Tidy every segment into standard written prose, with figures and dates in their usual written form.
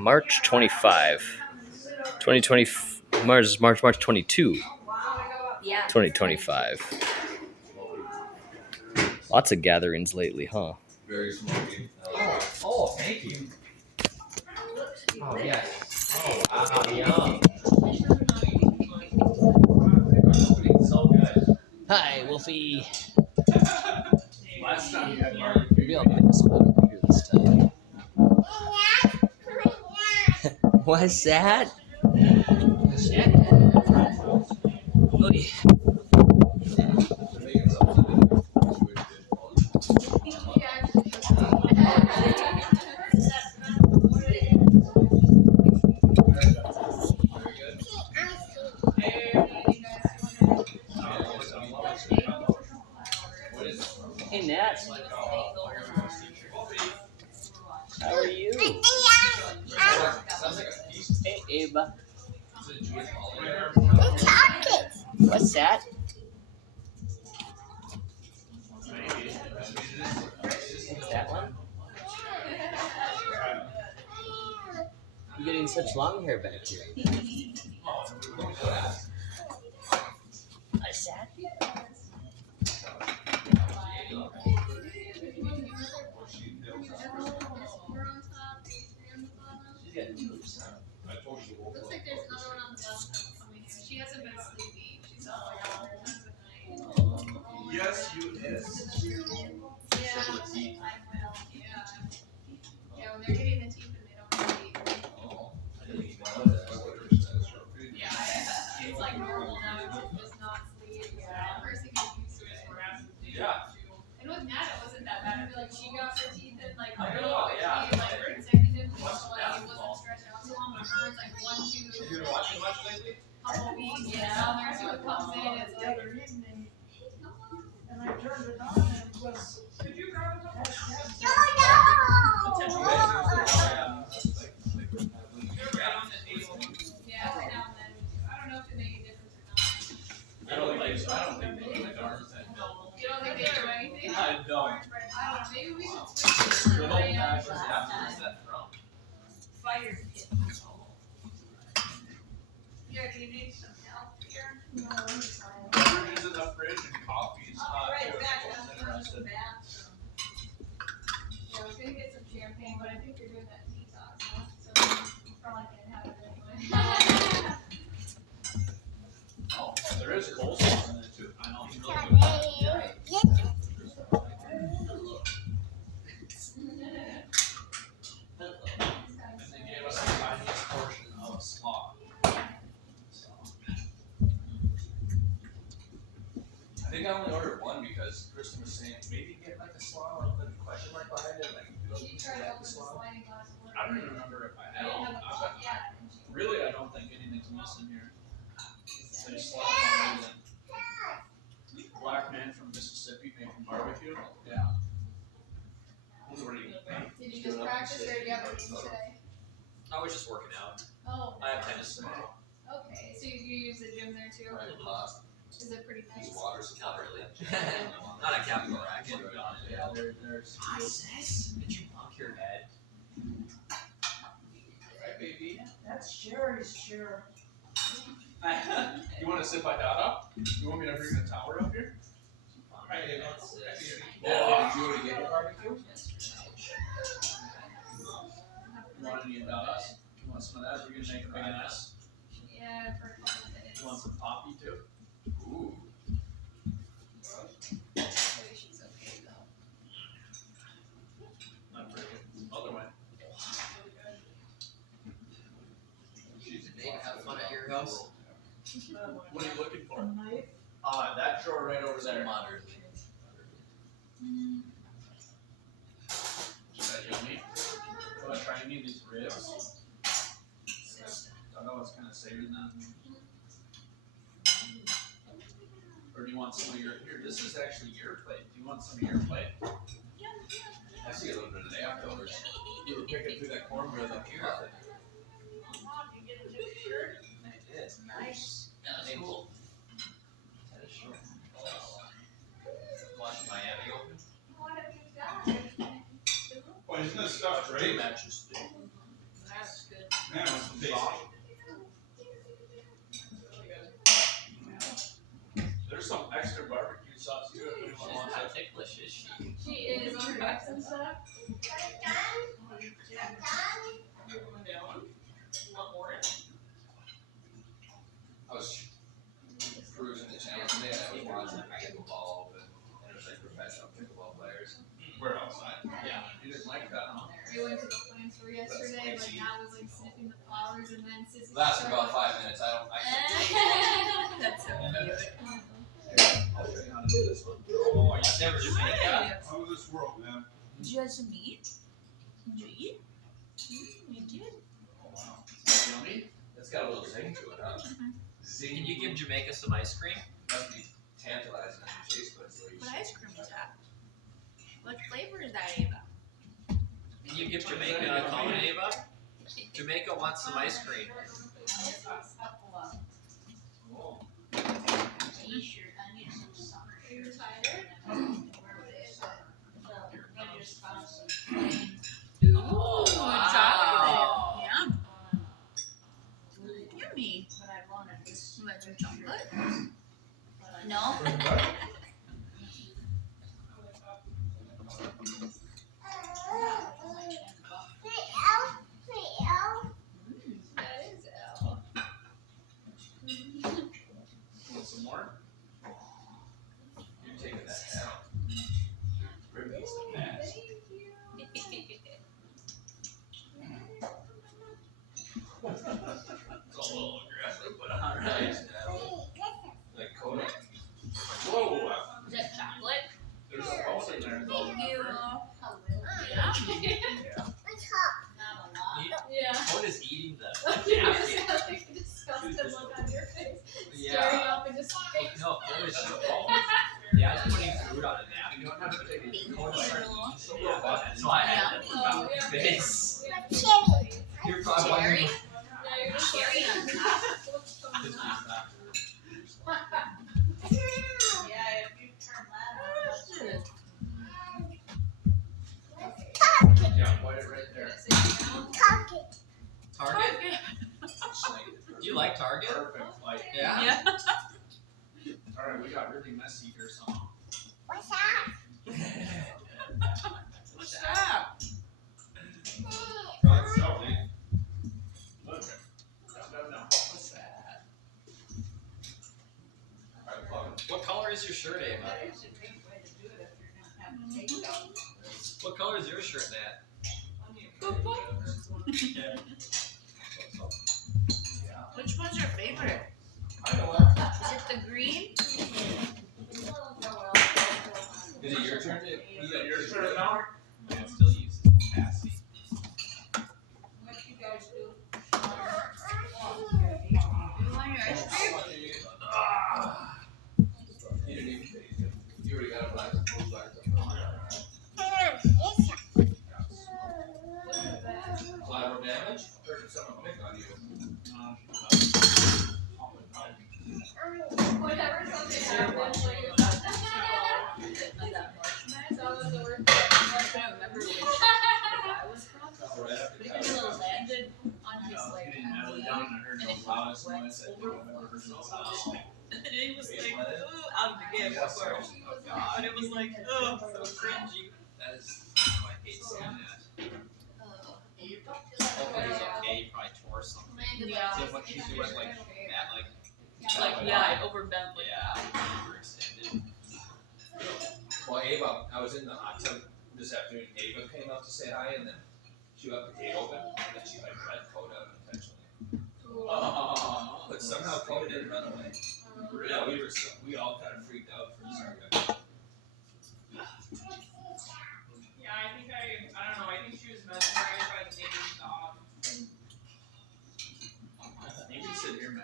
March 25, 2020, March 22, 2025. Lots of gatherings lately, huh? Very smoky. Oh, thank you. Oh, yes. Oh, wow, yum. So good. Hi, Wolfie. Last time you had barbecue. Maybe I'll make a spot over here this time. What's that? Oy. Hey, Nat. How are you? Hey, Ava. What's that? What's that one? You're getting such long hair back here. What's that? Looks like there's another one on the bus coming in. She hasn't been sleepy. She's up like all the time at night. Yes, you is. Yeah, I will. Yeah. Yeah, when they're getting the teeth and they don't eat. Yeah, it's like normal now. It's just not sleep. Yeah. Person gets used to it. Yeah. And with Nat, it wasn't that bad. I feel like she got her teeth in like I really know, yeah. quickly, like consecutively, so like it wasn't stretched out so long. But hers, like 1, 2, You been watching much lately? couple weeks, yeah. There's what comes in. It's The like. other evening, and I turned it on and it was. Could you grab a couple? Yeah, every now and then. I don't know if it make a difference or not. I don't think they make darn thing. You don't think they do anything? I don't. I don't know. Maybe we should switch to Good old fashioned, yeah, where's that from? fire pit. Yeah, do you need some help here? No, it's fine. Beverages in the fridge and coffee's hot Right too. back If down anyone's to the interested. bathroom. Yeah, I was gonna get some champagne, but I think you're doing that detox, huh? So you probably can't have it anyway. Oh, there is coleslaw in there too. I know, it's really good. And they gave us the tiniest portion of slaw. So. I think I only ordered one because Kristen was saying maybe get like a slaw with a question mark behind it, like do She tried to open the sliding glass door. I don't even remember if I I had didn't all. have a plug, yeah. And she- Really, I don't think anything's missing here. They just slapped on everything. Black man from Mississippi making barbecue. Yeah. Did you just practice or do you have a meeting today? I was just working out. Oh, I have tennis tomorrow. okay. So you use the gym there too? Is it pretty nice? Not really. Not a capital racket. Yeah, there's. Did you bump your head? Right, baby. That's Sherry's chair. You want to sit by Dada? You want me to bring the tower up here? Right, Yeah. did you already get your barbecue? You want any of Dada's? You want some of that? We're gonna make a big mess. Yeah, for a couple minutes. You want some poppy too? Ooh. Maybe she's okay though. Not very good. Other way. They have fun at your house? What are you looking for? A knife. That drawer right over there. Moderately. Is that yummy? You want to try any of these ribs? I know it's kind of saving them. Or do you want some of your, here, this is actually your plate. Do you want some of your plate? I see a little bit of the leftovers. You were picking through that cornbread up here. It is. Nice. Yeah, that's cool. That is short. Watching Miami open. Why Isn't this stuff great? Matches. That's good. Man, it's tasty. There's some extra barbecue sauce here. If anyone She's wants not it. ticklish, is she? She is on her ex and stuff. I was cruising the channel today and I was watching pickleball and it was like professional pickleball players. We're outside. Yeah. You didn't like that, huh? We went to the plant store yesterday, but Dad was like sniffing the flowers and then Sissy Lasted started- about 5 minutes. I That's so cute. I'll show you how to do this one. Oh, you never Jamaica? Out of this world, man. Did you have some meat? Did you eat? You did. Oh wow. Yummy. It's got a little zing to it, huh? Zing. Can you give Jamaica some ice cream? Must be tantalizing on your taste buds. What ice cream is that? What flavor is that, Ava? Can you give Jamaica a call, Ava? Jamaica wants some ice cream. Oh. T-shirt. I need some summer Are you shirts. tired? Ooh, Oh, wow. chocolate. Yum. Yummy. You want some chocolate? No? That is L. Want some more? You're taking that down. Ribbon's the best. Thank you. It's a little aggressive, but alright. Like Kodak. Whoa! Is that chocolate? There's a pulse in there. Thank you. Yeah. Yeah. What is eating the You just napkin? have like a disgusted look on your face. Staring Yeah. up and just Like, no, there was yeah, I was putting food on a napkin. You don't have to take it. Thank Going to start you. eating so bad. That's why I had to Oh, yeah. face. Yeah. You're probably Cherry? Yeah, you're just Cherry like- on top. What's going on? Yeah, if you turn that on. Yeah, put it right there. Target? Just like it. Do you like Target? Perfect. Like, Yeah. Yeah. alright, we got really messy here somehow. What's that? Try it out, Lee. Look. No. What's that? Alright, plug it. What color is your shirt, Ava? That is a great way to do it if you're gonna have to take it out. What color is your shirt, Nat? Which one's your favorite? I know what. Is it the green? Is it your turn to? Is it your turn now? Man, still uses Cassie. What you guys do? You want your ice cream? You didn't even taste it. You already got a black and blue black. Collateral damage? Or did someone pick on you? Whenever something happens, like, so I was the worst. I don't remember which guy was from. Right after Because that. it landed on his like Getting metal hand. down and I heard the loudest noise that you've ever heard so loud. And he was like, ooh, out of the game, of course. But it was like, oh, so cringy. That is, oh, I hate seeing that. Hopefully he's okay, he probably tore something. Yeah. So what she's doing, like, that, like, Like, yeah, it overbent like yeah, overextended. Well, Ava, I was in the hot tub this afternoon. Ava came up to say hi, and then she left the gate open, and then she like red coat out intentionally. But somehow Coda didn't run away. Yeah, we all kind of freaked out for a second. Yeah, I don't know, I think she was mesmerized by the neighbor's dog. You can sit here, man.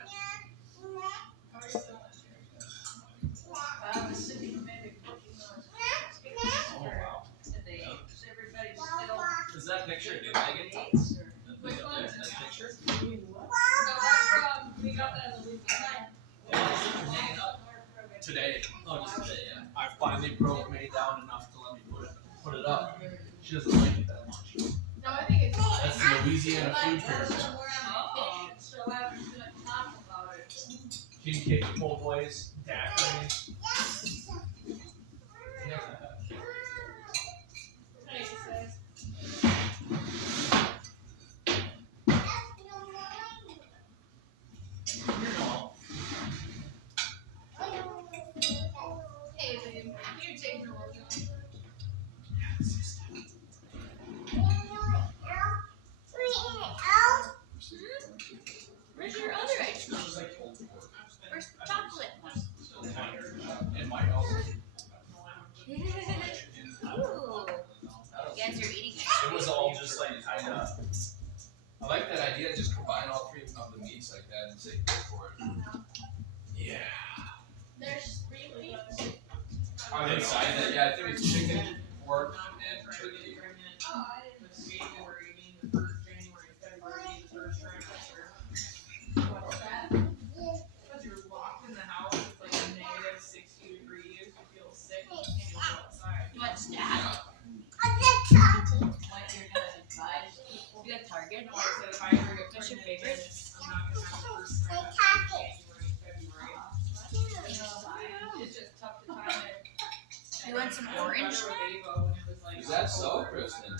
I was sitting maybe cooking those. Oh wow. Today, so everybody's still. Is that picture new, Megan? dates or- Which one? That picture? No, that's from, we got that on the weekend. Today. Oh, just today, yeah. I finally broke May down enough to let me put it up. She doesn't like it that much. Louisiana food fair. So I was gonna talk about it. King cake, po' boys, daiquiris. Thanks, sis. Hey, babe, you take the whole time. Where's your other ice cream? Where's the chocolate? And Mike also. Ooh. You guys are eating It was all just like kind of. I like that idea. Just combine all three of the meats like that and say go for it. Yeah. There's 3 weeks. On the inside that, yeah, I think it's chicken, pork, and turkey. Oh, I didn't. This January, being the first January, February, the first trimester. What's that? Because you're locked in the house, it's like a negative 60 degrees, you feel sick, you can't even go outside. What's that? Like you're gonna advise people. You got Target? No, I said if I ever get What's your pregnant, favorite? I'm not gonna have the first trimester in January, February. It's just tough to time it. You want some I don't orange? remember with Ava when it was like Is that so, October, Kristen?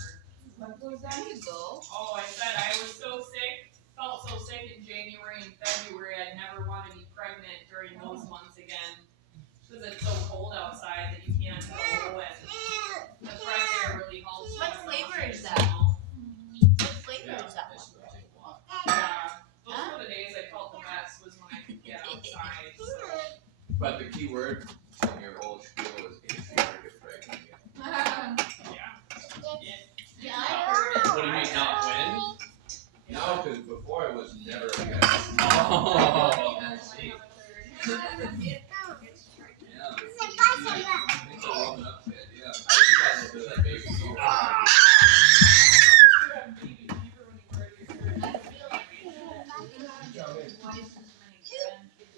November. There you go. Oh, I said I was so sick, felt so sick in January and February, I'd never want to be pregnant during those months again. Because it's so cold outside that you can't go, and the fresh air really helps. What when flavor I'm is sick, that? you know? What flavor is that one? Yeah, those were the days I felt the best was when I could get outside. So. But the key word from your whole spiel is if you ever get pregnant again. Yeah, I heard it. What do you mean, not when? No, because before it was never again. Oh. See. Yeah. Yeah. It's a warming up kid, yeah. I think you guys will do that baby fever. You have baby fever when you wear your shirt. I feel like twice as many grandkids.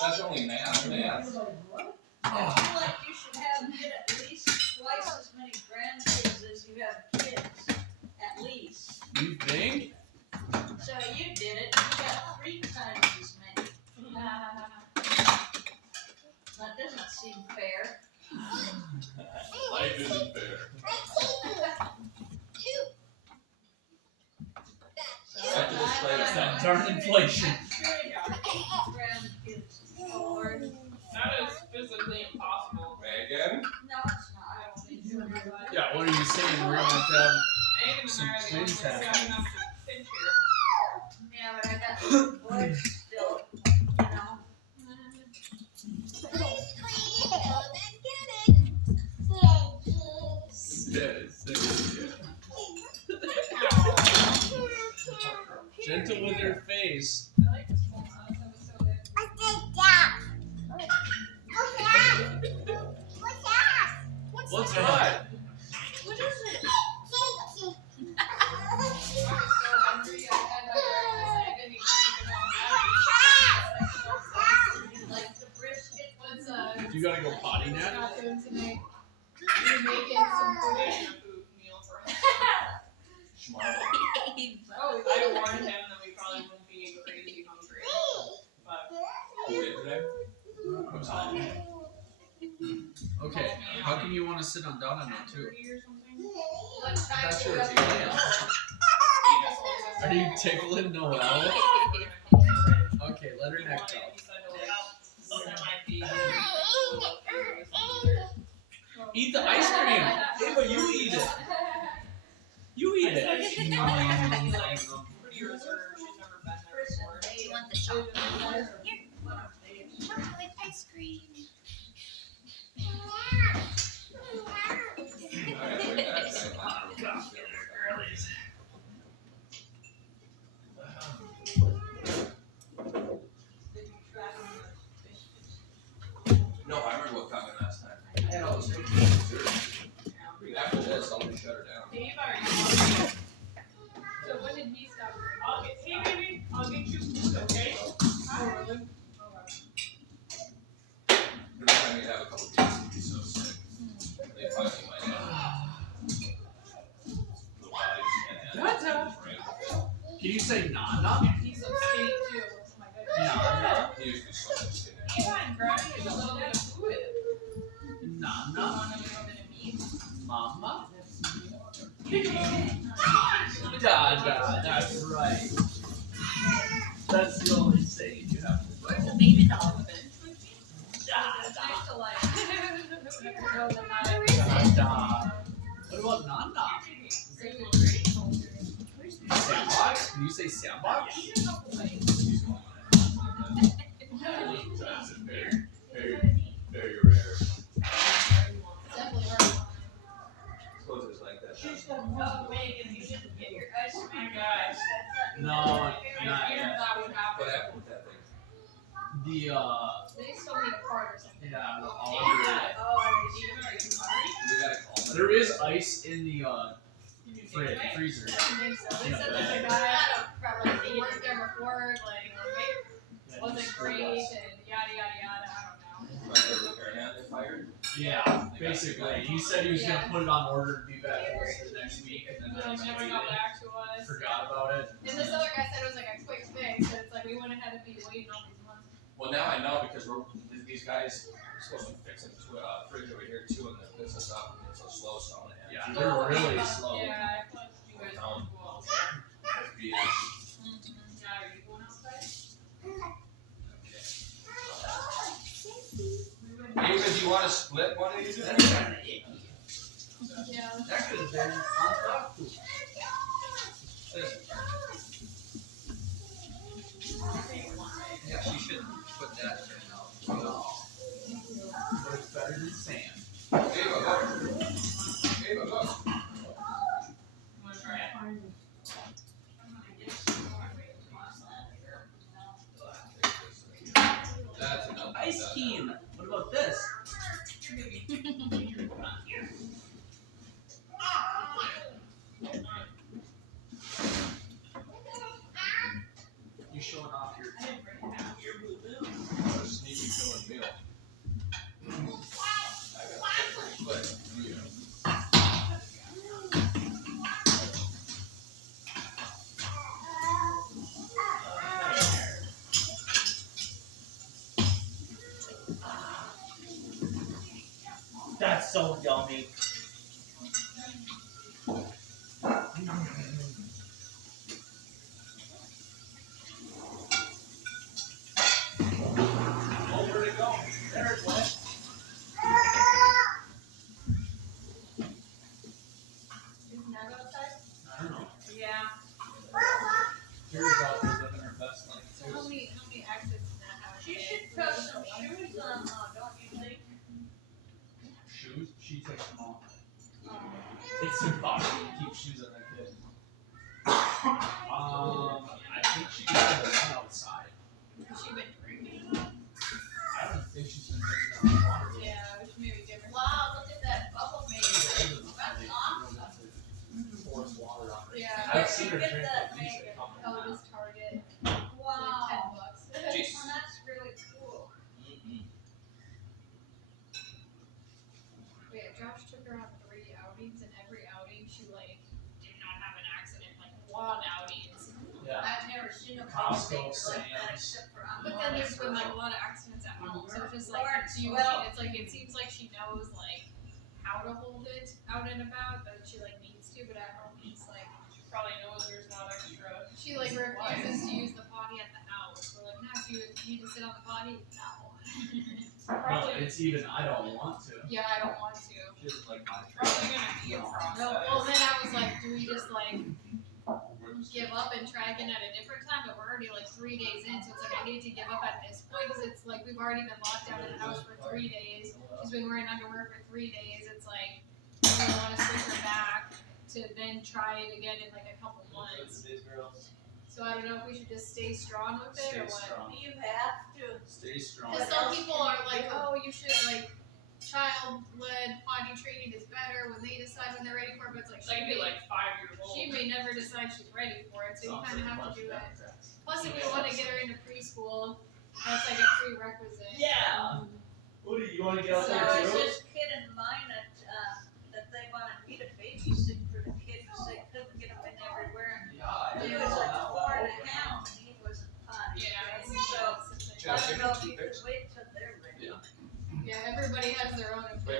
That's only math. I feel like you should get at least twice as many grandkids as you have kids. At least. You think? So you did it, you got 3 times as many. That doesn't seem fair. Life isn't fair. So Have to display I- that. That darn inflation. Grandkids. Lord. That is physically impossible. Megan? No, it's not. I don't think so. Megan Yeah, what are you saying? We're gonna have to have and Some I are the only twins ones have young enough to pinch here. Yeah, but I got 2 boys still, you know. gentle with her face. I like this whole episode. What's that? What is it? I was so hungry, I had my breakfast, I didn't even like the brisket. What's You gotta go potty now? not doing tonight? You're making some food. Making a food meal for us. Schmarl. Oh, I warned him that we probably wouldn't be crazy hungry. But Who did today? What's on? Okay, how come you want to sit on Donna now too? 30 or something. What time That's do you yours, have you to can. go? Are you tickling Noelle? Okay, let her neck go. So that might be. Eat the ice cream! Ava, you eat it! You eat it! Pretty reserved. She's never been there before. Do you want the chocolate? Here. Chocolate ice cream. Alright, bring that guy. No, I remember what happened last time. I had all those pictures. After this, I'll just shut her down. Dave, are you? So when did he stop? Hey baby, I'll get you food, okay? Every time you have a couple days, you'd be so sick. They finally might have. Can you say Nana? He's so skinny too. Oh my goodness. Nana? He used to be so much skinnier. Avon, grab me a little bit of fluid. You Nana? want a little bit of meat? Mama? Dada, that's right. That's the only saying you have to Where's the baby doll? It's nice to like know that not every Dada. What about Nana? Sandbox? Can you say sandbox? That's very, very, very rare. definitely hard. I suppose it's like that. Oh, Megan, you didn't get your ice Oh cream. my gosh. No, I not feared yet. that would What happen. happened with that thing? The They still need a card or something. yeah, the Oh, Oliver. are you sorry? We gotta call them. There is ice in the freezer. I don't think so. They said that the guy who worked there before, like, wasn't great and yada yada yada. I don't know. Like the repairman they fired? Yeah, basically. He said he was gonna put it on order and be back the next week, and then He never got back to us. forgot about it. And this other guy said it was like a quick fix, so it's like we wouldn't have had to be waiting all these months. Well, now I know because these guys are supposed to be fixing a fridge over here too, and the business up and it's so slow, so I'm gonna have Yeah, to they're really slow. Yeah, I thought you guys Down. were cool. be Yeah, are you going outside? Ava, do you want to split one of these? Yeah. That could have been on top. Yeah, she should put that in. No. But it's better than sand. Ava, look. Ava, look. You wanna try it? That's enough. Ice cream. What about this? You showing off your What a sneaky feeling meal. I got that pretty quick. Yeah. That's so yummy. Oh, where'd it go? There it went. Is Nag outside? I don't know. Yeah. Here's out there living her best life. So how many exits does that have? She should put some shoes on, don't you think? Shoes? She takes them off. It's impossible to keep shoes on that kid. I think she got the one outside. Has she been drinking? I don't think she's been drinking enough water. Yeah, we should maybe give her. Wow, look at that bubble maker. That's awesome. Force water on her. Yeah. I've seen her Get drink that, at least a Megan. couple Oh, times. just Target. Wow. Like $10. Jeez. Well, that's really cool. Yeah, Josh took her on 3 outings, and every outing she like did not have an accident. Like one outings. Yeah. I've never seen a bubble Costco, maker like that Sam's. except for on But then there's been like a lot of accidents at home, so it's just like Lord, do you well- it's like it seems like she knows like how to hold it out and about, but she like needs to. But at home, it's like She probably knows there's not extra. she like refuses to use the potty at the house. We're like, no, do you need to sit on the potty? No. No, it's even, I don't want to. Yeah, I don't want to. She doesn't like my Probably gonna be a process. No, well then I was like, do we just like give up and try again at a different time? But we're already like 3 days in, so it's like I need to give up at this point because it's like we've already been locked down in the house for 3 days. She's been wearing underwear for 3 days. It's like I really want to switch her back to then try it again in like a couple months. So I don't know if we should just stay strong with it or Stay what. strong. You have to. Stay strong. Because some people are like, oh, you should like child-led potty training is better when they decide when they're ready for it. But it's like Like be like 5 years old. she may never decide she's ready for it, so you kind of have to do it. Plus, if we want to get her into preschool, that's like a prerequisite. Yeah. What do you want to get out So there is too? this kid in mine that they wanted me to babysit for the kids, they couldn't get them in everywhere. Yeah, I It didn't was know like that one.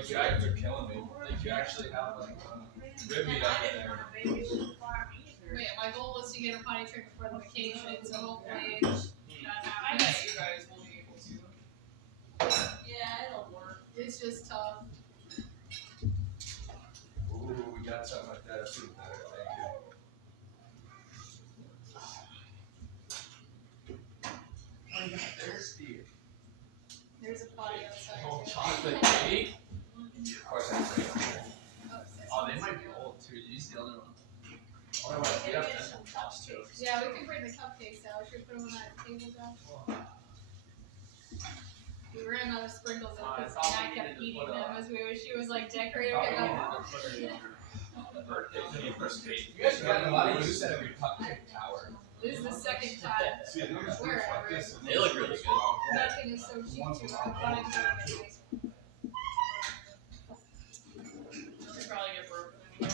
you guys are killing me. Like you actually have like rib meat up I in didn't there. want to babysit farm either. Wait, my goal was to get a potty trick before the vacation, so hopefully that I happens. bet you guys will be able to. Yeah, it'll work. It's just tough. Ooh, we got something like that. That's even better. Thank you. I'm thirsty. There's a potty outside. Oh, too. chocolate cake. Of course, I'm great. Oh, they might be old too. Did you see the other one? Otherwise, we have Maybe to. some cupcakes. Yeah, we can bring the cupcakes out. Should we put them on that table, Josh? We ran out of sprinkles and I because thought we Matt kept needed to eating put them a- as she was like decorating Probably it needed up. to put it on the birthday thing first date. You guys got a lot of use out of your cupcake tower. This is the second time. Wherever. They look really good. Nothing is so cheap too. I wanted to go to the basement. Should probably get broken anyway.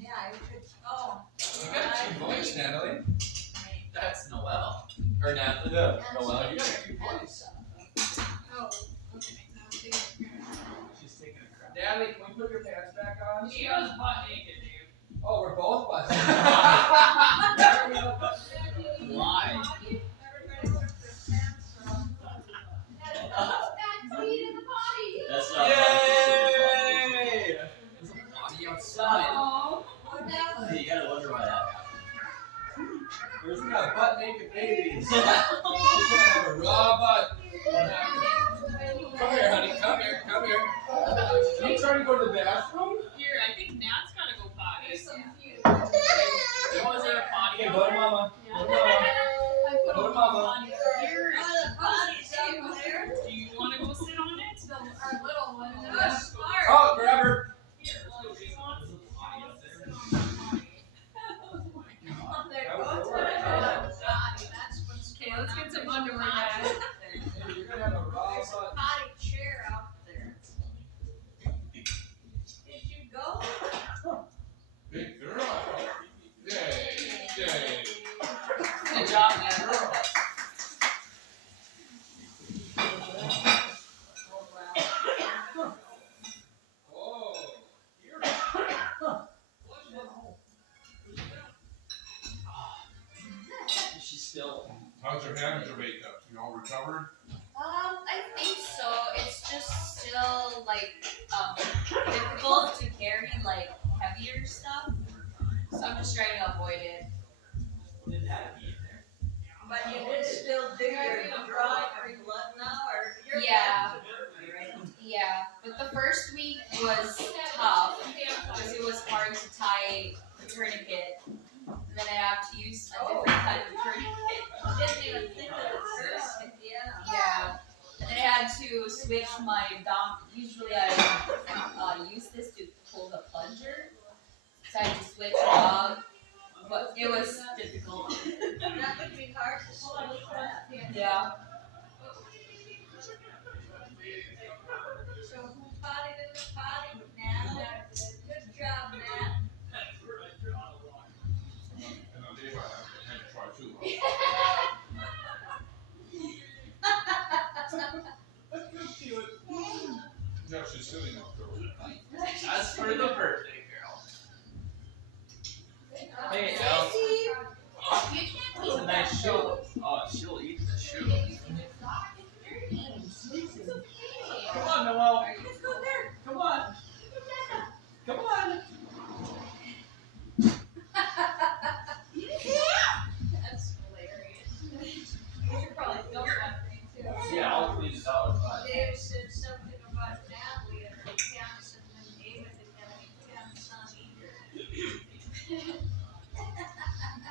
Yeah, I could, oh. You got a cute voice, Natalie. That's Noelle. Or Natalie. Yeah. Noelle, you got a cute voice. Oh, okay. Now I'm taking it. She's taking a crap. Natalie, can we put your pants back on? She was butt naked, Dave. Oh, we're both butt. Why? That's not Yay! There's a potty outside. Hey, you gotta wonder why that happened. Where's we got butt naked babies? She's gonna have a raw butt. Come here, honey. Come here. Come here. You trying to go to the bathroom? Here, I think Nat's gotta go potty. There's some few. Oh, is there a potty Okay, out go to there? mama. Yeah. Go to mama. I put Go to them mama. on here. Oh, the potty's up there. Do you wanna go sit on it? Our little one. Oh, smart. Oh, grab her. Here, look, it's on. There goes one. That's what's Okay, let's get some underwear now. Hey, you're gonna have a raw There's a butt. potty chair out there. Did you go? Big girl. Yay. Yay. Good job, man. Whoa. She's still. How's your hand in Jamaica? You all recovered? I think so. It's just still like difficult to carry like heavier stuff. So I'm just trying to avoid it. Didn't have to be in there. But you did still do your drawing or blood now, or you're Yeah. back to work, right? Yeah, but the first week was tough because it was hard to tie the tourniquet. And then I have to use a different type of tourniquet. Didn't even think of it first, yeah. Yeah. And then I had to switch my usually I use this to pull the plunger. So I had to switch it out. But it was difficult. That would be hard to swallow that. Yeah. So who potted in the potty? Nat. Good job, Nat. And on Dave, I had to try too. Yeah, she's sitting up there. That's for the birthday girl. Hey, Al. It's a nice shoe. Oh, she'll eat the shoe. Come on, Noelle. Let's go there. Come on. Come on. That's hilarious. We should probably film that thing too. Yeah, I'll clean it out. But Dave said something about Natalie and her cats, and then David didn't have any cats on either.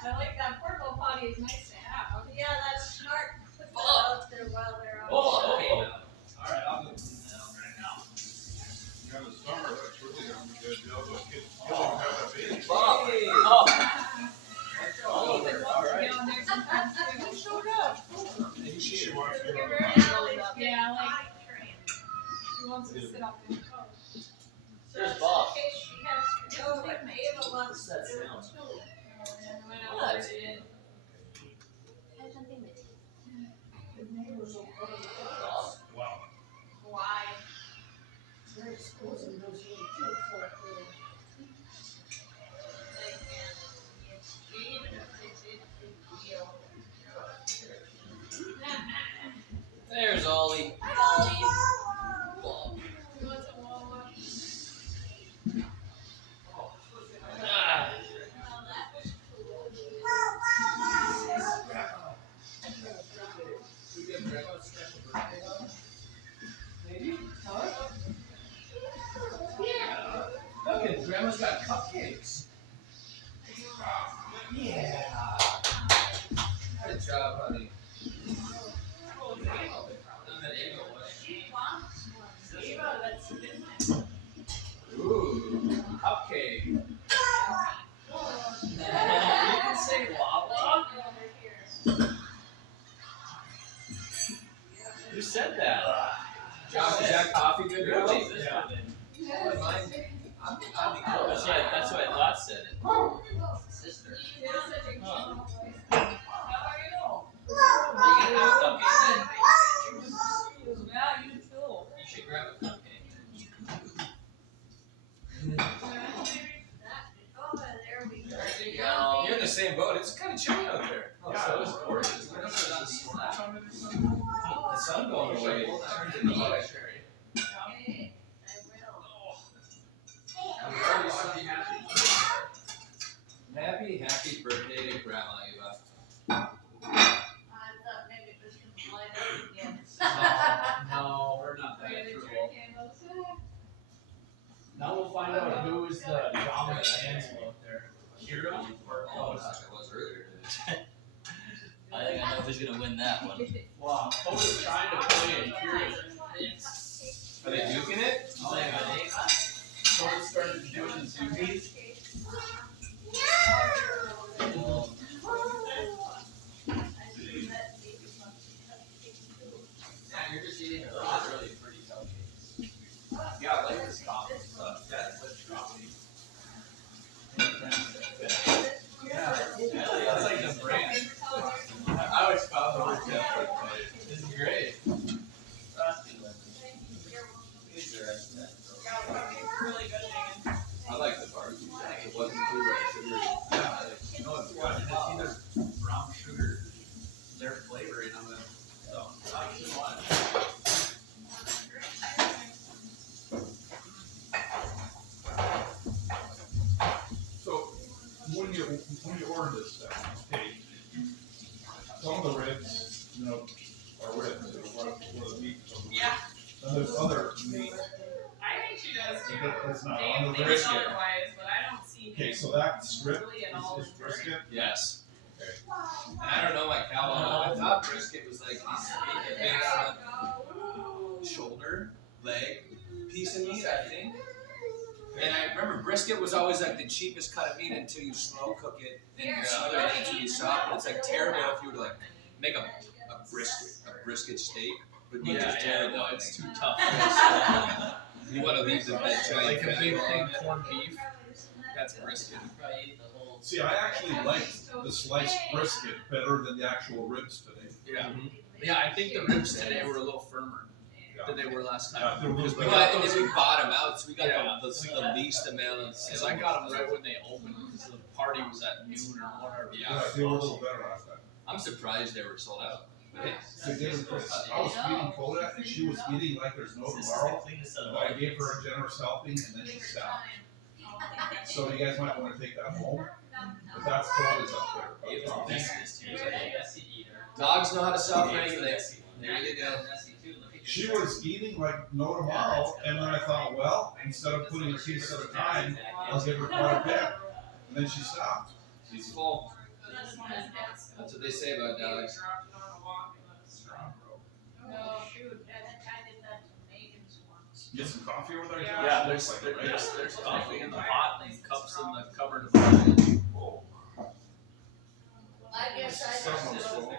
I like that portable potty is nice to have. Yeah, that's smart. Put that out there while they're out. oh, okay. Alright, I'll go clean that out right now. Yeah, the summer, that's really gonna be good deal, but kids, you don't have that baby. Bob. Hey. Oh. Oh, there wants to be on there sometimes too. Maybe she wants to go. Yeah, like Potty trained. she wants to sit up there. Oh. So There's it's Bob. in case she has to go, but Ava wants to What's that do it sound? too. And when I What? was in, Wow. wow. grandma's got cupcakes. Yeah. Good job, honey. Ooh, cupcake. You can say Lala? Who said that? Josh, is that coffee good? Really? Yeah. That's what I thought said it. Sister. Oh. You should grab a cupcake. There you go. You're in the same boat. It's kind of chilly out there. Oh, so it's gorgeous. The sun going away. Turned into light. Happy birthday to Grandma Eva. No, we're not that cruel. Now we'll find out who is the dominant animal out there. Hero or Oh, Coda? it was earlier today. I think I know who's gonna win that one. Wow, Coda's trying to play and Hero. Are they duking it? Oh, yeah. Coda started doing the zoomies. Yeah, you're just eating a lot of really pretty cupcakes. Yeah, I like this coffee stuff. That's such coffee. Yeah, that's like the brand. I always found the word Jeff. This is great. Really good thing. I like the barbecue. It wasn't too sugary. You know, it's got it's either brown sugar, their flavoring of it. So, not too much. So, when you order this stuff, okay, some of the ribs, you know, are ribs, you know, what the meat. Yeah, And there's other meat, I think she does too. that's not Dave on the thinks brisket. otherwise, but I don't see Okay, him so that strip really at all. is brisket. Yes. And I don't know, like how I thought brisket was like a big front shoulder, leg piece of meat, I think. And I remember brisket was always like the cheapest cut of meat until you slow cook it and you smother it until you soft. But it's like terrible if you were to like make a brisket steak. Would be just terrible. no, it's too tough. You want to leave the giant Like a fat big on thing it. corned beef. That's brisket. Probably eat the whole. See, I actually liked the sliced brisket better than the actual ribs today. Yeah. Yeah, I think the ribs today were a little firmer than they were last Yeah, time. they're a little Because we better. got, and then we bottom out, so we got Yeah. the least amount of. Because I got them right when they opened, because the party was at noon or whatever. Yeah. Yeah, they were a little better last time. I'm surprised they were sold out. So they were- I was feeding Coda and she was eating like there's no tomorrow. But I gave her a generous helping and then she stopped. So you guys might want to take that home. But that's Coda's up there. Dogs know how to self-regulate. They really do. She was eating like no tomorrow, and then I thought, well, instead of putting a piece at a time, I'll give her quite a bit. And then she stopped. She's full. That's what they say about dogs. No, shoot, I did that to Megan's once. Get some coffee over there? Yeah, there's coffee in the pot and cups in the cupboard. Of I guess I Someone's just. full.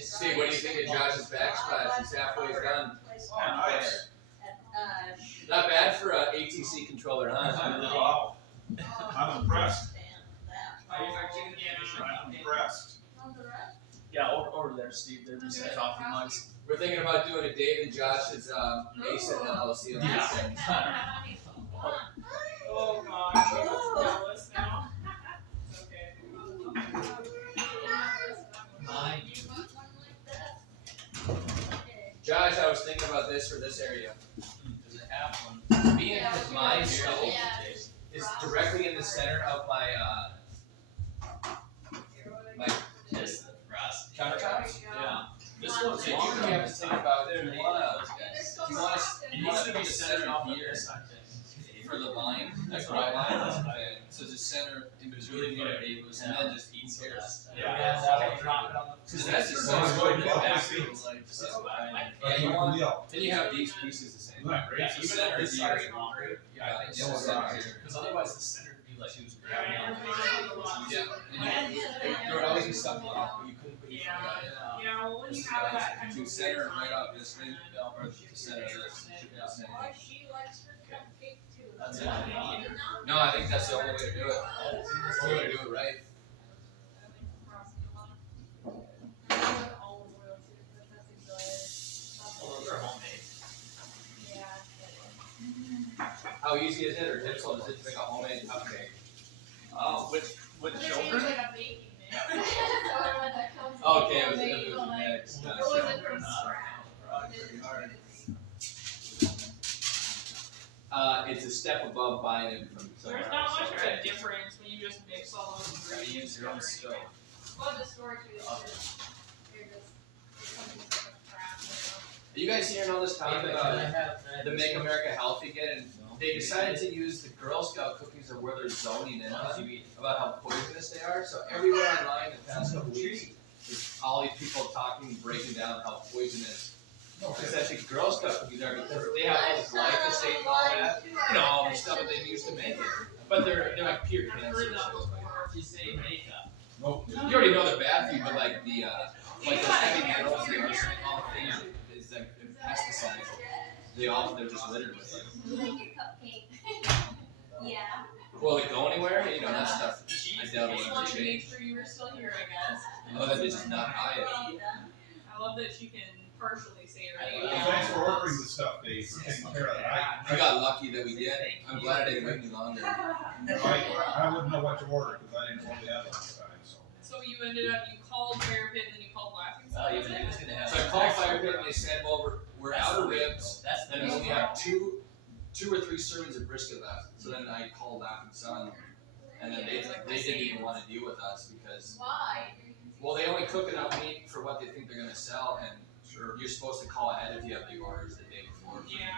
Steve, what do you think of Josh's backsplash? He's halfway done. Nice. Not bad for a ATC controller, huh? Wow. I'm impressed. I'm impressed. Yeah, over there, Steve. There's some coffee mugs. We're thinking about doing a Dave and Josh's Mason LLC. on this thing. Oh gosh, I'm jealous now. It's okay. Josh, I was thinking about this for this area. Does it have one? Being because my stove Yeah. is directly in the center of my Just the frost. countertops. Yeah. This So one's you long. have to think about, do you want to It needs to be centered off the here? side. for the line, like dry line. So just center in between the Ava's and then just eat here. Yeah, that'll drop it on the. Because that's just Well, so it's good. going well. Yeah, you want. Then you have these pieces the same. Isn't that great? Yeah, even if this size is longer. Yeah, I think Yeah, so. it's Because otherwise the center would be like she was grabbing on. Yeah, and there would always be something off, but you couldn't put your foot in. Yeah, well, when you have that kind of. To center right up this thing, or to center this. Oh, she likes her cupcake too. That's it. No, I think that's the only way to do it. That's the only way to do it right. Well, those are homemade. How easy is it or difficult is it to make a homemade cupcake? Oh, with children? Okay, it was a mix. It wasn't from scratch. It's a step above buying it from somewhere There's not else. much of a difference when you just mix all those You ingredients. use your own stove. Well, the store too, it's just, they're just, it's something sort of crap, Are you guys hearing all this talk about the Make America Healthy again? And they decided to use the Girl Scout cookies or where they're zoning in on about how poisonous they are. So everywhere online the past couple weeks, there's all these people talking, breaking down how poisonous. Because I think Girl Scout cookies are because they have all the glyphosate and all that, all the stuff that they use to make it. But they're like pure cancer. You say makeup. Nope. You already know they're bad for you, but like the those heavy metals, the arsenic, all the things is like pesticides. They're just littered with it. You like your cupcake? Yeah. Will it go anywhere? That stuff. I doubt it Just will wanted ever to make change. sure you were still here, I guess. Oh, that is not high. I love that she can partially say her Well, name. thanks for ordering the stuff, Dave, for taking care of that. I got lucky that we did. I'm glad I didn't wait any longer. I wouldn't know what to order because I didn't know we had it last time, so. So you ended up, you called Fire Pit and then you called Laughing Oh, Star, you was was it? gonna have. So I called Fire Pit and they said, well, we're out of ribs. That's the And we best only have part. two or three servings of brisket left. So then I called Laughing Sun, and then they didn't even want to deal with us because, Why? well, they only cook enough meat for what they think they're gonna sell, and you're supposed to call ahead if you have the orders the day before. Yeah.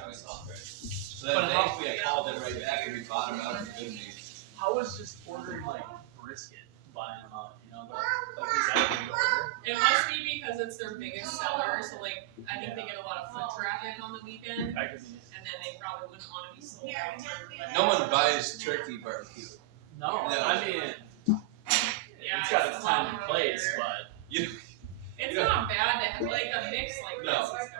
So then thankfully I called them right back and we bought them out of the good meat. How was just ordering like brisket, buying them out, like is that a big order? It must be because it's their biggest seller, so like, I think they get a lot of foot traffic on the weekend, I could be. and then they probably wouldn't wanna be sold out. No one buys turkey barbecue. No, No. I mean, Yeah, it's got its time and long place, order. but It's not bad to have like a mix like No. this is good.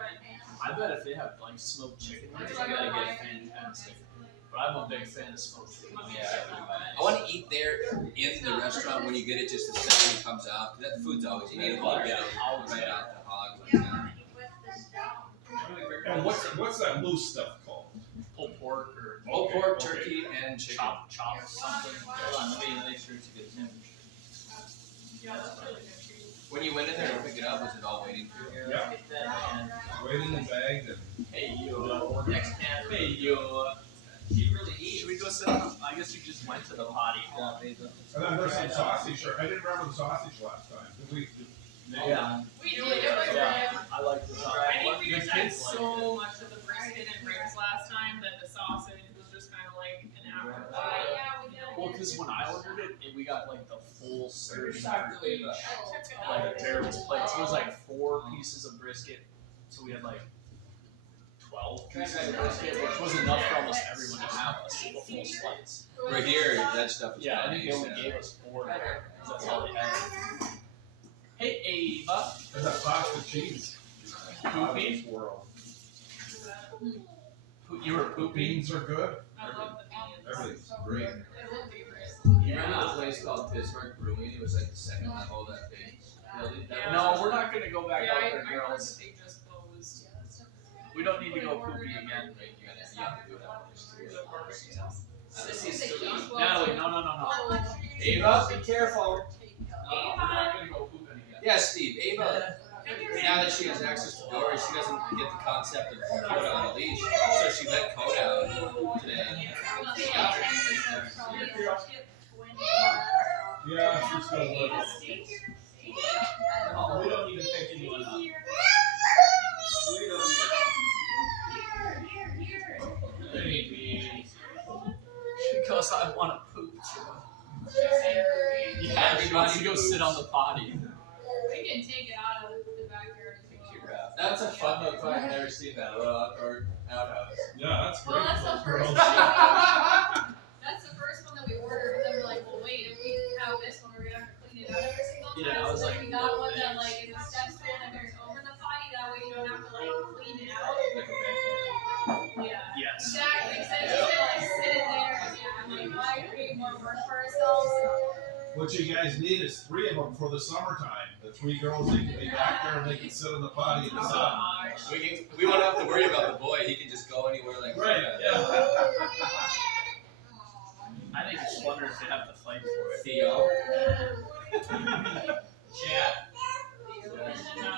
I bet if they have like smoked chicken wings, you gotta get fantastic. But I'm a big fan of smoked chicken wings. I want to eat there in the restaurant when you get it just the second it comes out. 'Cause that food's always better when you get it right out the hog. Like that. And what's that loose stuff called? Pulled pork or Pulled pork, turkey, and chicken. chop something. Hold on, let me make sure it's a good temperature. Yeah, that's really good. When you went in there to pick it up, was it all waiting for you? Yeah. Get that man. Waiting and bagged and. Hey yo. Next man. Hey yo. She really eats. Should we go sit down? I guess you just went to the potty. And then there's some sausage, I didn't remember the sausage last time. Did we? Yeah. We did, it was Yeah. good. I like the sausage. I think we The just had kids like so much of the brisket and ribs last time that the sausage was just kind of like an afterthought. Well, because when I ordered it, we got like the full serving Not for really, each, but- like a terrible plate. So it was like 4 pieces of brisket. So we had like 12 pieces of brisket, which was enough for almost everyone to have a full slice. Right here, that stuff is Yeah, I think they nice, only gave us 4 there. 'Cause that's all they had. Hey, Ava. There's that pasta cheese. Poopy? World. You were pooping? Beans are good. I love the beans. Everything's great. You remember the place called Bismarck Brewing? It was like the second level of that big building. Yeah. No, we're not gonna go back Yeah, out I there, heard girls. that they just closed. We don't need to go poopy again. You have to do that. This is still. Natalie, no. Ava, be careful. We're not gonna go pooping again. Yeah, Steve, Ava, now that she has access to Dory, she doesn't get the concept of Coda on a leash. So she let Coda out today. Yeah, she's still working. Oh, we don't need to pick anyone up. We don't need to. Baby. goes, I want to poop too. Yeah, Everybody she wants to go poops. sit on the potty. We can take it out of the backyard as well. That's a fun little toy. I've never seen that. A little outdoor outhouse. Yeah, that's Well, great. that's the for first girls. one. That's the first one that we ordered, but then we're like, well, wait, if we have this one, we're gonna have to clean it out every single time. Yeah, I was so then like, we got no one that thanks. like is a step stool that goes over the potty. That way you don't have to like clean it out. Like a vacuum. Yeah. Yes. Exactly. So it's just gonna like sit in there, and yeah, I'm like, why create more work for ourselves? What you guys need is 3 of them for the summertime. The 3 girls, they can be back there and they can sit in the potty in the sun. We won't have to worry about the boy. He can just go anywhere like Right, yeah. I think it's wonder if they have to fight for it. Theo. Yeah. No.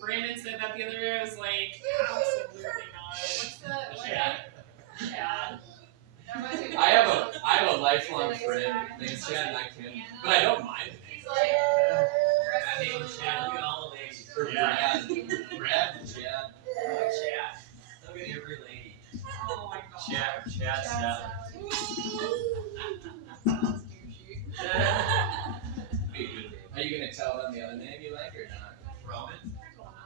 Brandon said that the other day. I was like, absolutely not. What's the Yeah. Yeah. I have a lifelong friend named Chad Nike, but I don't mind it. He's like, That name is Chad. Look at all the ladies. Or Yeah. Brad and Chad. Chad. Look at every lady. Oh my god. Chad Salad. Are you gonna tell them the other name you like or not? Roman.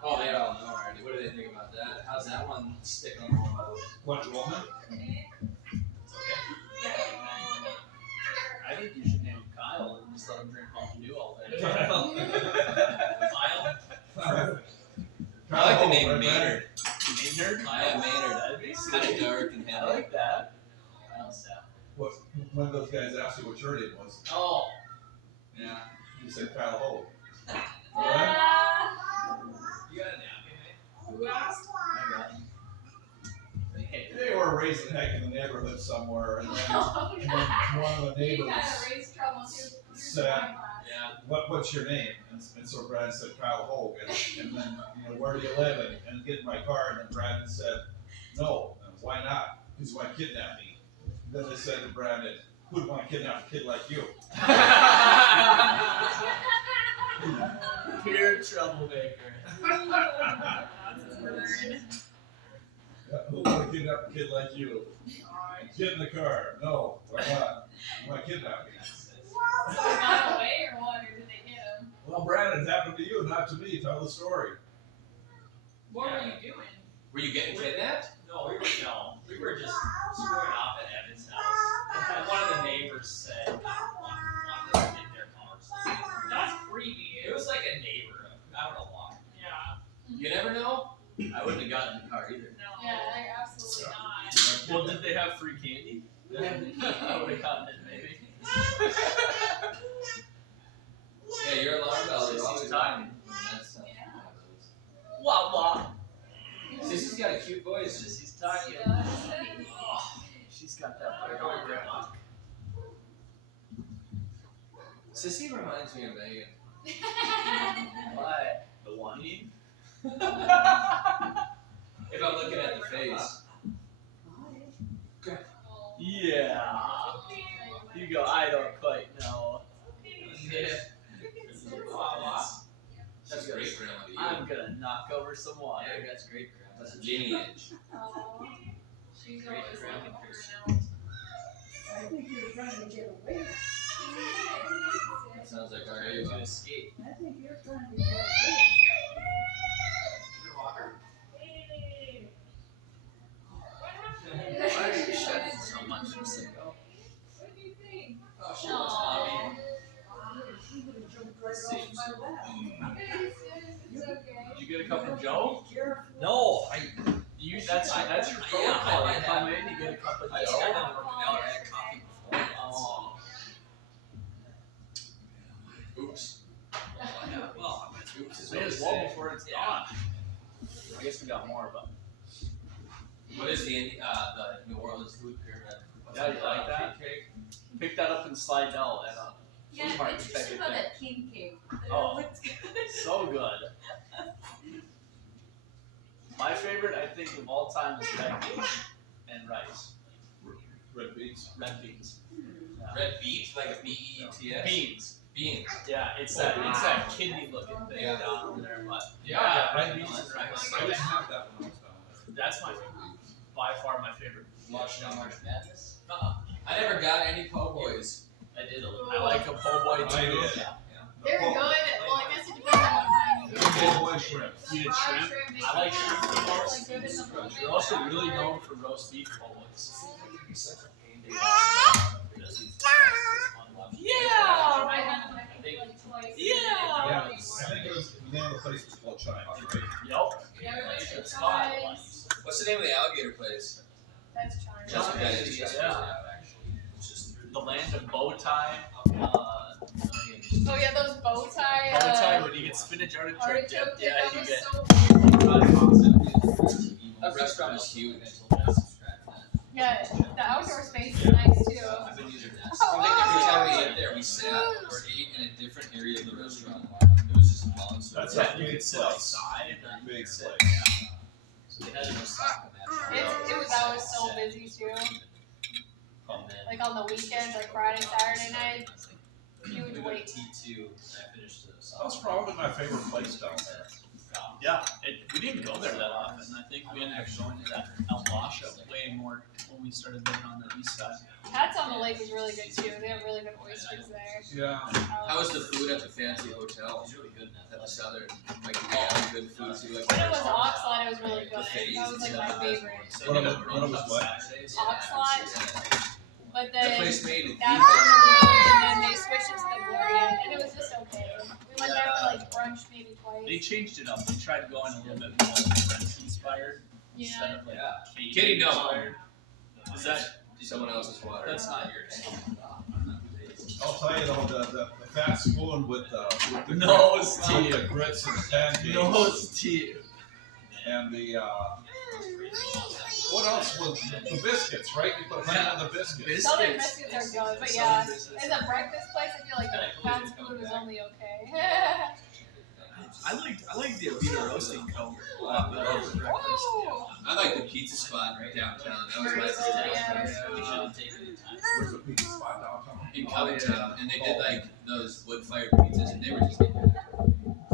Oh, they all know already. What do they think about that? How's that one sticking on the wall? What, Roman? I think you should name him Kyle and just let him drink Mountain Dew all day. Kyle. I like the name Kyle, Maynard. Maynard? Yeah, Maynard. That'd be It's kind of sweet. dark and I heavy. like that. Kyle Sal. What, one of those guys asked you what your name was. Oh. Yeah. You said Kyle Hope. You got a napkin, man? Who asked? I got it. Hey. They were raising heck in the neighborhood somewhere, and then one of the you neighbors gotta raise trouble too. said, Yeah. what's your name? And so Brad said Kyle Hogue, and then, where do you live? And get in my car, and then Brandon said, no. And why not? Because you want to kidnap me. Then they said to Brandon, who'd want to kidnap a kid like you? Pure troublemaker. Who'd want to kidnap a kid like you? Get in the car. No, why not? You want to kidnap me? So he got away or what? Or did they get him? Well, Brandon, it happened to you, not to me. Tell the story. What were you doing? Were you getting kidnapped? No, we were just screwing off at Evan's house. And one of the neighbors said, wanted us to get their car or something. That's creepy. It was like a neighbor. I don't know why. Yeah. You never know. I wouldn't have gotten in the car either. No. Yeah, like, absolutely not. Well, did they have free candy? I would have gotten it maybe. Yeah, your alarm bell is Sissy's always timing. on. That's Wah wah. Sissy's got a cute voice. Sissy's He talking. does. She's got that big old grandma. Sissy reminds me of Megan. Why? The one? If I'm looking at the face. Yeah. You go, I don't quite know. Yeah. That's great grandma to you. I'm gonna knock over some water. Yeah, that's great, grandma. That's a lineage. Oh, she's Great always grandma. looking for an out. I think you're trying to get away. That sounds like our Trying to Ava. escape. I think you're trying to get away. Why are you shedding so much, Sicko? What do you think? Oh, she loves mommy. She would have jumped right off my lap. It's okay. Did you get a cup of Joe? Be careful. No, You that's your yeah, protocol. I You come in, you get a cup of I just Joe. got done working out. I had coffee before. Oh. Oops. Well, oops is May what as it well said. before it's Yeah. gone. I guess we got more, but What is the New Orleans food pyramid? What's Yeah, you like that? King cake? pick that up in Slidell and Yeah, Food Mart, it's your just favorite about thing. that king cake. Oh. Looks good. So good. My favorite, I think, of all time is red beans and rice. Red beans. Red beans. Yeah. Red beet, like a B-E-E-T-S? Beans. Beans. Yeah, it's that kidney looking thing Yeah. down over there, but Red beans beans. and rice. I didn't have that when I was down there. That's my by far my favorite. Watching on March Madness? I never got any po' boys. I did a little. I like a po' boy I too. did. They're good. Well, I guess it depends on what kind you get. Oh, boy, shrimp. You did Fried shrimp? shrimp, I like they shrimp can the like most. dip in the bowl. They're also really known for roast beef po' boys. Yeah. I had them, I think, like twice. Yeah. Yeah, I think it was, the name of the place was called China, right? Yep. Yeah, we went to Good spot. Chines. What's the name of the alligator place? That's China. That's what that is. Yeah. The land of bow tie. Oh yeah, those bow tie. Bow tie when you get spinach artichoke dip. Artichoke dip, Yeah, that you was get. so good. That restaurant is huge. Yeah, the outdoor space is nice too. I've been using that. Oh, Like every wow. time we ate there, we sat or ate in a different area of the restaurant. It was just a long story. That's Yeah, a you big could sit place. outside or you Big could sit. place. So they had an Osaka match. That was so busy too. Like on the weekends, like Friday, Saturday night, huge We went wait. to T2 and I finished the That was probably my favorite place down there. Yeah, we didn't go there that often. I think we ended up going to that El Washa way more when we started living on the east side. Hats on the Lake is really good too. They have really good oysters there. Yeah. How was the food at the fancy hotel? It was really good. At the Southern, like they have good food too. Like When it was Oxlot, it was really good. That was like my favorite. When it was what? Oxlot, but that then place made it. that and then they switched it to the Gloria, and it was just okay. We went there for like brunch maybe They twice. changed it up. They tried going a little bit more French inspired Yeah. instead of like Cajun Kitty, no. inspired. Is that Someone else's water. that's not yours? I'll tell you though, the fat spoon with the Nose grits, tea. the grits and the pancakes. Nose tea. And the what else was the biscuits, right? You put honey on the biscuits. Southern biscuits are good, but yeah, as a breakfast place, I feel like the fast food was only okay. I liked the Avita roasting co. a lot better for breakfast. Whoa! I like the pizza spot downtown. That was Very nice. good, yeah. We should have taken the time. Where's the pizza spot downtown? In Covington, and they did like those wood-fired pizzas, and they were just getting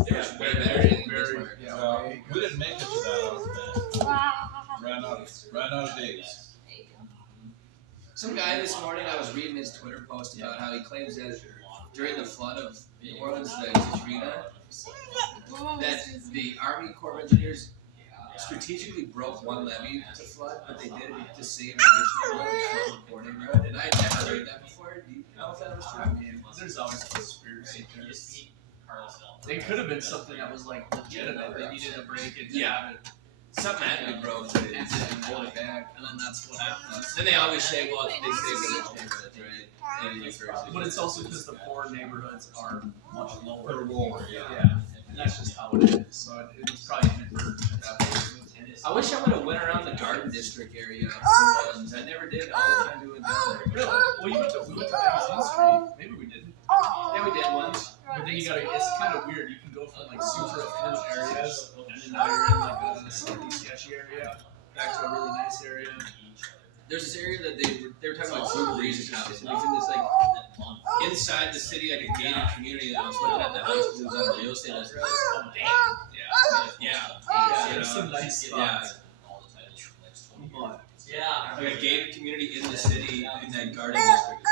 they were way better than Bismarck. Yeah, we didn't make it to that. Ran out of days. Some guy this morning, I was reading his Twitter post about how he claims that during the flood of New Orleans, the Katrina, that the Army Corps of Engineers strategically broke one levee to flood, but they did it to save the additional water from the poor neighborhood. And I had never heard that before. Do you know if that was true? I mean, there's always conspiracy theories. They could have been something that was like legitimate. They needed a break and Yeah. have it, Something had to be broke, but it didn't hold it back. and then that's what happened. Then they always say, well, they saved the rich neighborhoods, right? And you first. But it's also because the poor neighborhoods are much lower. They're lower, yeah. Yeah, and that's just how it is. So it was probably inadvertent at that point. I wish I would have went around the Garden District area. I never did. All the time we went down there. Really? Well, we went to Magazine Street. Maybe we didn't. Yeah, we did once. But then you gotta, it's kind of weird. You can go from like super affluent areas, and then now you're in like a slightly sketchy area, back to a really nice area. There's this area that they were talking about Drew Brees' house, and he's in this like inside the city, like a gated community. And I was looking at the house because it was on a real estate list. Yeah. There's some nice spots. Yeah. Like a gated community in the city in that Garden District.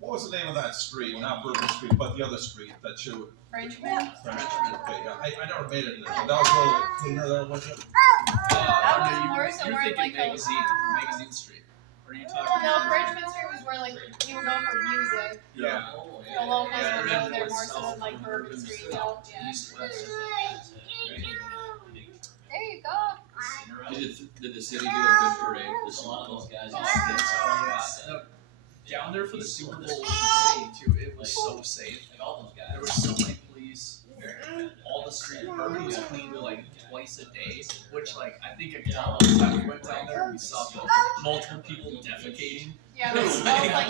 What was the name of that street? Not Bourbon Street, but the other street that you Frenchman? Frenchman. Okay, yeah. I never made it there. That was a little cleaner there, was it? That was more so You're where thinking like magazine Street. Or are you talking? No, Frenchman Street was where like you would go for music. Yeah. The locals Yeah, would they're go there north, more so south, than like Bourbon urban, Street. south, Yeah. east, west. There you go. Did the city do a good parade? There's a lot of those guys. Oh, yeah. Down there for the Super Bowl was insane too. It was so safe. Like all those guys. There was so many police. All the street Bourbon was cleaned like twice a day, which like I think a couple of times we went down there and we saw multiple people defecating. Yeah, it smells like.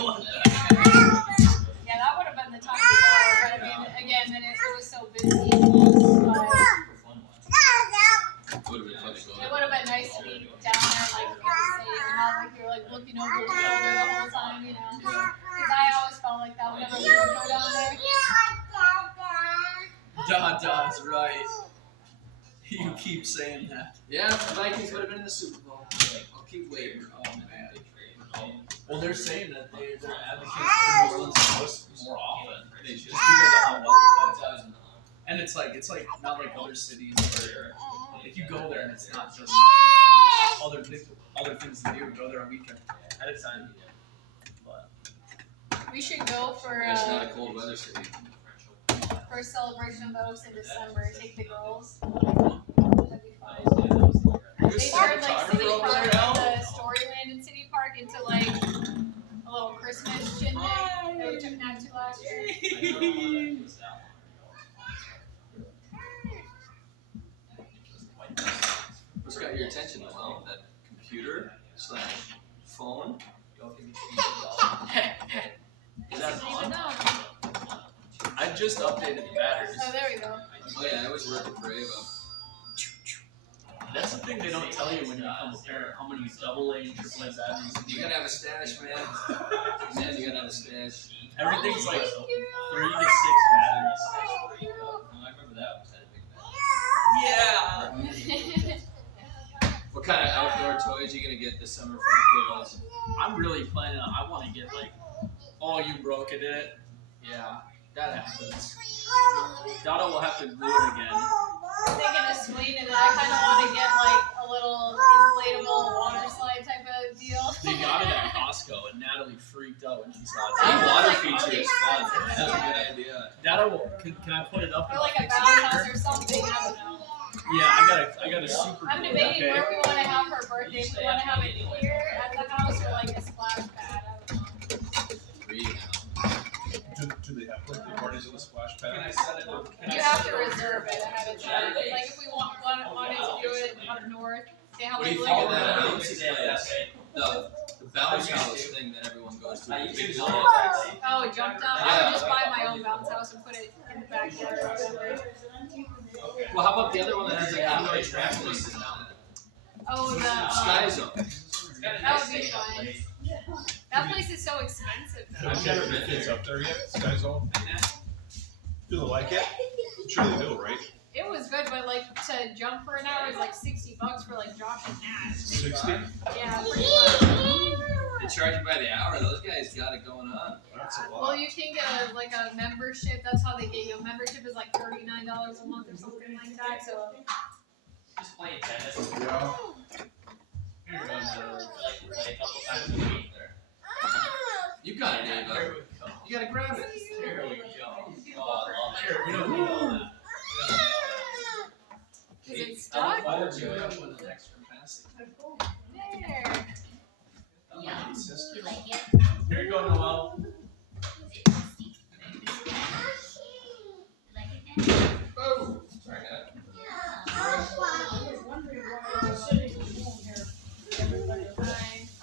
Yeah, that would have been the time to go. But I mean, again, then it was so busy. Would have been fun to go It there. would have been nice to be down there, like feel safe, and not like you're like looking over your shoulder the whole time, you know. Because I always felt like that whenever we would go down there. Dada's right. You keep saying that. Yeah, the Vikings would have been in the Super Bowl. I'll keep waiting. Oh man. Well, they're saying that they're advocating for New Orleans to host more often. They just because of how well. And it's like not like other cities where if you go there and it's not just other things to do. Go there a weekend at a time. But We should go for It's not a cold weather city. for a celebration of Oaks in December. Take the girls. That'd be fun. They turned like City Park, the Storyland in City Park into like a little Christmas shindig that we took Nat to last year. What's got your attention, Noel? That computer / phone? is that Even on? though. I just updated the batteries. Oh, there we go. Oh yeah, I was working for Ava. That's the thing they don't tell you when you become a parent. How many AA and AAA batteries You gotta have a stash, man. Man, you gotta have a stash. Everything's like 3 to 6 batteries. I remember that. Was that a big bag? Yeah. What kind of outdoor toys are you gonna get this summer for the kiddos? I'm really planning on. I want to get like, oh, you broke it. Yeah, that happens. Dada will have to glue it again. I'm thinking of swing, and I kind of want to get like a little inflatable water slide type of deal. They got it at Costco, and Natalie freaked out when she saw it. That Yeah. water Like, feature really is fun. expensive. That's a good idea. Dada will. Can I put it up? Or and like a fix it bounce house later? or something. I don't know. Yeah, I got a super. I'm glue, debating okay? where we want to have her birthday. If we want to have it here at the house or like a splash pad. I don't know. Free now. Do they have birthday parties at the splash Can I pad? set it up? Can I You set have to it up? reserve it ahead of time. Like if we wanted to do it up north, they have What do like you think of little. that bouncy place? The bounce house thing that everyone goes to. Oh, jumped up. I Yeah. would just buy my own bounce house and put it in the backyard or whatever. Well, how about the other one that has like indoor trampolines now? Oh, the Sky Zone. that would be fun. That place is so expensive though. Have you ever been kids up there yet? Sky Zone? Do they like it? I'm sure they do, right? It was good, but like to jump for an hour is like $60 for like Josh and Nat. 60? Yeah, pretty much. They charge you by the hour. Those guys got it going on. That's a Well, lot. you can get like a membership. That's how they get you. A membership is like $39 a month or something like that. So Just playing tennis. Yeah. You're going to play a couple times a week there. You got it, Ava. Here we go. You gotta grab it. Here we go. Oh, I love it. We don't need all that. is it stuck? Forward to it with an extra capacity. There. Yeah. You like it? Here you go, Noel. Like it, Dad? Oh, sorry, Dad. I was wondering why I was sitting at home here. Everybody was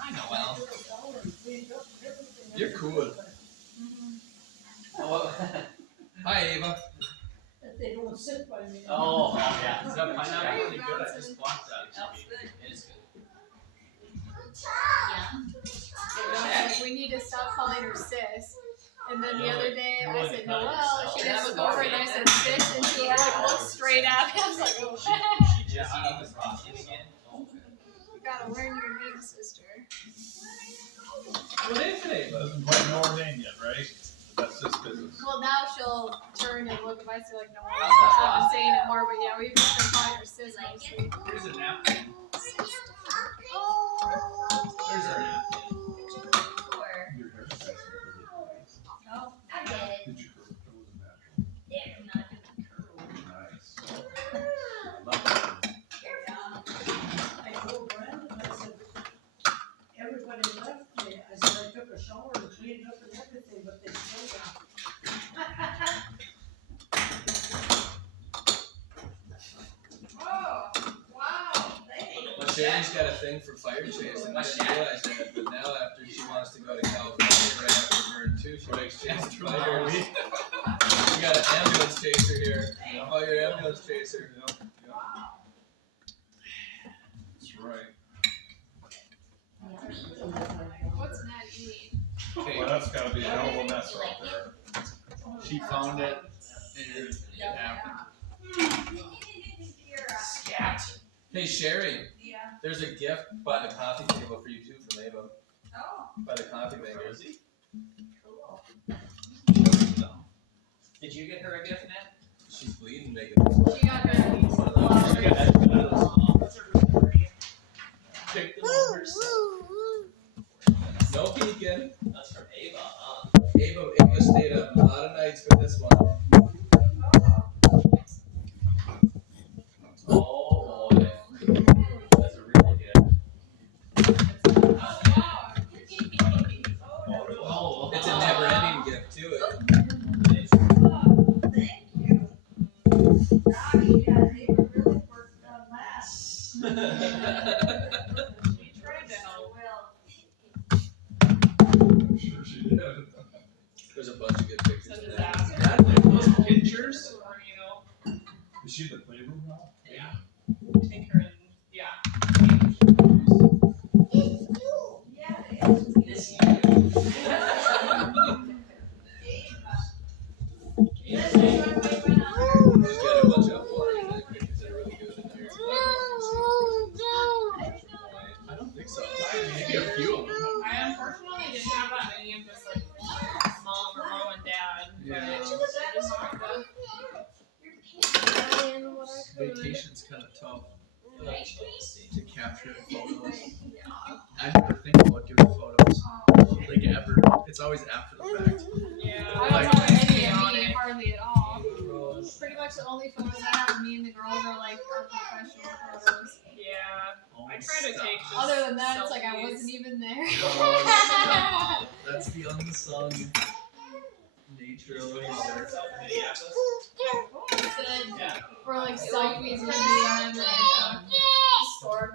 I know, Al. took a dollar and cleaned up everything. You're cool. Oh, Hi, Ava. That they don't sit by me. oh, yeah. Is that pineapple really good? I just blocked that. That was good. It is good. Yeah. Like, we need to stop calling her sis. And then the other day I said Noelle, she didn't look over and I said sis, and she like looked straight at me. I was like, oh, She just eating the frosting again. you gotta learn your name, sister. What is it? Doesn't quite know her name yet, right? That's just business. Well, now she'll turn and look if I say like Noelle. So I'm saying it more, but yeah, we've just been calling her sis mostly. Here's a napkin. There's our napkin. Your hair's nice and curly. Oh, I get it. Did you curl it? It was natural. They're not doing curl. Nice. I told Brandon, I said, everybody left me. I said, I took a shower and cleaned up and everything, but they still got. Oh, wow, thanks. Well, Sharon's got a thing for fire chasing. I didn't realize that, but now after she wants to go to California right after burn too, she likes chasing fires. We got an ambulance chaser here. Oh, your ambulance chaser. That's right. What's Nat eating? Okay. Well, that's gotta be a hell of a mess out there. She found it, and it happened. Scat. Hey Sherry, Yeah. there's a gift by the coffee table for you too from Ava. Oh, By the coffee maker. Is he? cool. Did you get her a gift, Nat? She's bleeding, making. She got her. Pick them up herself. No peeking. That's from Ava, huh? Ava stayed up a lot of nights for this one. Oh boy. That's a really good. Oh, It's a never-ending gift too. Oh, thank you. Gosh, yeah, they were really working on that. We tried to help. Well, I'm sure she did. There's a bunch of good pictures Such in a there. disaster. Those pictures. Is she in the playroom now? Take her in, yeah. yeah, it is. This is when we went on. There's got a bunch of water pictures that are really good in there. I don't think so. Maybe a few of them. I unfortunately didn't have that many of just like mom or mom and dad. Yeah. But I just wanted to. Vacation's kind of tough to capture photos. I never think about doing photos. Like ever. It's always after the fact. Yeah. I don't Like- have any of me, hardly at all. Pretty much the only photos I have of me and the girls are like our professional photos. Yeah. Oh, I try to stop. take just Other than that, it's like I selfies. wasn't even there. Oh, stop. That's the unsung nature of it. Good. Yeah. For like selfies with me on like Storm.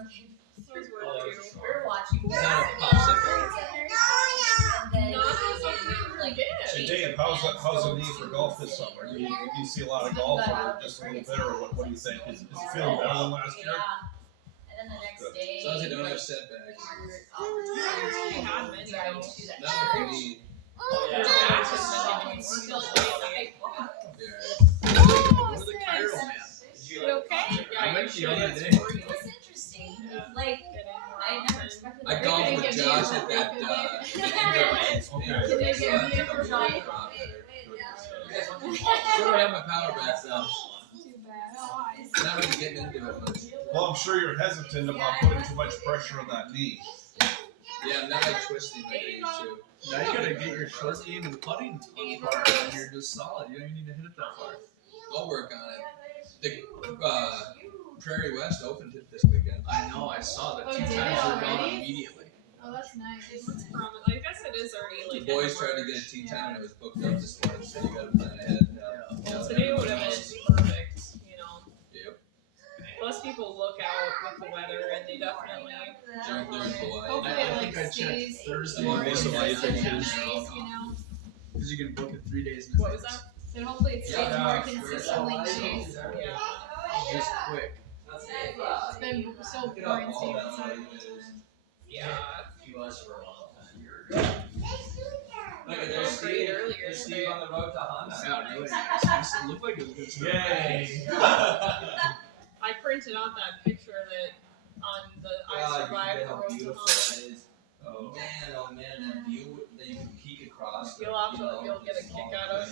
Those were Oh, too. We were watching Is that a popsicle? and then No, that's what we like did. Hey Dave, how's the need for golf this summer? Do you see a lot of golf or just a little bit, or what do you think? Is it feeling better than last year? Yeah. And then the next day. As long as they don't have setbacks. We had many Driving though. to that Not like we need. Oh Their yeah. back has been still lately. We're the Cairo man. Did you You like? okay? I Yeah, went you the should. other It's day. free. It was interesting. Yeah. Like, Get in I more never often. expected I that. golfed They with get Josh me at that, for Okay. Did they get me for free? I don't have my power back now. Too bad. Oh, Not really getting into it much. Well, I'm sure you're hesitant about putting too much pressure on that knee. Yeah, I'm not like twisting like I used to. Now you gotta get your short game and putting on par, and you're just solid. You don't even need to hit it that far. I'll work on it. The Prairie West opened it this weekend. I know. I saw that Oh, 2 did it times were gone already? immediately. Oh, that's nice. It's promised. I guess it is already The like. boys tried to get a tea time and it was booked up this morning, so you gotta plan ahead. Well, today would have been perfect, you know. Yep. Plus, people look out with the weather, and they definitely. During Hawaii. Hopefully I it think I like checked stays Thursday more morning, so I consistent think and it's nice, you know. because you can book it 3 days in What was advance. that? So hopefully it stays Yeah. more consistently nice. Yeah. Just quick. It's been so quarantine this time. Yeah. He was for a long time. Look at It there's was great Steve. earlier There's today. Steve on the road to Honda. Yeah, really nice. It looked like it was good stuff. Yay! I printed out that picture that on the I survived the road to home. Oh man, that view that you can peek across. You'll get a kick out of.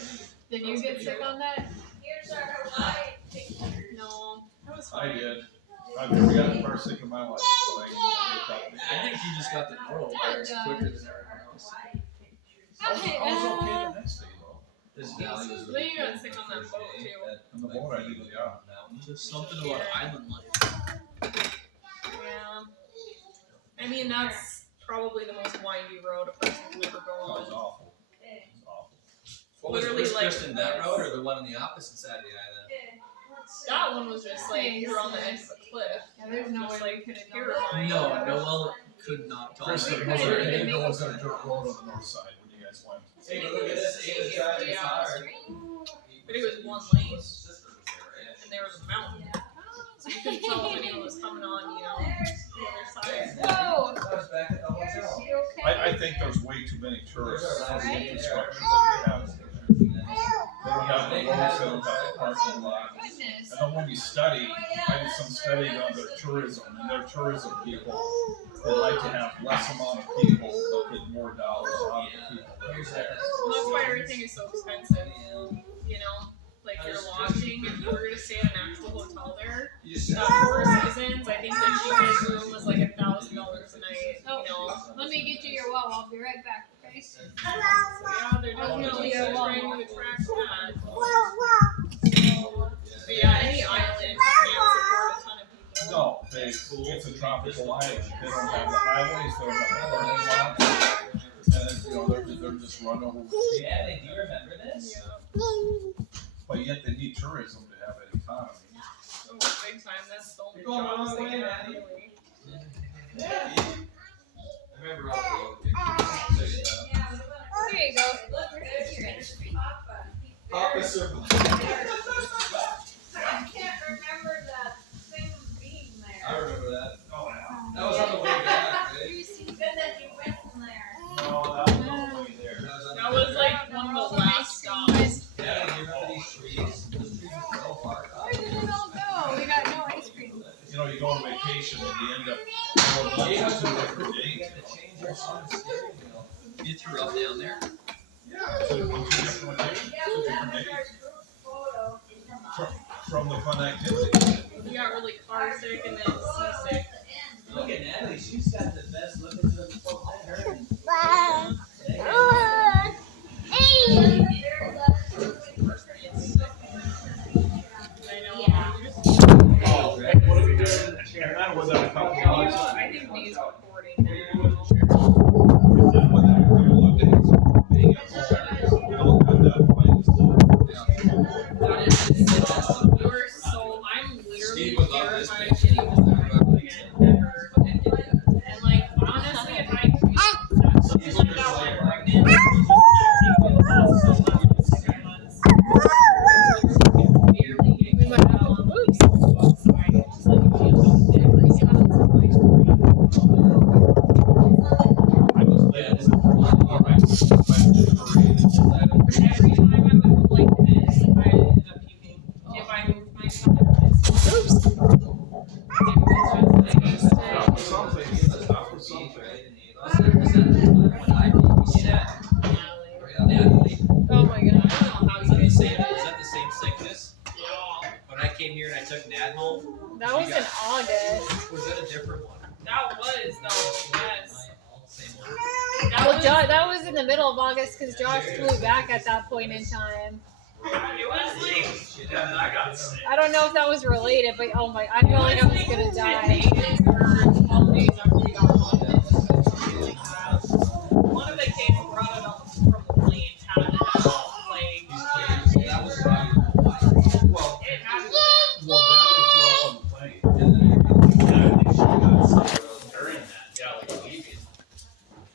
Did you get sick on that? Here's our Hawaii picture. No, that was I fine. did. I've never gotten car sick in my life. So I think you just got the norovirus quicker than everyone else. I was okay the next day though. This valley was Then really you got cool sick the on that first boat, day. too. That, On the boat I did, yeah. Just something about island life. Yeah. I mean, that's probably the most windy road a person can ever go That was on. awful. It was awful. What was Literally, worse, like, Kristen, that road or the one on the opposite side of the island? That one was just like you're on the edge of a cliff. Yeah, there's no Just way we like could have terrifying. No, Noel could not talk. Kristen, couldn't was there even any make was it. there a dirt road on the north side when you guys went? Hey, but look at this. Ava's driving his Yeah. car. But it was one lane, and there was a mountain, so you couldn't tell if anyone was coming on, you know, the other side. Whoa! I was back at the hotel. You okay? I think there's way too many tourists for the Right. construction that they have. They don't have the roads, they don't have the parking lot. Goodness. And then when you study, I did some studying on their tourism, and their tourism people they like to have less amount of people, but get more dollars out of the people that are there. Well, that's why everything is so expensive. You know, like your lodging, if you were gonna stay at an actual hotel there, You just Four Seasons, I think the cheapest room was like $1,000 a night. Oh, You know, let me get you your well. I'll be right back. Okay. so yeah, they're definitely trying to attract that. But yeah, any island can't support a ton of people. No, it's a tropical island. They don't have the highways, they don't have the parking lots. And then, you know, they're just run over. Yeah, do you remember this? Yeah. But yet they need tourism to have an economy. Oh, big time. That's the only You're going the jobs wrong they way, have, Andy. really. I remember all the old pictures. Yeah, we went. There you go. Look, there's Papa. Papa Circle. I can't remember that thing being I there. remember that. Oh, yeah. That was on the way back, right? Good that you went in there. No, that was on the way there. That was like one of the last stops. Yeah, you remember these trees? Those trees are so far up. Where did it all go? We got no ice cream. You know, you go on vacation and you end up going Yeah, to 2 different we days. had to change our son's steering wheel. You threw up down there. Yeah, so 2 different vacations, Yeah, 2 we different have days. our group photo. From the fun activity. We got really car sick and then seasick. Look at Natalie, she's got the best looking to the whole thing. I know. Yeah. Oh, what have you done? And that was at a couple of hours. I think Dee's recording now. When they were couple of days, being at home, you know, at that point, That is, you're so, I'm literally Steve would love this terrified picture. Kitty was never up again, ever. And like, honestly, if I got something like that when I'm pregnant, it would last so much, 6 months. Barely get kicked out. Oops. So I just like, every single time. I was late. All right. Every time I would go like this, I ended up puking. If I moved my stomach, oops. It was just like, Stop for something. Stop for something. Was that the one when I babysat? Right on Natalie. Oh my god. I don't know how Was you that the did same? it. Was that the same sickness? Yeah. When I came here and I took Nat home, That was in August. was that a different one? That was though, yes. Same one. That Well, was, that was in the middle of August because Josh flew back at that point in time. it was like, Yeah, I got sick. I don't know if that was related, but oh my, I feel like I was gonna 10 die. days or 12 days after we got home. One of the kids brought it up from the plane, had it like, That was right. Well, it had to Well, Natalie threw up on the plane. and then Yeah, I think she got sick during that. Yeah, like leaving.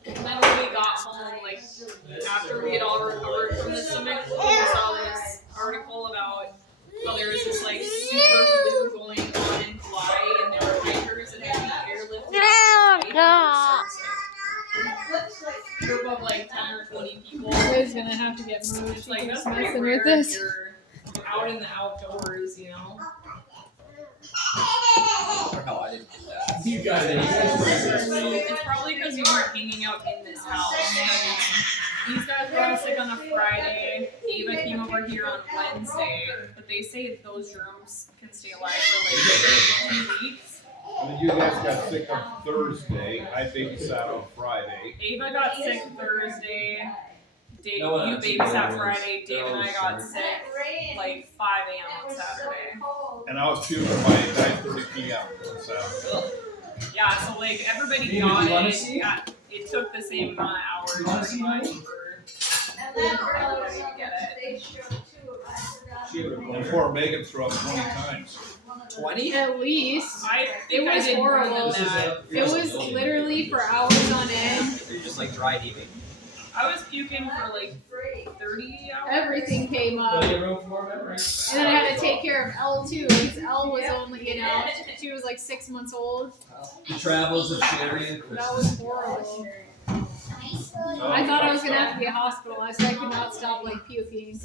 And then when we got home, like, after we had all recovered from the stomach flu, we saw this article about how there was this, like, super flu going on in Hawaii, and there were hikers that had to be airlifted. Group of, like, 10 or 20 people. Liz gonna have to get moved. It's like, She's that's pretty messing rare with if this. you're out in the outdoors, you know? No, I didn't do that. You guys, It's probably because you weren't hanging out in this house. These guys got sick on a Friday. Ava came over here on Wednesday, but they say those germs can stay alive for like 2 weeks. And then you guys got sick on Thursday. I babysat on Friday. Ava got sick Thursday. Dave, No one you else babysat knows. Friday. Dave and I got Those sick like 5 a.m. on Saturday. And I was puking by 9:30 p.m. on Saturday. Yeah, so like everybody Maybe got you wanna it. see? Yeah, it took the same amount of hours You wanna pretty see, much honey? for And then everybody earlier to get it. they showed too, I forgot. She had a And poor Megan threw up 20 times. 20? At least. I It think I was did more horrible. than that. It was literally for hours on end. You're just like dry heaving. I was puking for like 30 hours. Everything came up. Plenty of room for more memory. And then I had to take care of Elle too, because Elle was only, you know, she was like 6 months old. The travels of Sherry and Chris. That was horrible. I thought I was gonna have to be hospitalized, so I could not stop like puking.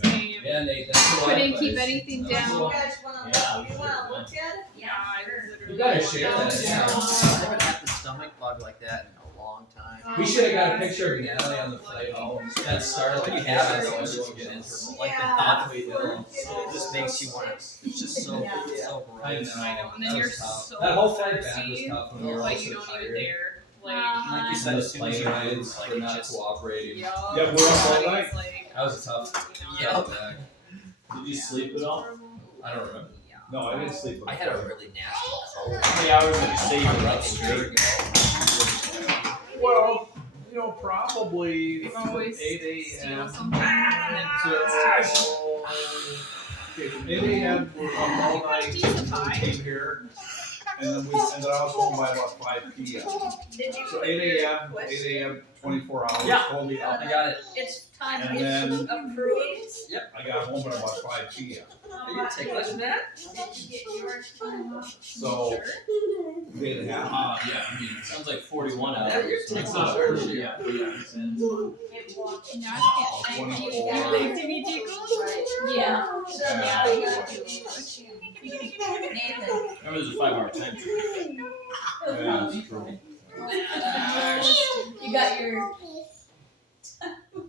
Yeah, Nate, that's what I Couldn't keep advise. anything You down. guys wanna, Yeah, you wanna look at it? Yeah, I literally. You gotta share that, yeah. I haven't had the stomach bug like that in a long time. We should have got a picture of Natalie on the flight home. That started When like you have it, so though, it's just everyone gets- miserable. Like the Yeah. thought it just makes you want. It's just so Yeah. so I gross. know. I know, and then That you're was tough. so That whole flight back was thirsty, tough when we were all like so you don't tired. even dare. Like, Like you said, And as those soon as plane you rides move, like for it not just cooperating. yup. Yeah, we're up all Everybody's night. like, That was tough. you know, Yep. Back. Did you sleep at all? I don't remember. No, I didn't sleep. I had a really nasty cold. How many hours did you say you were Like up a year straight? ago. Well, probably You always 8 steal a.m. something and then Okay, from 8 a.m. we're up all night. Decent time. Came here, and then I was home by about 5 p.m. Did you So put 8 your a.m., request 8 a.m., 24 hours, Yeah. totally up. I got it. It's time And to then- get approved. I got home at about 5 p.m. Are you take less than that? Did you get yours? So, day and a half. Yeah, I mean, it sounds like 41 Yeah, hours. you're so taking it's not a early, short yeah, but yeah, it's in. It walked. Now I can't thank you. You like to be tickled? Yeah. So, Yeah. Nathan. Remember, there's a 5-hour time. Yeah, it's true. You got your.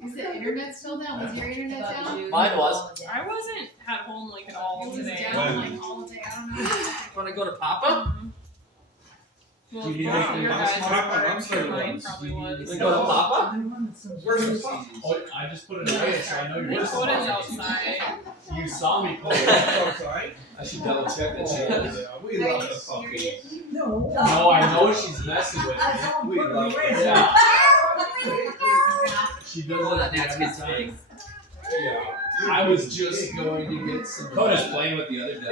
Is the internet still down? Was your internet down? Mine was. I wasn't at home like at all It was today. down like all day. I don't know. Want to go to Papa? Well, Do you need yeah, anything your else? guys' I'm part, sorry, mine once. probably Do you was. need We go to Papa? Where's the phone? Oh, I just put it away, so I know you're The listening. quota's outside. You saw me pull Oh, it. outside? I should double check that she is. Yeah, we love the puppy. No. No, I know she's messing with me. We love it. Yeah. She does Oh, that that's every good time. Yeah. I was just going to get some. Coda's playing with the other dog.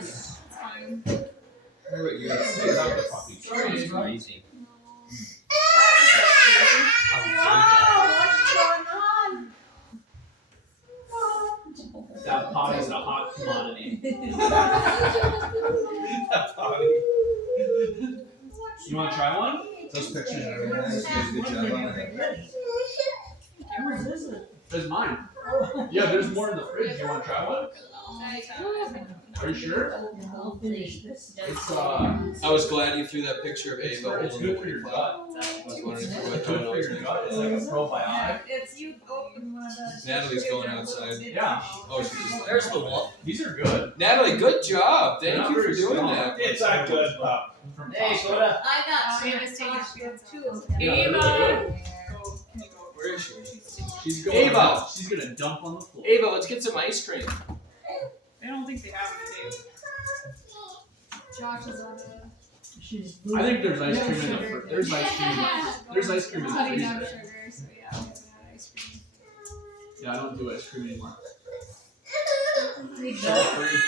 It's fine. Here we go. We love the puppy. It's crazy. What's going on? That pot is a hot commodity. That puppy. You want to try one? Those pictures are really nice. You did a good job on it. Whose is it? There's mine. Yeah, there's more in the fridge. You want to try one? Are you sure? I'll finish this. It's I was glad you threw that picture of it's Ava. it's good for your gut. I was wondering if you It's were good for your gut. It's like a probiotic. If you open one of those. Natalie's going outside. Yeah. Oh, she's just There's the wolf. These are good. Natalie, good job. They're Thank not you for very doing strong. that. It's a good pup. From Hey, Costco. Coda. I got Oh, some yeah, it's taking Costco too. Yeah, Ava! they're Go, can you go? Where is she? She's going. Ava! She's gonna dump on the floor. Ava, let's get some ice cream. I don't think they have it today. Josh is on a. She's. I think there's ice cream in the Sugar. fr- there's ice cream. There's ice cream in the Honey nut freezer. sugar, so yeah, we haven't had ice cream. Yeah, I don't do ice cream anymore. Free Sugar dog. free.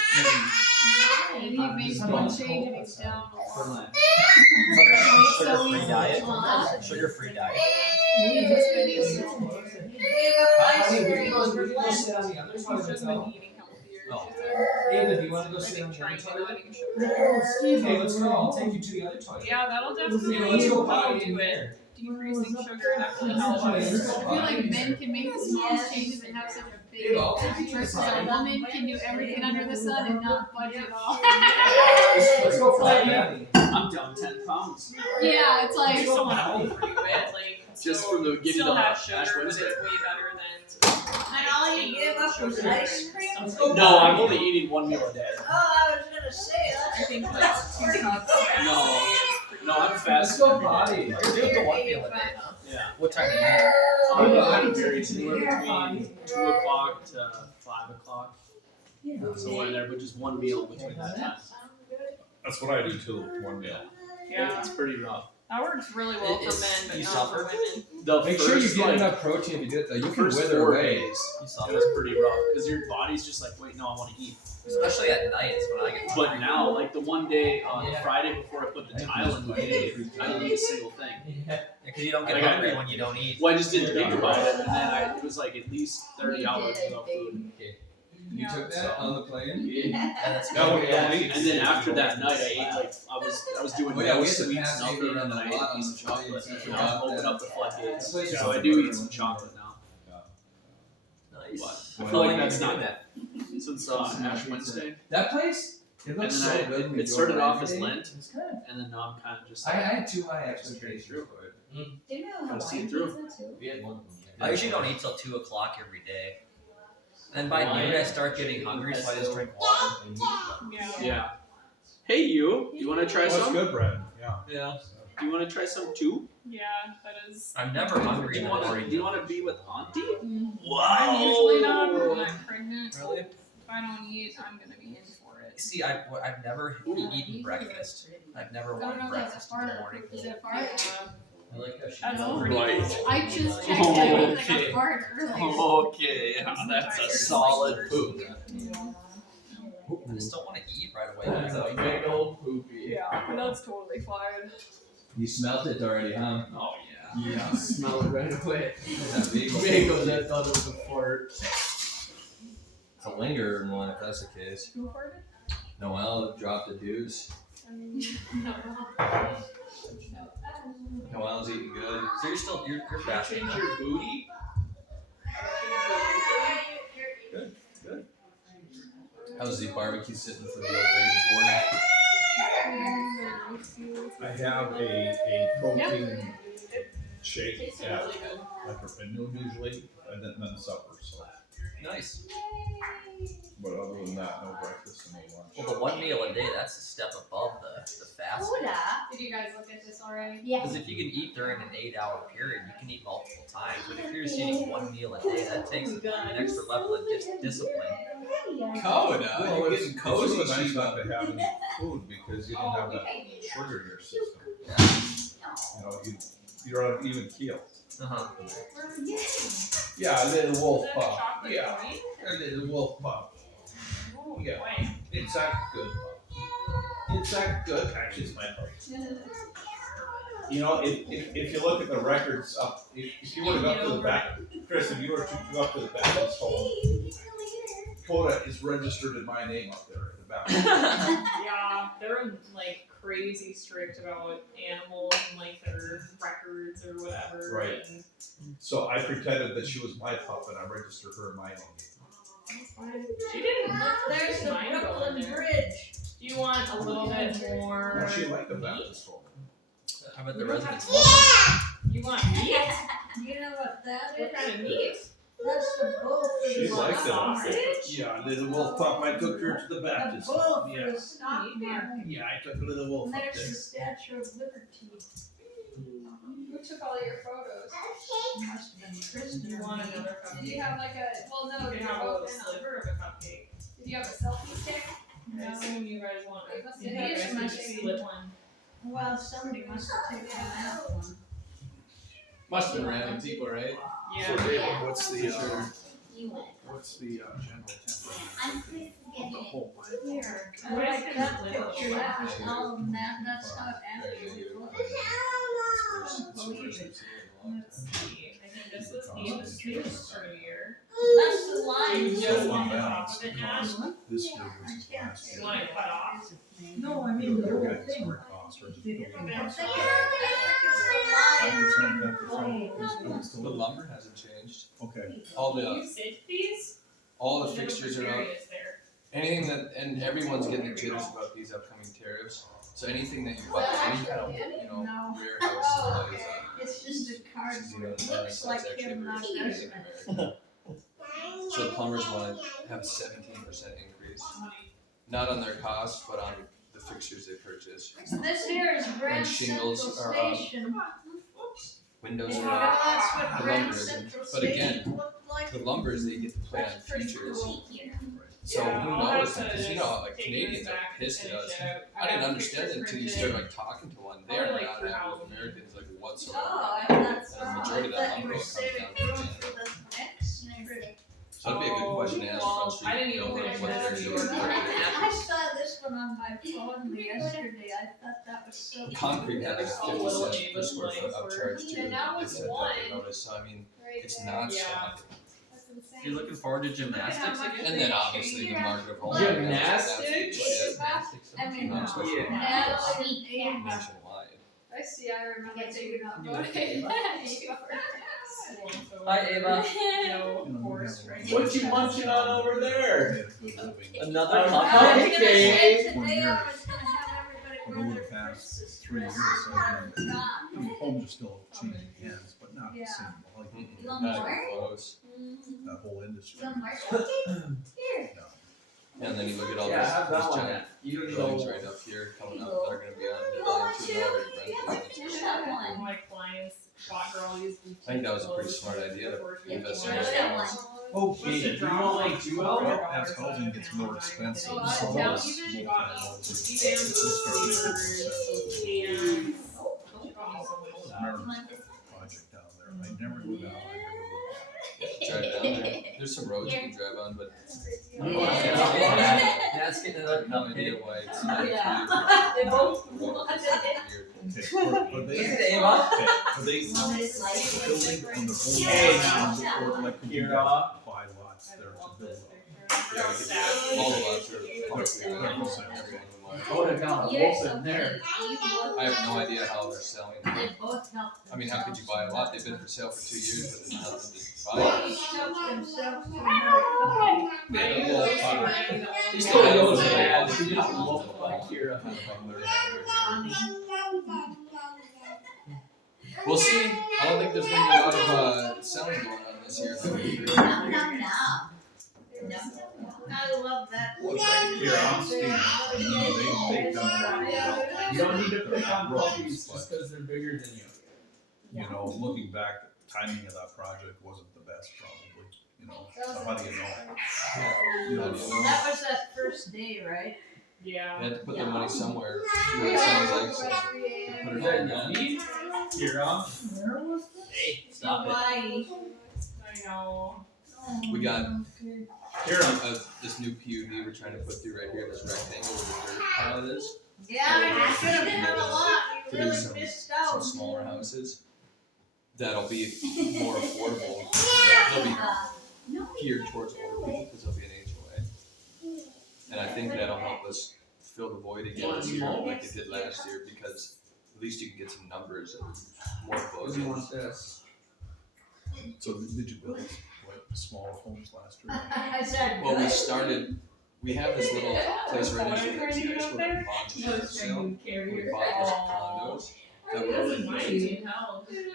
And he makes one change and he's down a For lot. lunch. Sugar-free diet. Huh? Sugar-free diet. He's just been eating so much. Ice cream for lunch. sit on the other She's just been eating healthier. Oh. She's been, Ava, do you want to go I sit on think, the other trying to toilet? not eat sugar. Oh, Steve. Okay, let's go. I'll take you to the other toilet. Yeah, that'll definitely Ava, let's go help potty in do it. there. Decreasing sugar definitely Oh, helps. yeah. I feel like men can make the smallest changes and have such a big Ava, I'll take impact you to the versus a side. woman can do everything under the sun and not budge at all. Let's go fly Daddy. I'm down 10 pounds. Yeah, it's like It's so unhealthy for you, it, like, Just so from the getting still the has Ash sugar, but Wednesday. it's way better than. And all you give up was ice cream? No, I'm only eating one meal a day. Oh, I was gonna say, I that's. think that's 2 cups. No. No, I'm Let's fasting go every day. potty. You're doing the one meal a day, huh? Yeah. What time do you eat? I'm very anywhere between 2 o'clock to 5 o'clock. Somewhere in there, but just one meal between that time. That's what I do too, one meal. Yeah, It's pretty rough. that works really well for men, but You not suffer? for women. The Make first, sure you get like, enough protein to do it though. You the can first wither 4 away. days, You it suffer. was pretty rough because your body's just like, wait, no, I want to eat. Especially at night is when I get. But now, like the one day on Yeah. Friday before I put the tile in the cave, I didn't eat a single thing. Because you don't get Like, I- hungry when you don't eat. Well, I just didn't think about it, and then it was like at least 30 hours without food. You took that on the plane? Yeah. That's No, good. yeah. And then after that night, I ate like I was doing Oh, yeah, we no had to sweets, pass nothing, Ava and around then the I ate a lot piece on of chocolate. the plane, And so now forgot open that. up the floodgates. That place is So I so do good. eat some chocolate now. Nice. But I feel like that's not that since Ash Wednesday. That place? It And looks then so good. when you it go started there off every as day. Lent, It's good. and then now I'm kind of just I like, had too high expectations for it. Do you know Gotta see Hawaiian it through. pizza too? We had one of them. I usually don't eat till 2 o'clock every day. Then by noon I start getting hungry, so I just drink water. Yeah. yeah. Hey you want to try That's some? good, Brad. Yeah. Yeah. Do you want to try some too? Yeah, that is. I'm never hungry Do in you the want to? morning. Do you want to be with Auntie? I'm usually not when I'm pregnant. Really? If I don't eat, I'm gonna be in for it. See, I've never eaten breakfast. I've never I don't know wanted if that's a breakfast in fart the or morning. poop. Is it a fart? I like how she That's does it. pretty Right. cool. I just checked it. I Okay. got fart earlier. Okay, that's a solid poop. I just don't want to eat right away. That's a big old poopy. Yeah, that's totally fine. You smelt it already, huh? Oh yeah. Yeah. Smell it right away. That bagel. Bagels, I thought it was a fart. It's a lingering one if that's the case. Who farted? Noelle dropped the deuce. Noelle's eating good. So you're fasting. Change your booty. How's the barbecue sitting for the old baby boy? I have a protein shake at like a noon usually, and then supper. So, Nice. but other than that, no breakfast and no lunch. Well, the one meal a day, that's a step above the fast. Did you guys look at this already? Because if you can eat during an 8-hour period, you can eat multiple times. But if you're just eating one meal a day, that takes an extra level of discipline. Coda, Well, you're it's getting it's cozy. really nice Shiva. not to have any food because you don't have that sugar in your system. You know, you're on an even keel. Uh-huh. Yeah, a little wolf Is that pup. chocolate Yeah, pony? a little wolf pup. Oh, Yeah. boy. It's that good pup. It's that good. Actually, it's my pup. You know, if you look at the records up, if you were to go up to the back, Chris, if you were to go up to the back of this hole, Coda is registered in my name up there in the back. Yeah, they're like crazy strict about animals and like their records or whatever. Right. And So I pretended that she was my pup and I registered her in my name. she didn't look There's the mine go in Brooklyn there. Bridge. Do you want a little bit more? Well, she liked the Baptist hole. How about the residents? You want meat? You know what that What is? kind of meat? That's the bull for She the liked stock it. market. Yeah, little wolf pup. I took her to the The Baptist. bull for Yeah, the stock market. yeah, I took a little wolf And up there's there. the Statue of Liberty. Who took all your photos? Must have been Do Kristen. you want another Did you cupcake? have like a? Well, no. You You're can have a both little in on. sliver of a cupcake. Did you have a selfie stick? I assume you guys want It must you be guys nice. can Must just be. split one. Well, somebody must have taken that one. Must have been random people, right? Yeah. So, David, what's the Sure. general temperature of the whole line? Here, I What is like this that little picture, one? that was all that, that's not actually. Believe it. Let's see. I think this was the start of the year. That's the Do line. you just want the top of it now? This year I was can't last say. You want it cut off? No, I mean the whole year. thing. Cost, I registered. think it's the line. 10%. The lumber hasn't changed. Okay. All Can you the sit these? fixtures are up. Areas there. Anything that, and everyone's getting the jitters about these upcoming tariffs. So anything that you buy, any kind of, No. warehouse supplies, It's just a card, you know, it looks like that's him, not actually this very so the plumbers want to have a 17% increase, not on their cost, but on the fixtures they purchase. This here is Grand shingles Central are up. Station. Windows And you are know, up. that's what The Grand lumber isn't. Central But again, Station looked like. The lumbers they get to play on That's pretty features. cool. So Yeah, who I'll have knows? to Because you know, like take Canadians this are back pissed at and us. finish it out. I didn't have understand it pictures until you printed. start like talking to one. They Probably, are like, not for happy Halloween. with Americans like whatsoever. Oh, that's, And the I majority of that thought you lumber were comes saving down room from for the next trip. So that'd be a good question to ask Oh, Front Street. I didn't even Know finish what that. they're You doing. were I saw this one on my phone yesterday, I thought that was so. Concrete had like Oh, 50 little cents per David square foot Blanks upcharge too. And that They was said that one. they noticed. So I mean, Right it's there. not Yeah. stopping. That's the insane. You looking forward to gymnastics again? And then obviously the market of home. Gymnastics? I mean, Not especially Yeah. Natalie and nationwide. I see, I remember taking out You voting. Hi, Ava. No horse training. What you munching on over there? Another I was cupcake. gonna say One today year. I was gonna have everybody But wear over their the past dresses. 3 years, I've been, I mean, homes are still changing hands, but not the same volume. You want more? Photos. That whole industry. You want more cupcake? Here. And then you look at all Yeah, have that these one. giant You don't need buildings all. right up here coming up that are gonna be on line 2 now already rented. Just that one. My clients bought her all these boutique I think that was a pretty clothes smart idea to before she invest was in born. Just that one. Okay, Listen, do you drop want like like $2 well, hours as housing gets more expensive, Oh, so out of those town small even? houses, She it's banned just start making sense. She bought me so much stuff. Maryland project down there, I never go down, I never look. Drive down there. There's some roads you can drive on, but That's getting another no idea cupcake. why it's Yeah. the They both road wanted is it. weird. Okay, but they, Look at okay, Ava. but they Well, it's like. building on their own Hey, lots, or like could you Kira. buy lots there to build on? Yeah, we could do that. All the lots are publicly available, so everyone would want it. Oh, they got a Yes, wolf in there. I have no idea how they're selling. They both helped. I mean, how could you buy a lot? They've been for sale for 2 years, but there's nothing to They buy. each helped themselves to another cupcake. I Yeah, use well, those fine. brand He ones. still knows it, man. He just wolf like Kira. We'll see. I don't think there's gonna be a lot of selling going on this year. Nom, nom, nom. I love that. Here, I'm Steve, you know, they've done that. You don't need to pick on puppies just because they're bigger than you. You know, looking back, the timing of that project wasn't the best probably, you know, so how do you know? You know, That was that first day, right? Yeah. They had to put their money somewhere. See what it sounds like. So put it all in that. Kira. Where was this? Hey, stop it. Hawaii. I know. We got Kira. this new PUD we're trying to put through right here, this rectangle where the dirt pile is. Yeah, you should have had a lot. You really Produce missed some out. smaller houses that'll be more affordable. They'll be geared towards older people because they'll be an HOA. And I think that'll help us fill the void again this year like it did last year because at least you can get some numbers and more What do you close. want this? so did you build, what, smaller homes last year? I said, Well, we good. started, we have this little place right next to the high school that we bought to for sale. We bought those condos that were really great.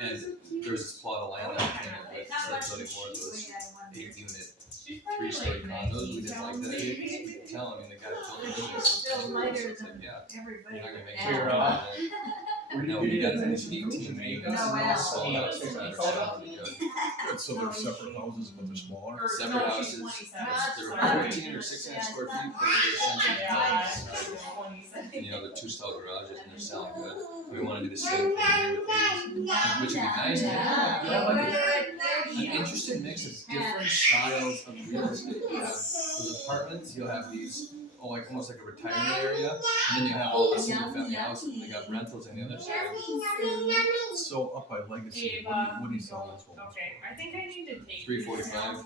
And there was this plot of land that came up with, started building more of those 8-unit, 3-story condos. We didn't like that idea because we could tell, I mean, the guy that built the business. Still lighter It's like, than yeah, everybody. you're not gonna make else. it. Kira. No, we got these 18 acres. No, well. Sold out for better selling good. Good, so they're separate houses, but they're smaller? Separate houses, they're 14 or 16 square feet, but they're essentially and, you know, the 2-stall garages and they're selling good. We wanna do the same thing here with these, which would be nice to have like an interesting mix of different styles of real estate. You have those apartments, you'll have these, like almost like a retirement area, and then you have all the single family houses, and they got rentals on the other side. So up by Legacy, Ava, what do you sell those homes? Okay, I think I need to take. 345,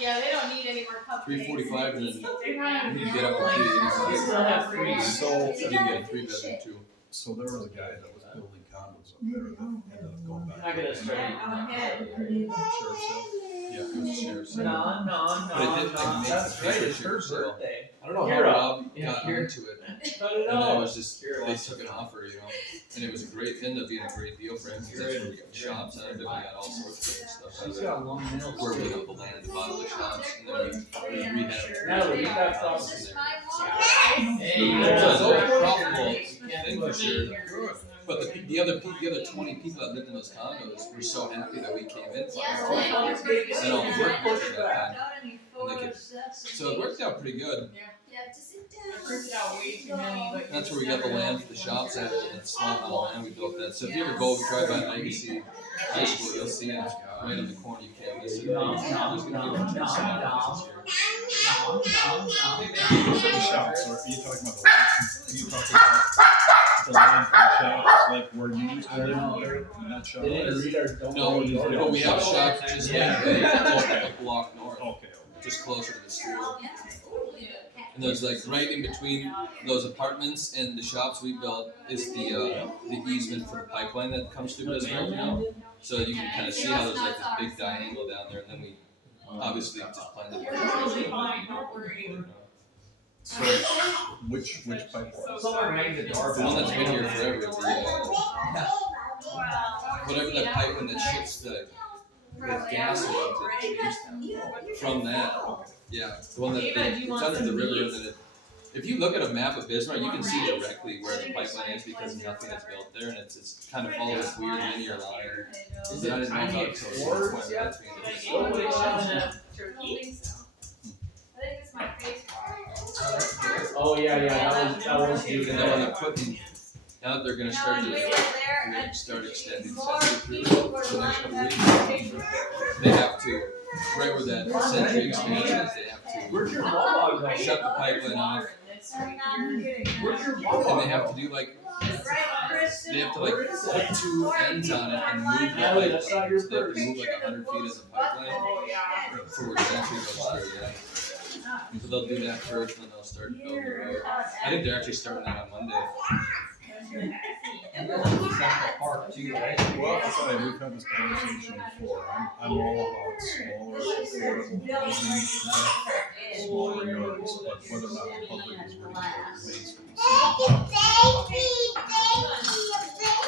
Yeah, they don't need any more cupcakes. 345, and then Yeah. you get up to 385. You still have three. So, You can get a 3-bedroom too. so there was a guy that was building condos up there that ended up going back. Not gonna straighten. Sheriff's sale. Yeah, it was a sheriff's sale. No, But it didn't, like, make That's the right, paper it's her sheriff's sale. birthday. I don't know how Kira. Rob Yeah, got Kira. into it, Not and at then it all. was just, Kira they wants took to- an offer, you know, and it was a great, ended up being a great deal for him, because that's where we got shops out of it, we got all sorts of different stuff out She's of it. got long nails. Where we got the land at the bottom of the shops, and then we rehab. Natalie, you got house some. in there. Hey, It's a you're very a profitable You thing for sure. But the other 20 people that lived in those condos were so happy that we came in. Yes, finally. they And all the work we Push did back. that time. Not any And they could- photos, that's So it worked out pretty good. I printed out way too many, but. That's where we got the land for the shops at, and that small amount of land we built that. So if you ever go drive by Legacy High School, you'll see it right on the corner. You can't miss it. There's gonna be a bunch of shops this year. So the shops, or are you talking about the, are you talking about the land for the shops, like where you used to live out there, in that shop? They didn't read our don't. No, but we have shops just like a Okay. block north, Okay. just closer to the school. And there's like right in between those apartments and the shops we built is the easement for the pipeline that comes through Bismarck now. So you can kind of see how there's like this big diagonal down there, and then we obviously just planted. Totally fine, don't worry. So, which pipeline? Someone rang the The doorbell. one that's been here forever, whatever that pipeline that ships the gas to Jamestown. From that, yeah, the one that Ava, do you it's want under the some river, meat? and then if you look at a map of Bismarck, you can see directly where the pipeline is because nothing is built there, and it's kind of follows this weird linear line. Is But I it didn't know tiny about it till explorers someone yet? explained it to me. Like, what is that? I don't Turkey? think so. I think it's my face. Oh yeah, that was And then when they're putting, now that they're gonna start to start extending Century through the next couple weeks, they have to, right where that Century expansion is, they have Where's your to ball going? shut the pipeline off, Where's your ball and they have to do like, they have to like put two ends on it and move the Natalie, that's not your pipeline. They have to purse. move like 100 feet of the pipeline Oh, yeah. for where Century goes through, yeah. And so they'll do that first, and then they'll start building the road. I think they're actually starting that on Monday. Park too, right? Well, that's why we've had this conversation before. I'm all about smaller, affordable housing, smaller yards, but whether or not the public is ready for it remains to be seen.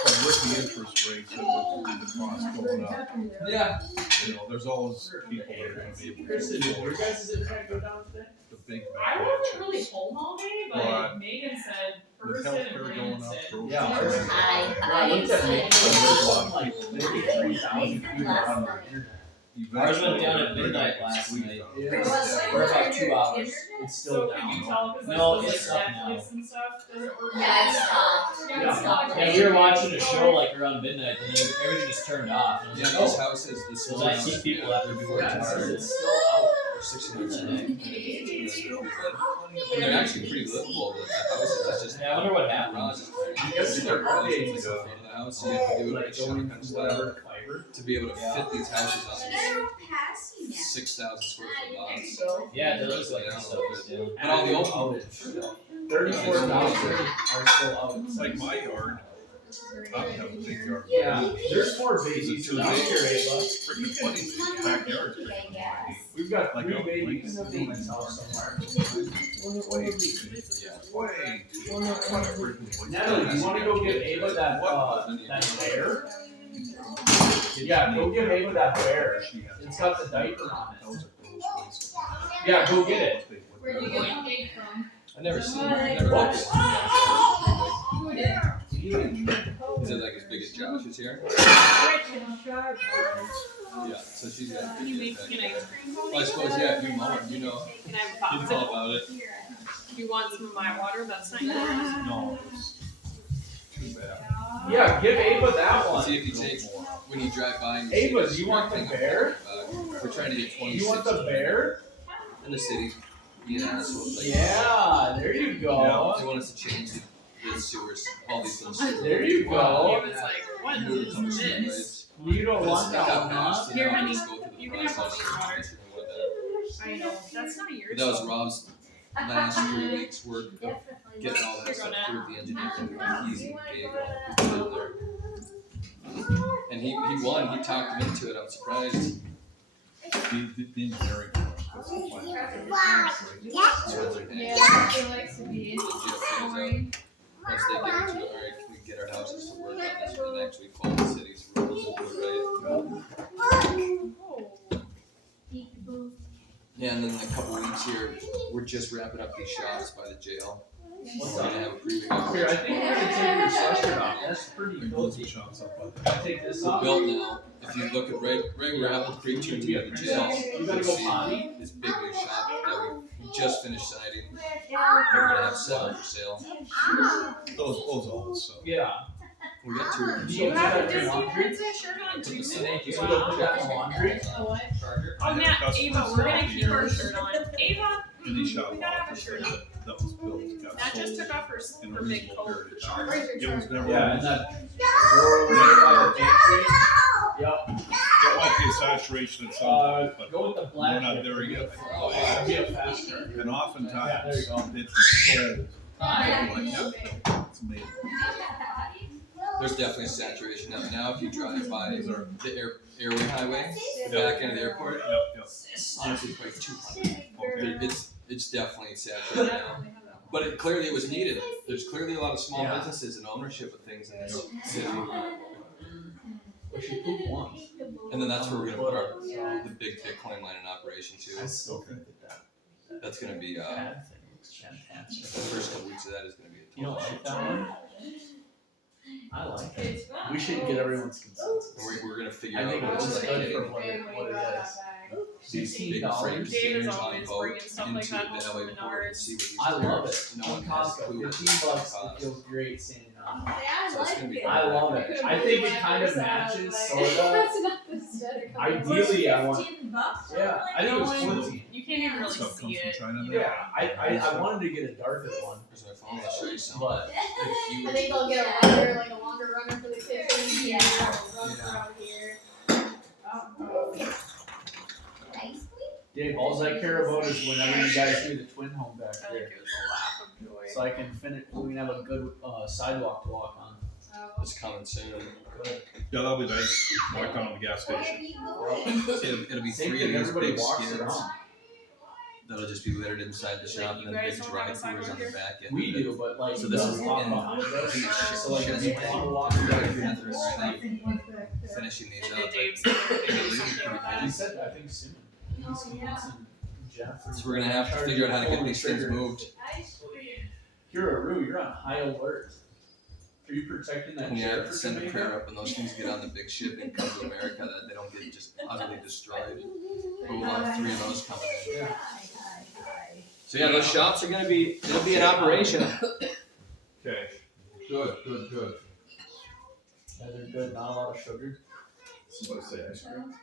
But with the interest rates and with the cost going up, Yeah. you know, there's always people that are gonna be able to Kristen, did your afford guys' internet go down today? the big I wasn't really mansions. home all day, But but Megan said With Ferguson and healthcare Brandon going up, said. grocery Yeah, prices ours- going Hi. up, I looked at me, there's a lot of like people maybe that 3,000 people on our internet. Ours went down at eventually midnight they're last gonna night. squeeze Yeah. out. For about 2 hours. It's So still could you down. tell, cause like No, stuff it's like up now. Netflix and stuff doesn't work? Yeah, it's stopped. Yeah, we were watching a show like around midnight and then everything just turned off. And I was Yeah, like, these oh, houses, the so school I houses. see people after before Yeah, it's it's still out. They're 600 and they're actually pretty livable. The houses, it's just Yeah, I wonder what happened. garage is You guys see their updates, in front of the house. You have to do it like like going shotgun from whatever style to fiber. to be able to Yeah. fit these houses on these passing 6,000 square foot lots. Yeah, it does look like that stuff is too. But all the open outage. 34,000 are still out. It's like my yard, I don't have a big yard. Yeah, there's 4 Is it babies too around big? here, Ava. Freaking funny, backyard's bigger than mine. We've got Like 3 a- babies in my house somewhere. Way whatever. Natalie, you wanna go give Ava that, that bear? Yeah, go give Ava that bear. It's got the diaper on it. Yeah, go get it. Where'd you get the cake from? I never seen it. I never looked at Who did? it. Is it like as big as Josh's here? Yeah, so she's got Can you 50 make of an that. ice cream for me? Well, I suppose, yeah, if you mow it, you know, Can I have a you popsicle? know about it. You want some of my water? That's not yours. No, it's too bad. Yeah, give Ava that one. See if you take, when you drive by and you Ava, see do you want the thing, bear? we're trying to get 26 You want the bear? in the city. Yeah, so it's like, Yeah, there you go. they want us to change the sewers, all these little sewers. There you He go. was like, what Move a is couple this? streetlights. You don't But want it that got one, passed, huh? and Here, now we honey, just go through the you can have process. all the water. I know, that's not yours. That was Rob's last 3 weeks work of getting all that stuff through the engineers and he's gave all the people in there. And he won, he talked him into it, I'm surprised. The engineering firm, that's the final. So it's like, hey, Yeah, he likes to be legit things boring. out. Once they give it to him, alright, can we get our houses to work on this for the next week, follow the city's rules and do it right. Yeah, and then in a couple weeks here, we're just wrapping up these shops by the jail. What's We're up? gonna have a pretty big Here, I think we're gonna take your sweatshirt off. That's pretty They built filthy. some shops up by Can I take this We're off? built now. If you look at right where Apple Creek turned to the jail, You you gotta can go see potty? this big new shop that we just finished siding. We're gonna have 7 for sale. those all, so. Yeah. We got 2 of them. Do You you have a have Disney laundry? princess shirt on too? Thank You wanna put that in the laundry? What? Oh, Matt, Ava, we're gonna keep our shirt on. Ava, And he shot we gotta have a off shirt on. that was built got That just sold took off her, in a her big reasonable coat period for of sure. time. Where's your It was charger? never. Yeah, and that drawer over there by the pantry. Yep. That might be a saturation at some point, but Go with the we're black. not there yet. It'd be a fast charger. And Yeah, there oftentimes you go. it's sold like that. It's amazing. There's definitely saturation now. If you drive by the airway highway, the back end of the airport, Yep, yep. honestly, it's like 200. It's definitely saturated now. But clearly it was needed. There's clearly a lot of small businesses and ownership of things in this city. But she pooped once. And then that's where we're gonna put the big Bitcoin line in operation too. I still think that That's gonna be pad thing looks fantastic. the first couple weeks of that is gonna be a You don't total like shit that show. one? I like it. We should get everyone's consensus. And we're gonna figure I out think what it it's looks like good getting for what it is. these big $16. freight Dave is containers on always boat bringing stuff into like that the home LA from port and Menards. see what these I love it. No one has a Costco, clue what $15 these it cost. feels great standing on it. So it's gonna be I love it. I think it kind of matches sort of. That's not the stutter. Ideally, I want. $15? Yeah, I think it was No, 14. You can't even really Stuff see comes from it. China you now. know. Yeah, I wanted to get a darker one, Here's my phone, I'll show you some. but Like I huge. think they'll get a runner, like a longer runner for the kitchen. Yeah. Run for out here. Dave, all I care about is whenever you guys do the twin home back I think there, it was a laugh of joy. so I can finish. We can have a good sidewalk to walk on. Oh. It's coming soon. Good. Yeah, that'll be nice. Right down at the gas station. It'll be Same 3 thing. of these Everybody big walks skids around. that'll just be littered inside the shop, you and then guys big don't dry have a coolers sidewalk on the here? back end. We do, but like So this is walk in- behind us. in the So like if you shit. want to walk Yeah, back, yeah, they're right now finishing these And up. then Dave's but gonna they're do leaving something pretty with that. he fast. said I think soon. Jeff. So we're gonna have to figure out how to get these things moved. You're a Roo, you're on high alert. Are you protecting that And you chair have for to send a Jamaica? prayer up when those things get on the big ship and come to America that they don't get just utterly destroyed. But we'll have 3 of those coming in. Yeah. So yeah, those shops are gonna be, it'll be in operation. Okay. Good, good, good. Yeah, they're good, not a lot of sugar. What say, ice cream?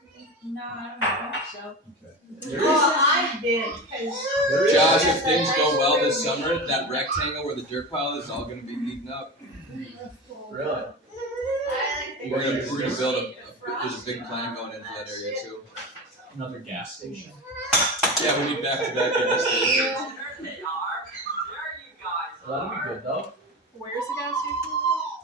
No, I don't think so. Well, I did, 'cause Josh, if things go well this summer, that rectangle where the dirt pile is all gonna be eaten up. Really? We're gonna build there's a big plan going into that area too. Another gas station. Yeah, we need back-to-back gas stations. There they are. There you guys Well, that'd be good though. Where's the gas station?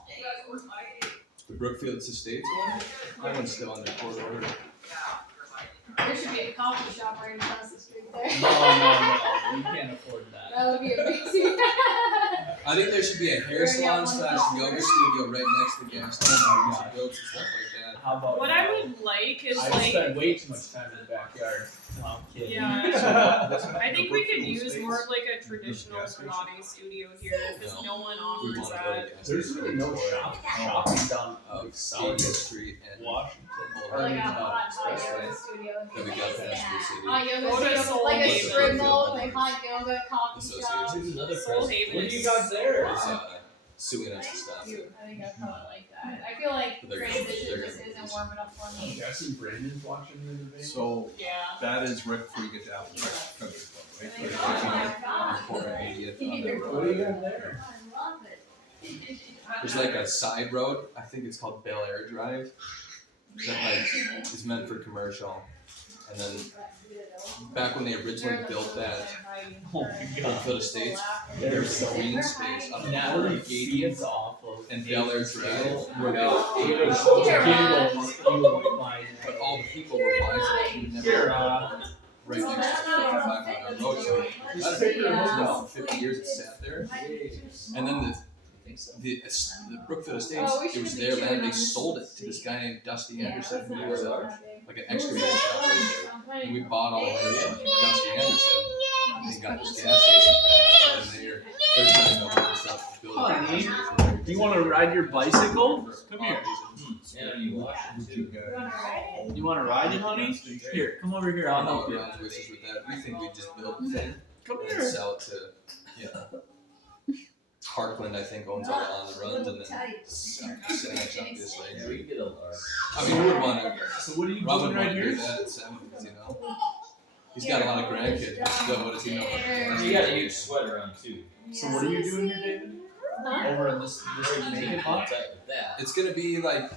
You guys were fighting. The Brookfield Estates one? That one's still under court order. Yeah, you're fighting. There should be a coffee shop right across the street there. No, we can't afford that. That would be amazing. I think there should be a hair salon / yoga studio right next to the gas station. We should build some stuff like How about What I would like is I like, spend way too much time in the backyard. No, I'm kidding. yeah. I think we could use more of like a traditional Pilates studio here because no one that. We offers want to build that. a gas There's station really no for shopping down Eighth South Street and Washington. Or like a Not hot expressway. yoga studio. that we got past the city. Hot yoga Go to studio, Soul like a Haven. strip mall, like hot yoga, coffee shop. Association. There's another Soul present. Haven What do you is- got there? Is suing us to stop it. I think I probably like that. I feel like But they're transition gonna- just isn't warm enough for I'm me. guessing Brandon's watching the debate. So Yeah. that is right before you get to Apple Country Club, right? Oh my God. Report 80th on that What road. do you got there? I love it. There's like a side road, I think it's called Bel Air Drive, that like is meant for commercial. And then back when they originally built that Oh my god. Brookfield Estates, There's there's so green space on the Natalie 80th feeds off of and Bel Air Drive, where they Ava's Kira. giggles, you would mind. but all the people were wise enough to never Kira. right next to 55 mile road. So Just take her that's home. about 50 years it sat there. And then the Brookfield Estates, it was their land. They sold it to this guy named Dusty Anderson, who was like an excavator shop right there. And we bought all of it from Dusty Anderson. And got this gas station. And they're trying to open this up. Build a gas Honey, station. you want to ride your bicycle? Come here. Yeah, you watch Would you guys? You want to ride it, honey? Here, come over here. I'll help you. Brown's wishes with that. We think we just build a thing Come and here. sell it to, Parkland, I think, owns all the on the runs, and then setting us up this way. Yeah, we can get a large. I mean, who would want to? So what are you Rob doing would right want to do here? that at 70s, you know? He's got a lot of grandkids, but still, what does he know? You got a huge sweater on too. So what are you doing here, David? Over in this naked month? That. It's gonna be like,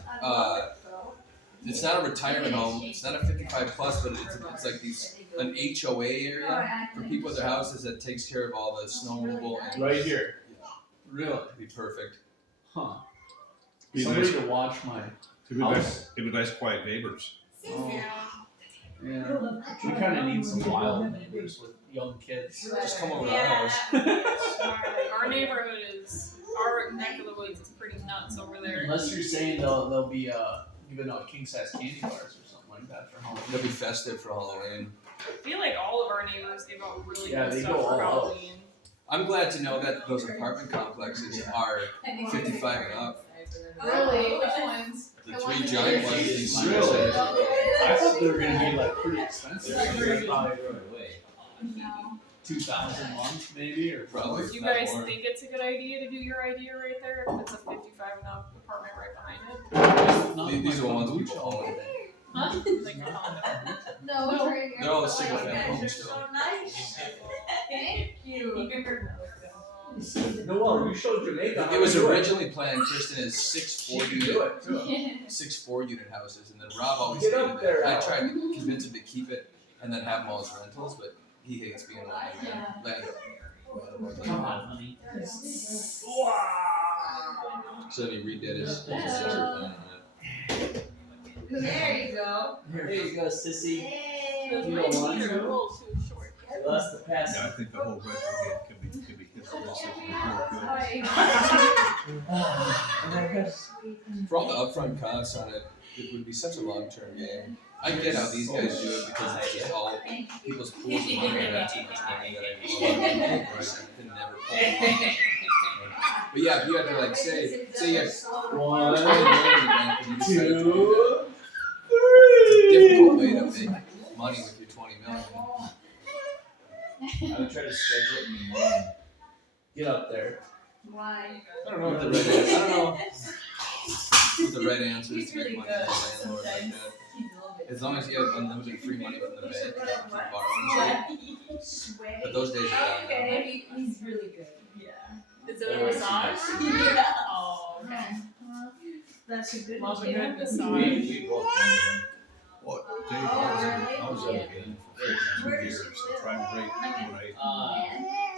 it's not a retirement home. It's not a 55 plus, but it's like an HOA area for people at their houses that takes care of all the snow removal. And Right here. Really, it'd be perfect. Huh. Be Somebody nice. to watch my It'd be house. nice, it'd be nice quiet neighbors. Oh. Yeah. We kind of need some wild neighbors with young kids. Just come over to our house. Our neighborhood our neck of the woods is pretty nuts over there. Unless you're saying they'll be giving out king size candy bars or something like that for Halloween. It'll be festive for Halloween. I feel like all of our neighbors give out really Yeah, good they stuff go for all out. Halloween. I'm glad to know that those apartment complexes are 55 and up. Really? Which ones? The three giant ones. These Really? serious- I thought they were gonna be like pretty expensive. Like, probably away. 2,000 a month maybe, or Probably. Do you not guys more. think it's a good idea to do your idea right there? If it's a 55 and up apartment right behind it? Not These are the my ones kombucha people all own. day. Huh? Like, No, it's right here. They're all single family They're homes so still. nice. Thank you. Noel, you showed Jamaica. It was originally planned, Kristen, as 6 You can do it too. 6 4-unit houses, and then Rob always Get hated up there, it. I Al. tried to convince him to keep it and then have them all as rentals, but he hates being a landlord. Come on, honey. So he redid his master plan on it. There you go. There you go, sissy. The You don't want feet are to? a little too short. Lost the pass. Yeah, I think the whole rental game can be hit with this. For all the upfront costs on it, it would be such a long-term game. I get how these guys do it because it's just all people's pools of money and that team money that I can never pull. But yeah, if you had to like say you had 1, $20 million and you decided to do 2, that, it's a difficult way to make money with your 20 million. I would try to schedule it in the morning. Get up there. Why? I don't know what the right answer. I don't know what the right answer is He's to make really money good as a landlord like sometimes. that. He's a little bit. As long as you have unlimited free money from the bank, you can keep borrowing shit. But those days are done. Okay, he's really good. Yeah. Is it a massage? Yeah. Oh, okay. That's a good Mom, we idea. had massage. We both went Well, Dave, I was in the game for 42 years. The prime rate,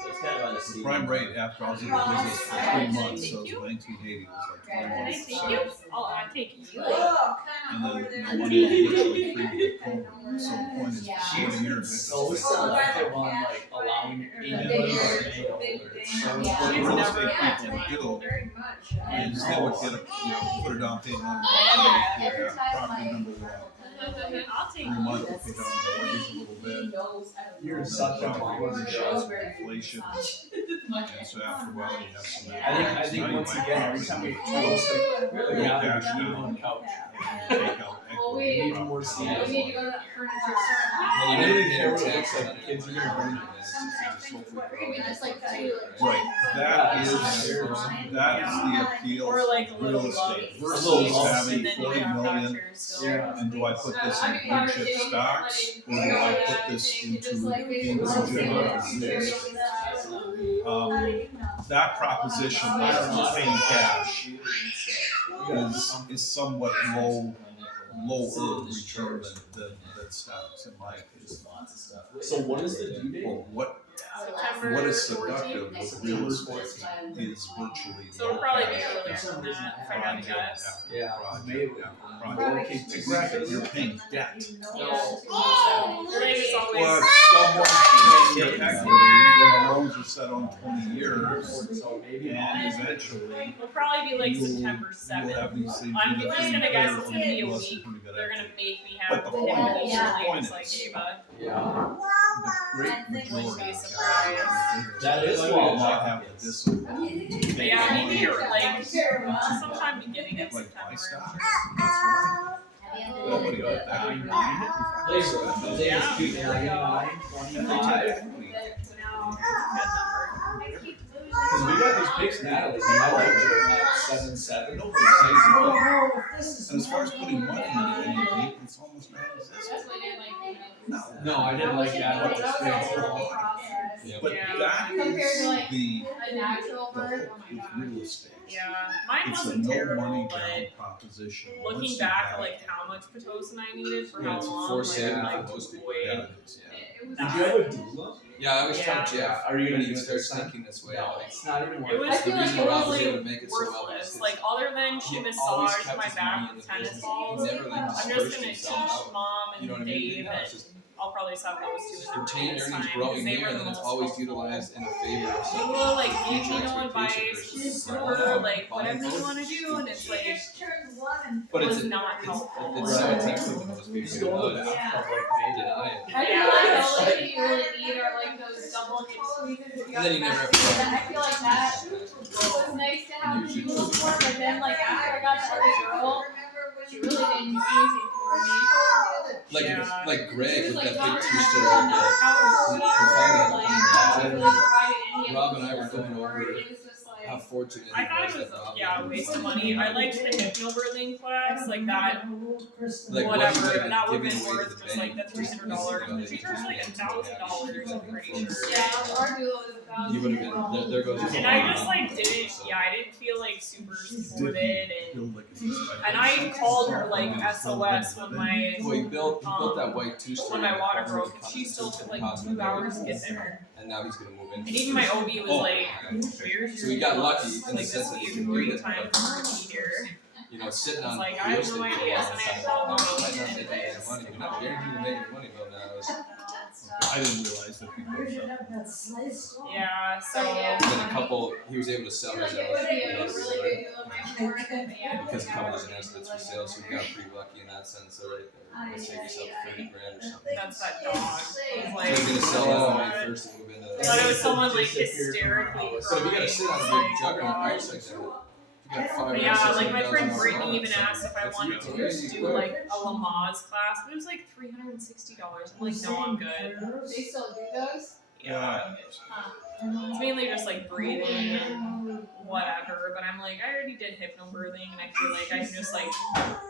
So it's kind of on the the sea. prime rate after I was in the business for 3 months, so it was 1980, it was like Thank you. 21%. Oh, I take you. Oh, And kind then of the over money there. was literally free with COVID. So the point is, Yeah. 40 years. So selective on like allowing anybody to stay over there. So Yeah. What She's real never estate had people do Very much. is they would get a, put a down payment on Every the time property my number 1. I'll take Every you. month, we pay down the mortgage a little bit. You're such a mom. Inflation. And so after a while, you have some. I think once again, every time we post, like, Really we go gather cash together now. on the couch. Take out Well, equity. We need more We seats. need to go to that furniture store. And you I never didn't pay care no what it tax looks on like. it. Kids are gonna bring it. It's just hopefully We just like two. Right, that is the appeal Or like a of real little estate love. versus love. having And then you 40 have million. vouchers still. Yeah. And do I put this in blue chip stocks or do I put this into general business? That proposition of paying cash is somewhat lower return than stocks in my opinion. So what is the due date? Well, September what is 14th. seductive with real estate is virtually. So it'll probably be no earlier cash than that, if I had to project guess. after Yeah, project maybe. after project. Exactly, you're paying debt. No. Your name is always. Well, somewhat paying equity, the loans are set on 20 years, So maybe and eventually It'll probably be like you'll September have 7th. these things. I'm that just they gonna guess it's bear gonna be a on us week. if we got They're it. gonna make me But have the the point whole is- thing the like point Ava. Yeah. The great majority of surprised. That is will why not have the discipline. But yeah, maybe you're like sometime beginning of Like my September. stocks, that's what nobody got that. Yeah. 25. Good Because we got these picks now, like I like doing that 7-7. Nobody says it. And as far as putting money in anything, it's almost non-existent. That's what I did like. No, No, I didn't like that whole experience at all. Yeah. But Yeah. that Compared is to, like, the A natural birth, oh hope my with god. real estate. Yeah, mine It's a wasn't no terrible, money but down proposition. Once looking you back have at like it. how much pitocin I needed for Yeah, how it's long, for like, saving I'm for like, most people. wait. Yeah. It was Did you have a doula? Yeah, I always Yeah. tell Jeff. Are you gonna when do he it starts this time? thinking this way? No, it's not even worth It was That's the I feel like reason Rob was totally able to make it so well. worthless. is Like other than she he always massaged kept my his money back in with the tennis business. balls, He never like I'm just dispersed gonna teach himself out. Mom and You know what I mean? Dave, No, and it's just I'll probably just have those two in retained this earnings time, growing because they here, were and the then it's most always helpful. utilized in a favor of She some will like give future me no advice, expectation versus super like buying whatever you both. want to do, and it's like just turned 1 and But it it's was not helpful. it's so addictive when those You people stole get it out. out of like They Vegas. deny it. I feel Yeah, like it's all like- like you really need are like those double hip squeezes if you And then you got never have back. to- I feel like that was nice to have to do before, but then like after I got the other girl, she really didn't do anything for me. Like Yeah. like Greg She with was that like big not two-story natural, built. not how You can find that like on not the really provided any Rob and I were emotional going support. over It was just like how fortunate I thought it was that Rob a waste of money. I liked the hypnobirthing class, like that. Like, what Whatever, he would've been that would have giving been away worth to the just like the bank. $300. She charged like $1,000, I'm pretty sure. yeah, our doula was $1,000. You would have been there goes his And money. I just like didn't, yeah, I didn't feel like super supported, and I I called her like SOS when my Well, he built that white two-story. when my water broke, and she still took like 2 hours to get there. And now he's gonna move in. And even my OB was like, "Where's your?" So he got lucky in the like sense that this he is can do great it, time but- for her to be here. You know, sitting It's on like, real I have estate no for a idea, long so I time. had to call Might Mom not make any anyways. money. You're not guaranteed to make any money, but now it's I didn't realize that people. Yeah, so Yeah. then a couple. He was able to sell I feel his like it house. would be a really good doula might work, but yeah. Because a couple doesn't ask that's for sale, so we got pretty lucky in that sense. So right there, let's say yourself $30,000 or something. that's that dog. It was So like, he's gonna sell that oh, when God. he first move into. I thought it was someone like Disappeared from her hysterically house. But if you gotta crying. sit on a It's big like, juggernaut God. house like that, you got five or Yeah, six like my friend $100,000 Brittany even dollars. asked if I That's wanted to crazy just do quick. like a Lamaze class, but it was like $360. I'm like, no, I'm good. They still do those? Yeah. It's mainly just like breathing and whatever, but I'm like, I already did hypnobirthing, and I feel like I can just like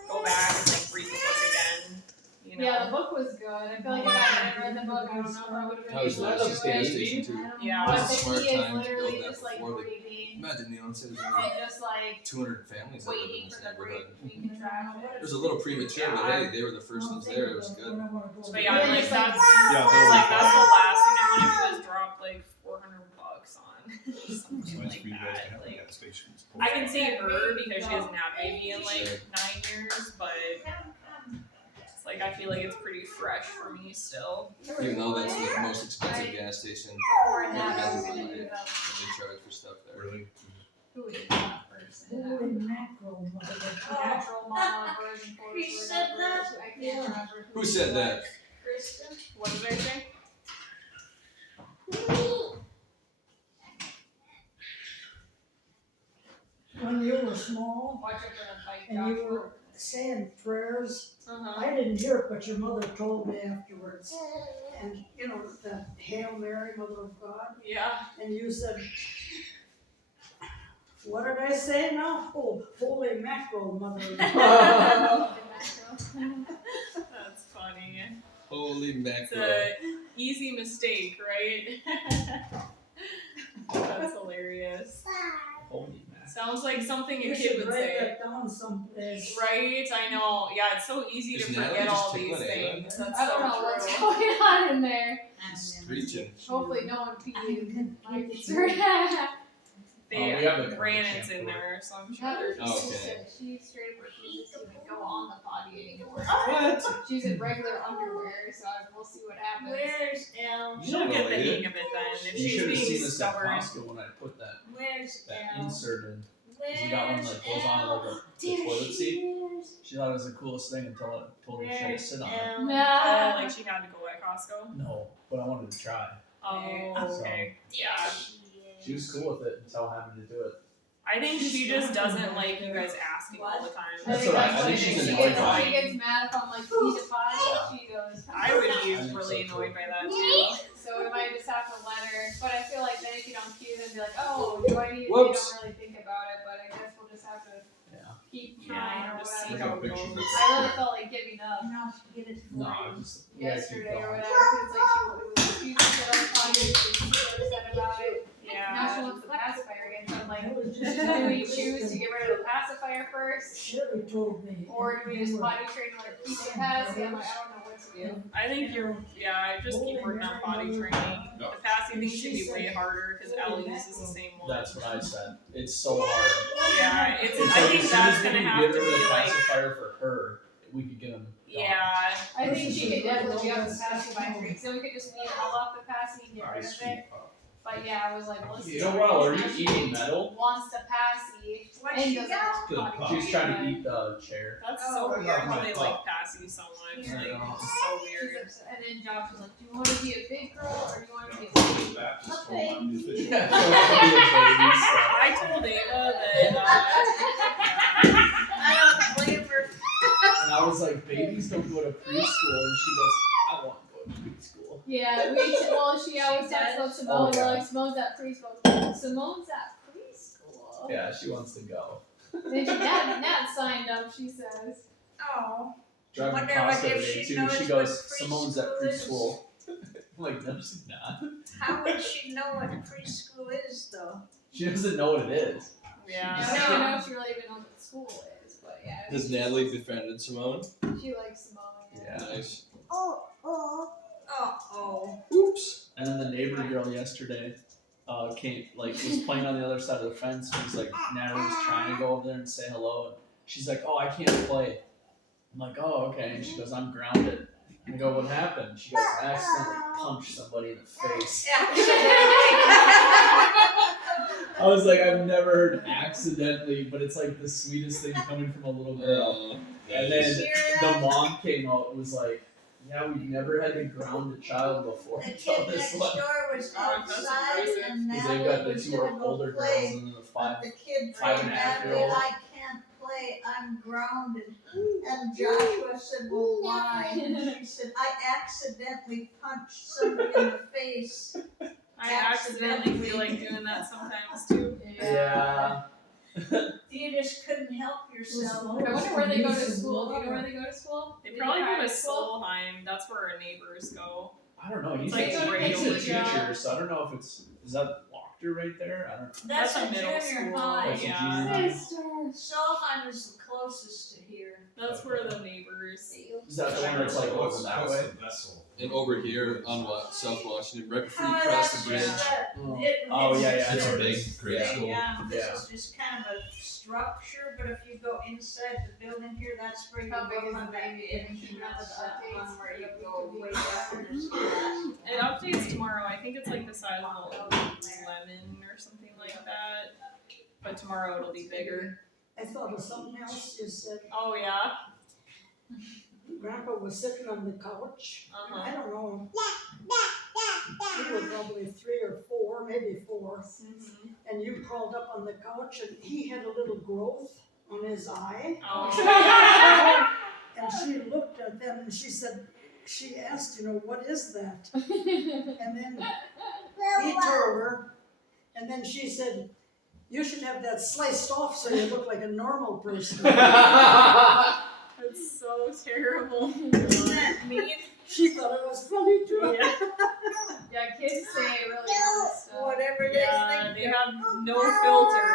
go back and like read the book again, you know? Yeah, the book was good. I feel like if I hadn't read the book, I don't know if I would have been That was able the to last do gas it. station too. Yeah. But It was a the smart key is time to literally build that just like before the- breathing Imagine the onset of and just like 200 families that live in waiting this for the break neighborhood. between contractions. It was a little premature, but hey, they were the first ones there. It was good. But yeah, I'm like, that's, Yeah, like, that's the last thing I want to do is drop like $400 on It's something nice like for you guys to that. have a Like, gas station. I can say her because she hasn't had a baby in like 9 years, but it's like I feel like it's pretty fresh for me still. Even though that's the most expensive gas station Before ever that, I was been gonna do built. that. They charge for stuff there. Really? Who would do that first? Natural mama, virgin force, He said whatever. that? I can't remember. Who said that? Kristen? What did I say? When you were small Watch out for the bike, and you Joshua. were saying prayers, Uh-huh. I didn't hear it, but your mother told me afterwards. And, you know, the Hail Mary, Mother of God, Yeah. and you said, what did I say now? Oh, holy mackerel, Mother of God. That's funny. Holy It's mackerel. a easy mistake, right? That's hilarious. Holy man. Sounds like something a You kid should would write say. that down someplace. Right? I know. Yeah, it's so easy Is to Natalie forget just all these tickling Ava? things. That's I don't know so what's true. going on in there. Screeching. Hopefully no one peed. My concern. They we have a granite's in there, so I'm sure. Heather, Oh, she okay. said she straight up refuses to even go on the potty anymore. What? She's in regular underwear, so we'll see what happens. Where's El? She'll No, get the yeah. hang of it then. If You she's should have being seen this at stubborn. Costco when I put that Where's that El? insert in. 'Cause we got one that goes on like the toilet seat. She thought it was the coolest thing until I told her she had to sit on it. Oh, Nah. like she had to go at Costco? No, but I wanted to try. Oh, okay. Yeah. She was cool with it until having to do it. I think she just doesn't like you guys asking all the time. That's what I think she she's gets, annoyed by she gets mad if I'm like, you need to potty, she goes. I would be I think really so, annoyed too. by that too. So we might just have to let her, but I feel like then if you don't cue them, be like, oh, do I need, you Whoops. don't really think about it, but I guess we'll just have to Yeah. keep Yeah, trying or just see whatever. how it Pictures of goes. I really felt like giving clean up Now get it No, framed. just yesterday or whatever, cause like she said on potty, she was super upset about it. Now she Yeah. wants the pacifier again, so I'm like, I was do just we choose to get rid of the pacifier first? Shirley told me. Or do we just potty train and let her keep the passy? I'm like, I don't know what to do. I think I just keep working on potty training. The passy thing should be way harder because Ellie uses the same one. That's what I said. It's so hard. Yeah, it's It's I like think as soon that's as we gonna can have get to rid of be the like, pacifier for her, we could get them. yeah. I think she could definitely be on the passy by tree, so we could just weed all off the passy and get rid of it. But yeah, I was like, let's see. Noelle, are you eating metal? Wants the passy What and she doesn't got? want potty She's train, trying but to eat the chair. That's Oh, so weird yeah. how they like passy so much. I Like, know. it's so she's weird. upset. And then Josh was like, do you want to be a big girl or do you want to be a baby? Baptist Okay. home, I'm the official. Yeah, so it could be a baby stuff. I told Ava that I don't blame her. And I was like, babies don't go to preschool, and she goes, I want to go to preschool. Yeah, she always talks about Simone. Oh, We're yeah. like, Simone's at preschool. Simone's at preschool. Yeah, she wants to go. Then Nat signed up, she says. Oh, Driving Wonder past what her if today she too. knows She what goes, Simone's at preschool is." preschool. I'm like, no, she's not. how would she know what preschool is though? She doesn't know what it is. I yeah. don't even know if she really even knows what school is, but yeah. Has Natalie befriended Simone? She likes Simone. Yeah. Nice. Oh. Oops. And then the neighbor girl yesterday came, like, was playing on the other side of the fence. And was like, Natalie was trying to go over there and say hello. And she's like, oh, I can't play. I'm like, oh, okay. And she goes, I'm grounded. And I go, what happened? She goes, I accidentally punched somebody in the face. I was like, I've never heard accidentally, but it's like the sweetest thing coming from a little girl. And then the mom came out and was like, yeah, we've never had to ground a child before The until kid this next one. door was Oh, that's outside impressive. and Because they've got Natalie the was two gonna go older girls play. and then the five. But the kid five told and a half Natalie, year old. I can't play, I'm grounded. And Joshua said, well, why? And she said, I accidentally punched somebody in the face. I accidentally feel like doing that sometimes too. Yeah. You just couldn't help yourself. I wonder where they go to school. Do you know where they go to school? They probably go to private school? Solheim. That's where our neighbors go. I don't know. He's, Like he's a radio teacher, so I don't know if it's. Is that Wachter right there? I don't know. That's That's a a middle junior school. high. That's a Yeah. junior. Solheim is the closest to here. That's where the neighbors. Is that the one that's like over that way? And over here on South Washington, right before you Oh, cross that's the bridge. just that- Oh. it- Oh, it's yeah, yeah, just It's a there it big is. grade Yeah. school. Yeah, Yeah. this is just kind of a structure, but if you go inside the building here, that's where you How big go is on the that baby? edge, And and that's that's the that updates one where you for go the way week. down and there's grass. It updates tomorrow. I think it's like the size of a lemon or something like that. But tomorrow it'll be bigger. I thought of something else, is that Oh yeah. Grandpa was sitting on the couch. Uh-huh. I don't know. He was probably 3 or 4, maybe 4. Mhm. And you crawled up on the couch and he had a little growth on his eye. Oh. And she looked at them and she asked, what is that? And then he told her, and then she said, you should have that sliced off so you look like a normal person. That's so terrible. Isn't that mean? She thought it was funny too. Yeah. Yeah, kids say really weird stuff. Whatever they Yeah, think. they have no filter.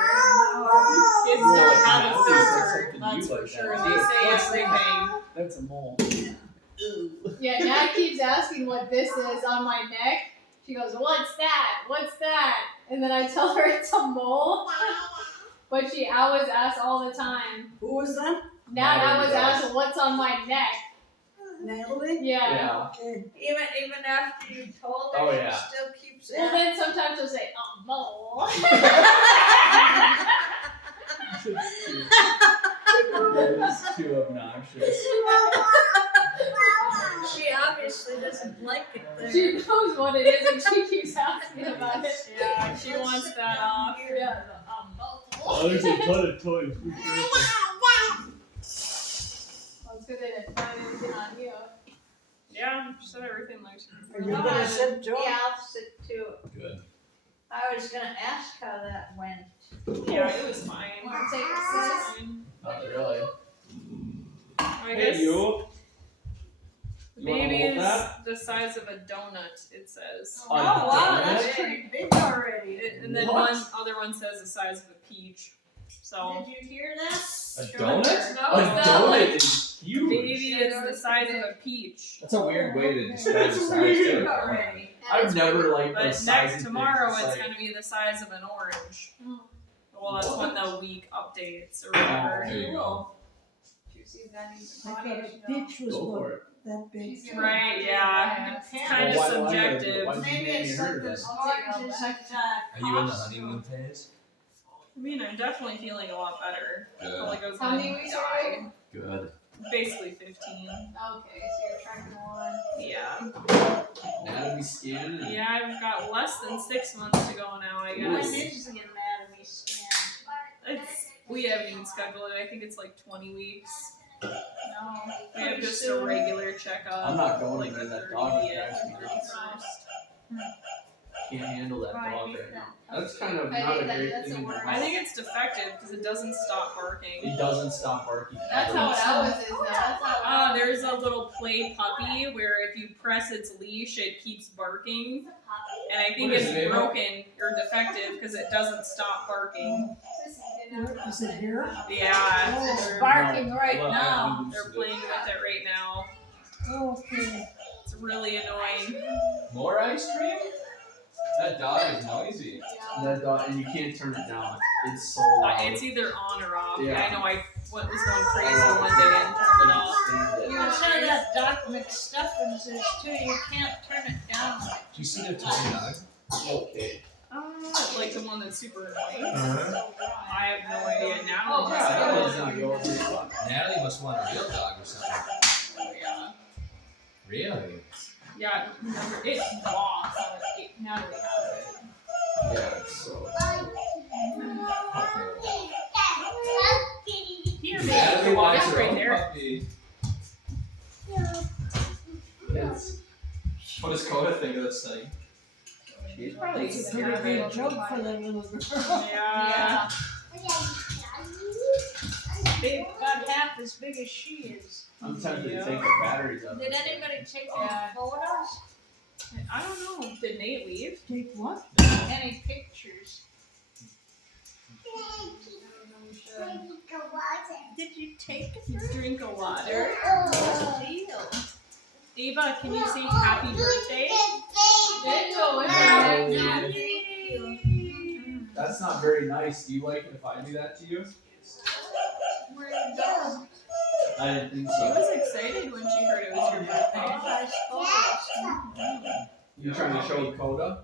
Kids don't have a filter. That's for sure. They say everything. That's a mole. Yeah, Nat keeps asking what this is on my neck. She goes, what's that? What's that? And then I tell her it's a mole. But she always asks all the time. Who was that? Nat Natalie always does. asks what's on my neck. Natalie? Yeah. Yeah. Okay. Even after you told her, Oh, she yeah. still keeps Well, asking. then sometimes she'll say, mole. That is too obnoxious. She obviously doesn't like it there. She knows what it is and she keeps asking about it. Yeah, she wants that off. Yeah. Oh, there's a ton of toys. Let's go ahead and find anything on you. Yeah, she said everything looks Are you gonna sit The Joe? opposite too. Good. I was gonna ask how that went. Yeah, it was fine. Want to take a It was sip? fine. Not really. I Hey, guess you. Baby is the size of a donut, it says. Oh, wow, that's pretty big already. And then one other one says the size of a peach. So Did you hear that? A donut? No, A it's not like donut is huge. baby is the size of a peach. That's a weird way to describe That's the size. weird. too. Already. I've never liked But those sizes. next tomorrow It's it's like, gonna be the size of an orange. Oh. Well, that's when the week updates or whatever. There you go. I thought a peach was go for what, it. that big. Right, yeah. It's kind of Well, why do I gotta do it? subjective. Why did you Maybe make me it's hurt like of this that? orange is like Are you in the honeymoon phase? I mean, I'm definitely feeling a lot better. I felt Good. like I was How gonna many weeks die. Good. Basically 15. Okay, so you're tracking along. Yeah. Anatomy scan. and- Yeah, I've got less than 6 months to go now, I When guess. is the anatomy scan? We haven't even scheduled it. I think it's like 20 weeks. No. We have just a soon. regular checkup. I'm not going like there. the That dog 30th drives me or nuts. 31st. Can't handle that Right, dog make right now. that. That's kind of I not a hate that. great That's thing a in word. the I house. think it's defective because it doesn't stop barking. It doesn't stop barking. That's ever. how it always is, though. That's how it There's a little play puppy where if you press its leash, it keeps barking. And I think What is it's the name of broken or defective because it doesn't stop barking. Where, is it here? Yeah, It's they're, barking right Well, now. they're playing with it right now. Okay. It's really annoying. More ice cream? That dog is noisy. That dog, and you can't turn it down. It's so loud. It's either on or off. Yeah. I know I was going crazy one day and turned it off. Stand it. You said that Doc McStuffins is too. You can't turn it down. Do you see the tiny dog? Okay. Like the one that's super annoying. Uh-huh. I have no idea now. Oh, that one's not going very far. Natalie must want a real dog or something. Yeah. Really? Yeah, remember, it's lost. Now that we have it. Yeah, it's so. Here, baby, Natalie the wants water's her right own there. puppy. Yes. What does Coda think of this thing? He's probably It's a pretty big jump for that little girl. Yeah. Big, about half as big as she is. I'm tempted Yeah. to take the batteries out. Did anybody take any Yeah. photos? I don't know. Did Nate leave? Take what? Any pictures? Did you take it? Drink a water. Deal. Ava, can you say happy birthday? That's not very nice. Do you like it if I do that to you? Where you going? I didn't think She so. was excited when she heard it was your birthday. I suppose. You trying to show Coda?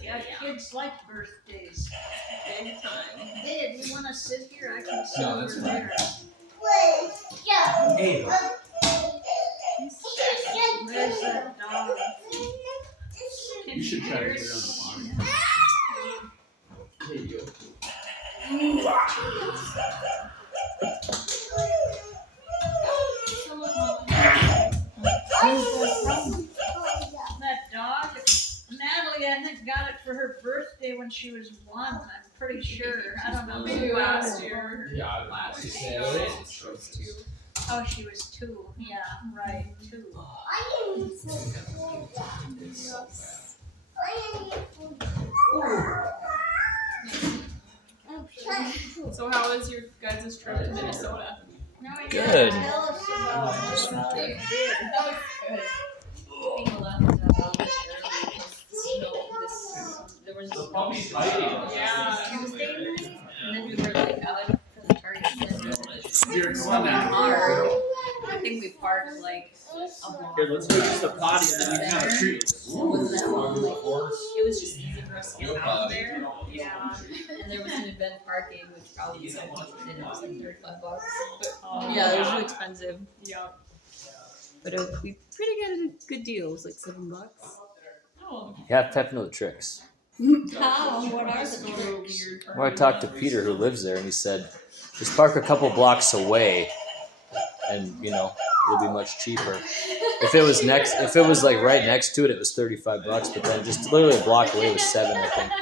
Yeah, kids like birthdays. Big time. Hey, if you wanna sit here, I can sit No, over that's fine. there. Ava. There's that dog. You should try to get her on the phone. There you go. That dog, Natalie, I think got it for her birthday when she was 1. I'm pretty sure. I don't know. Maybe last year. Yeah, Last She year. said it. She was 2. Oh, she was 2. Yeah, right, 2. It's so bad. So how was your guys' trip to Minnesota? Good. Tell us about what you did. People left early because the snow. There was The puppy's biting. Yeah. Tuesday night, and then we were like out for the Target Center. You're coming. Hard. I think we parked like a block. Here, let's go use the potty and then you can have a treat. It wasn't that long. Like, it was just easy for us to get out there. Yeah. And there was an event parking, which probably was like, and it was like $35. Oh, Yeah, it was really expensive. Yep. But it would be pretty good deal. It was like $7. Oh. You have to know the tricks. How? What are the tricks? Well, I talked to Peter who lives there, and he said, just park a couple blocks away, and it'll be much cheaper. If it was like right next to it, it was $35. But then just literally a block away was $7. I think.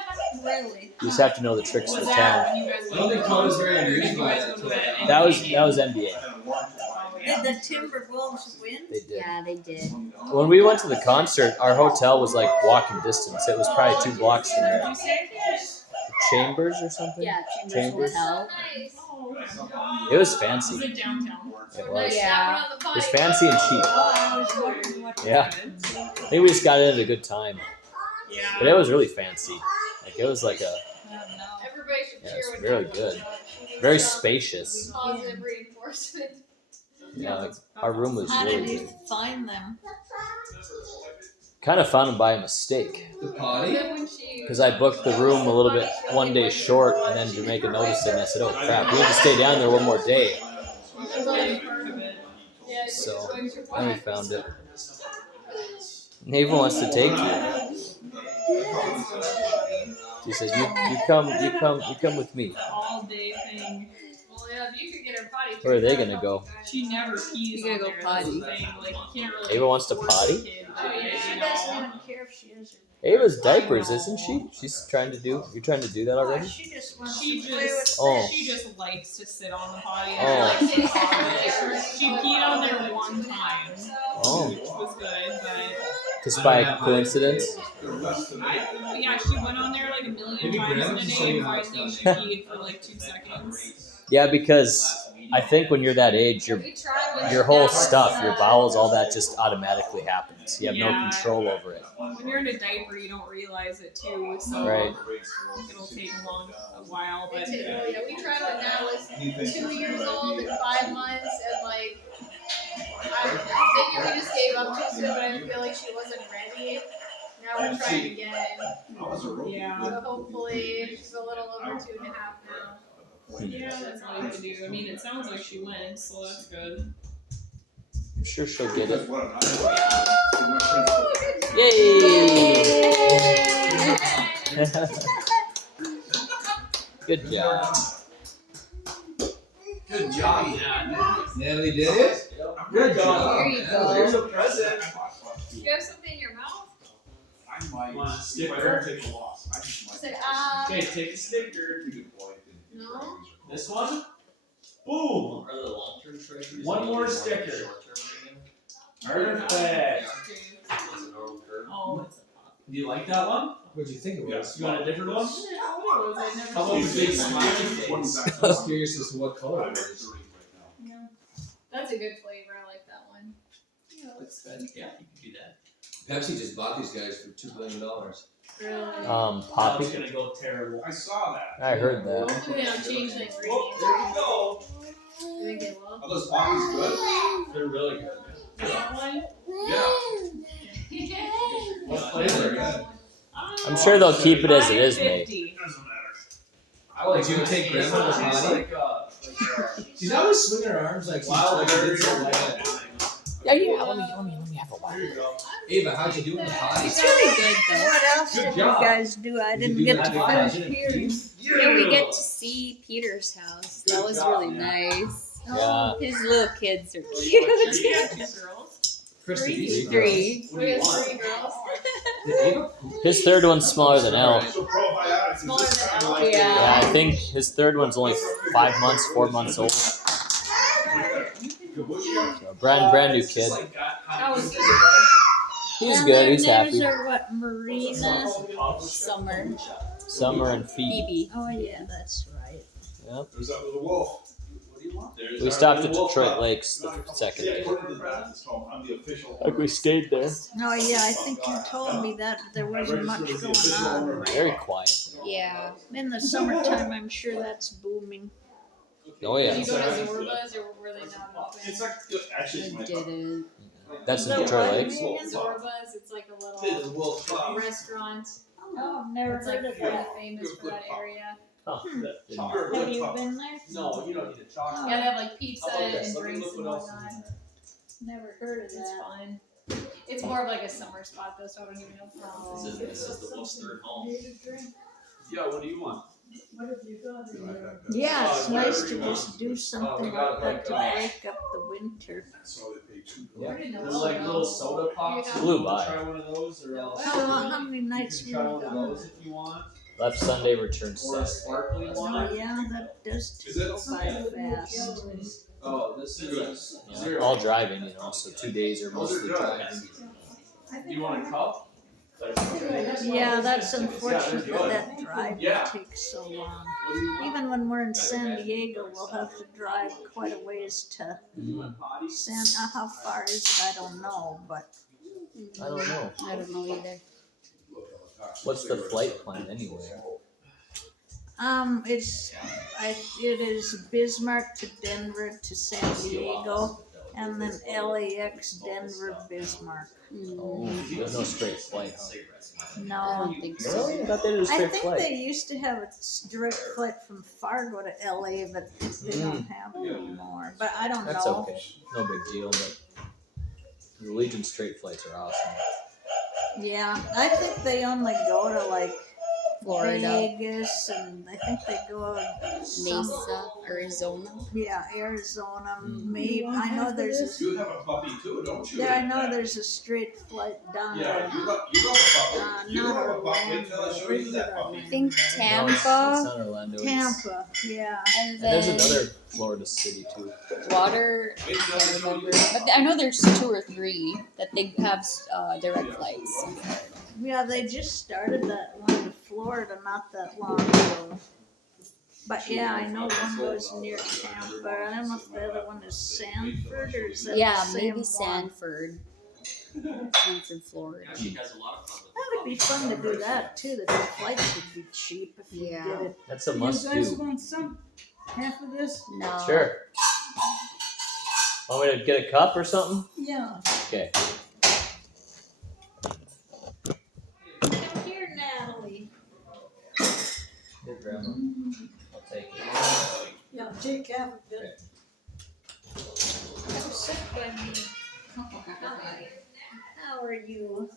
Really? You just have to know the tricks of Was the that town. when you guys I don't think Coda's very Or did amused you by guys it go to until that That was NBA? NBA. Oh, Did the Timberwolves win? They did. Yeah, they did. When we went to the concert, our hotel was like walking distance. It was probably 2 blocks from there. Chambers or something? Yeah, Chambers. Hotel. It was Was fancy. it downtown? It was. Yeah. It was fancy and cheap. Oh, I was wondering what. Yeah. I think we just got in at a good time. Yeah. But it was really fancy. Like it was like a Everybody should Yeah, cheer it's when really Jen good. goes out. She needs very some spacious. Positive reinforcement. Yeah, like our room was How really did you good. find them? Kind of found them by a mistake. The potty? Because I booked the room a little bit one day short, and then Jamaica noticed it, and I said, "Oh crap, we have to stay down there one more day." So then we found it. Neva wants to take you. She said, "You come with me." All day thing. Well, yeah, if you could get her potty Where are they trained, gonna go? She never pees. You gotta on go there, that's the potty. thing. Like, you can't really Ava wants to force a potty? kid Oh, to, yeah, you she know. doesn't even care if she is or Ava's diapers, isn't she? She's trying to do. You're trying to do that not. already? She just wants She to play with just, Oh. she just likes to sit on the potty Oh. and likes to talk with it. She peed on there one time, Oh, which was good, but just by coincidence. yeah, she went on there like a million times in a day and finally she peed for like 2 seconds. Yeah, because I think when you're that age, your whole stuff, your bowels, all that just automatically happens. You have no Yeah. control over it. When you're in a diaper, you don't realize it too, so Right. it'll take a while, but Yeah, we tried when Nat was 2 years old and 5 months, and like, maybe we just gave up too soon, but I feel like she wasn't ready. Now we're trying again. yeah. So hopefully she's a little over 2.5 now. Yeah, that's all you can do. I mean, it sounds like she went, so that's good. I'm sure she'll get it. Yay! Good job. Good job, Nat. Natalie did it? Good job. There you go. There's a present. Do you have something in your mouth? I might. Want a If I sticker? don't take a loss, I just might. Say, Okay, take a sticker. no. This one? Boom! Are the long-term treasures? One more sticker. Short-term Perfect. Oh, it's a pop. Do you like that one? What'd you think it was? You want a different one? I've never How about the seen big it. smiley face? I was curious as to what color it was. That's a good flavor. I like that one. Looks good. Yeah, you can do that. Pepsi just bought these guys for $2 billion. Really? Poppy. It's gonna go terrible. I saw that. I heard that. Hopefully they don't change the ingredients. Oh, there you go. You think they will? Are those poppies good? They're really good. That one? Yeah. What flavor? I'm sure they'll keep it as it is, mate. 50. Doesn't matter. I like Did you it. take It's grandma to tastes potty? like She's always swinging her arms like she's wild like berries. it's like that. Yeah. Let me have a while. Here you go. Ava, how'd you do in the potty? It's really good though. What else Good did job. you guys do? I Did you didn't do get that to before? finish hearing. Yeah, we get to see Peter's house. That Good was job, really yeah. nice. Yeah. His little kids are She cute. had 2 girls. Christy, Three. What do you We have want? 3 girls. Did Ava? His third one's smaller than Elle. So probiotics is just kind of like. Yeah. Yeah, I think his third one's only 5 months, 4 months old. So brand new kid. That was good. He's And good. then He's happy. There's what, Marina? Summer. Summer and Phoebe. Phoebe. Oh yeah, that's right. Yep. There's that little wolf. What do you want? We stopped at Detroit Lakes the second day. Put it in the Baptist home. I'm the official. Like we stayed there. Oh yeah, I think you told me that there wasn't much going on. Very quiet. Yeah. In the summertime, I'm sure that's booming. Oh Did yeah. you go to Zorba's or were they not open? It's like actually it's I my didn't. That's in The Detroit what? Lakes. Zorba's, it's like a The little wolf club. restaurant. Oh, I've never It's like heard of pretty that. famous for that area. Oh, Have you been there? No, you don't need to talk. Yeah, they have like pizza How about this? and Let me drinks look and what else is whatnot. in there. Never heard of It's that. fun. It's more of like a summer spot though, so I don't even know if This is the wolf's third home. Yeah, what do you want? What have you got in there? Yeah, it's Oh, nice whatever to you want. just do something we got like that to like, break up the winter. So they pay $2. Where did There's like little soda pops. Yeah. Blew You wanna by. Try one of those or else. How many You nights can we try have one of done? those if you want. Left Sunday, returned Or a Saturday. sparkly Oh, one. yeah, that does Is it? go by fast. Oh, this is zero. All driving, you know, so 2 days are Those are mostly good. driving. You want a cup? Yeah, that's Yeah, unfortunate they're good. that drive Yeah. takes so long. What do you want? Even when we're in San Diego, we'll have to drive quite a ways to how far is it? I don't know, but I don't know. I don't know either. What's the flight plan anyway? it is Bismarck to Denver to San Diego, and then LAX Denver Bismarck. Oh, there's no straight flight, huh? I No, don't think so. Really? I thought they did a I straight think flight. they used to have a direct flight from Fargo to LA, but they don't have it anymore. But I don't That's know. okay. No big deal, but the Allegiant straight flights are awesome. Yeah, I think they only go to like Florida, Vegas, and I think they go some, Mesa, Arizona. yeah, Arizona. Maybe I know there's You have a puppy too, don't you? I know there's a straight flight down Yeah, to you love a puppy. You not love a puppy Orlando. until I show you that puppy. I think No, it's Tampa, not Orlando. It's- Tampa, yeah. and And there's then another Florida city too. Water. Wait till I I show remember, you. but I know there's 2 or 3 that they have direct flights. Yeah, they just started that one to Florida not that long ago. But yeah, I know one goes near Tampa. I don't know if the other one is Sanford or is that Yeah, the same maybe one? Sanford, Florida. She has a lot of fun with That would be fun to do that too. The flights would be cheap if you Yeah. did it. That's a You must guys do. want some, half of this? No. Sure. Want me to get a cup or something? Yeah. Okay. Come here, Natalie. Here, Grandma. I'll take it. Yeah, take half of it. Come sit by me. Hi. How are you?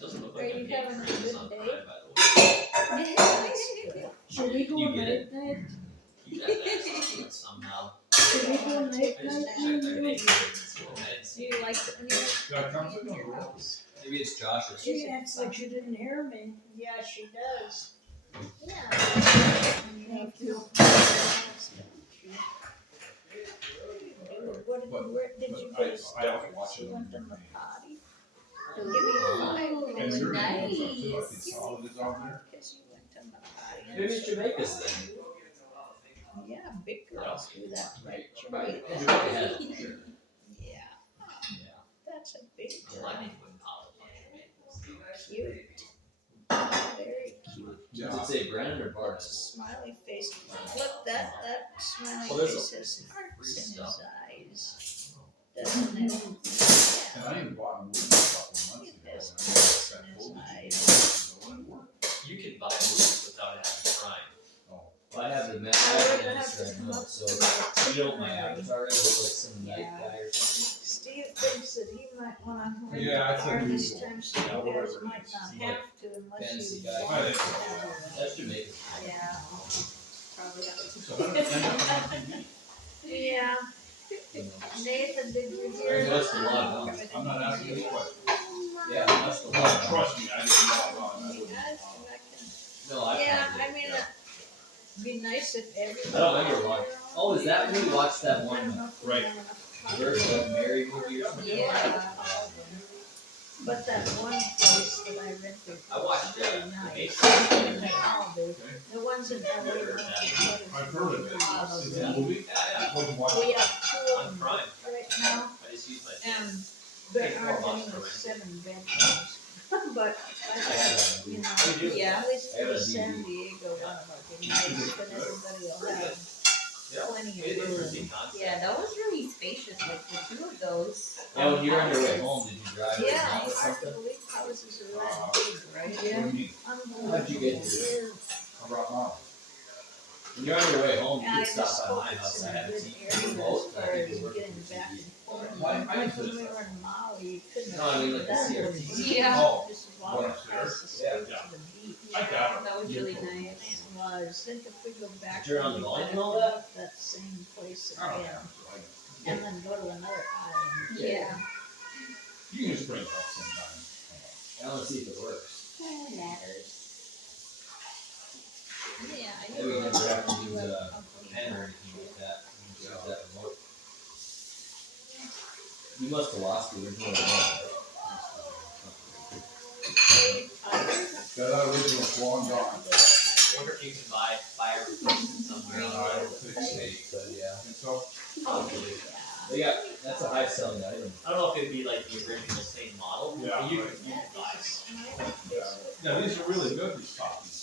Doesn't look Are like you I'm getting having a credit good on day? Prime, by the way. That's good. Should we go You on get night night? You got that somehow. Should we go on I night just night? checked their names. Do you like it when you Yeah, come sit on the roll. Maybe it's Josh or She acts like she didn't hear me. Yeah, she does. Yeah. Thank you. Where did you But go? I often watch You it. went to the potty? Give me a five. And you're Nice. solid is on there. Because you went to the potty. maybe it's Jamaica's then. Yeah, big girls do that, right? Right. Jamaica. Yeah. Yeah. That's a big girl. Lightning wouldn't pop up. Cute. Very cute. Does it say Brandon or Bart? Smiley face. Look, that smiley Well, there's face has free hearts in stuff. his eyes. Doesn't it? And I even bought him a couple of months ago. There's And I hearts sat in his home eyes. and it worked. You can buy movies without having Prime. Well, I have the Met I would have Master to right come now, up so with you know my avatar is look like some night Yeah. guy or something. Steve thinks that he might wanna rent Yeah, a it's car this unusual. time, so Yeah, you guys whatever it might is. not Like have to unless fancy you guy. want I to. think That's Jamaica. Yeah. Probably have to. So I don't end up on TV. Yeah. Nathan, did you Or hear? that's the lot, huh? I'm not asking you a question. Yeah, that's the No, lot. trust me, I didn't know about it. You guys, No, I yeah, found I it, mean, yeah. it'd be nice if everybody. I don't remember watching. Oh, is that when you watched that I one don't know if we Right. have enough time. version Mary movie or something? Yeah. But that one place that I rented. I watched was really the nice. Mason. In Malibu. The ones in LA. weren't as good as I've heard of it. Malibu. It's a movie. Yeah, Wouldn't watch We it. have two On of them Prime. right now, I just use my. and there Take aren't more any bucks for with it. 7 bedrooms. But I I had thought, that you movie. know, Oh, you do? yeah, at least I have for a San DVD. Diego, one of our big nights, but everybody will have Yeah. plenty It's of room. interesting concept. Yeah, that was really spacious. Like the 2 of those. Yeah, when you were on your way home, did you drive Yeah, around or it's hard to something? believe houses are that big, right? What do you mean? Unbelievable. How'd you get here? I brought mine. When you're on your way home, you And I could just stop hope by my it's house. in I a have a good TV area remote, as but I far think as it works getting with back TV. and forth. Why- I Like when consider we that. were in Maui, you couldn't No, I mean, like the that CRT. was- Yeah. Oh, Just what walk upstairs? across the street Yeah. to the beach. I got it. That was really nice. It was, think if we go back. Turn on the we volume back and all to that? That same place I don't again, have to. Like, and then go to another island. Yeah. you can just bring it up sometime. I want to see if it works. That matters. Yeah, I Maybe we never have to use a pen or anything like that. We can use that remote. You must have lost the original remote. That original's long gone. I wonder if you can buy a replacement somewhere. I don't think so. But yeah. And so, But yeah, that's a high selling item. I don't know if it'd be like the original same model, Yeah, but you right. could buy. yeah, these are really good, these poppies.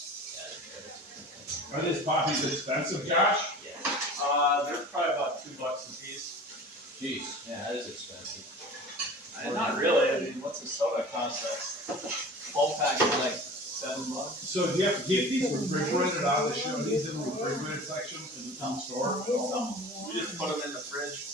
Are these poppies expensive, Josh? They're probably about $2 a piece. Jeez, yeah, that is expensive. Not really. I mean, what's a soda cost us? 12 pack for like $7. So do you have to keep these refrigerated out of the show? These in the refrigerated section in the town store? You just put them in the fridge.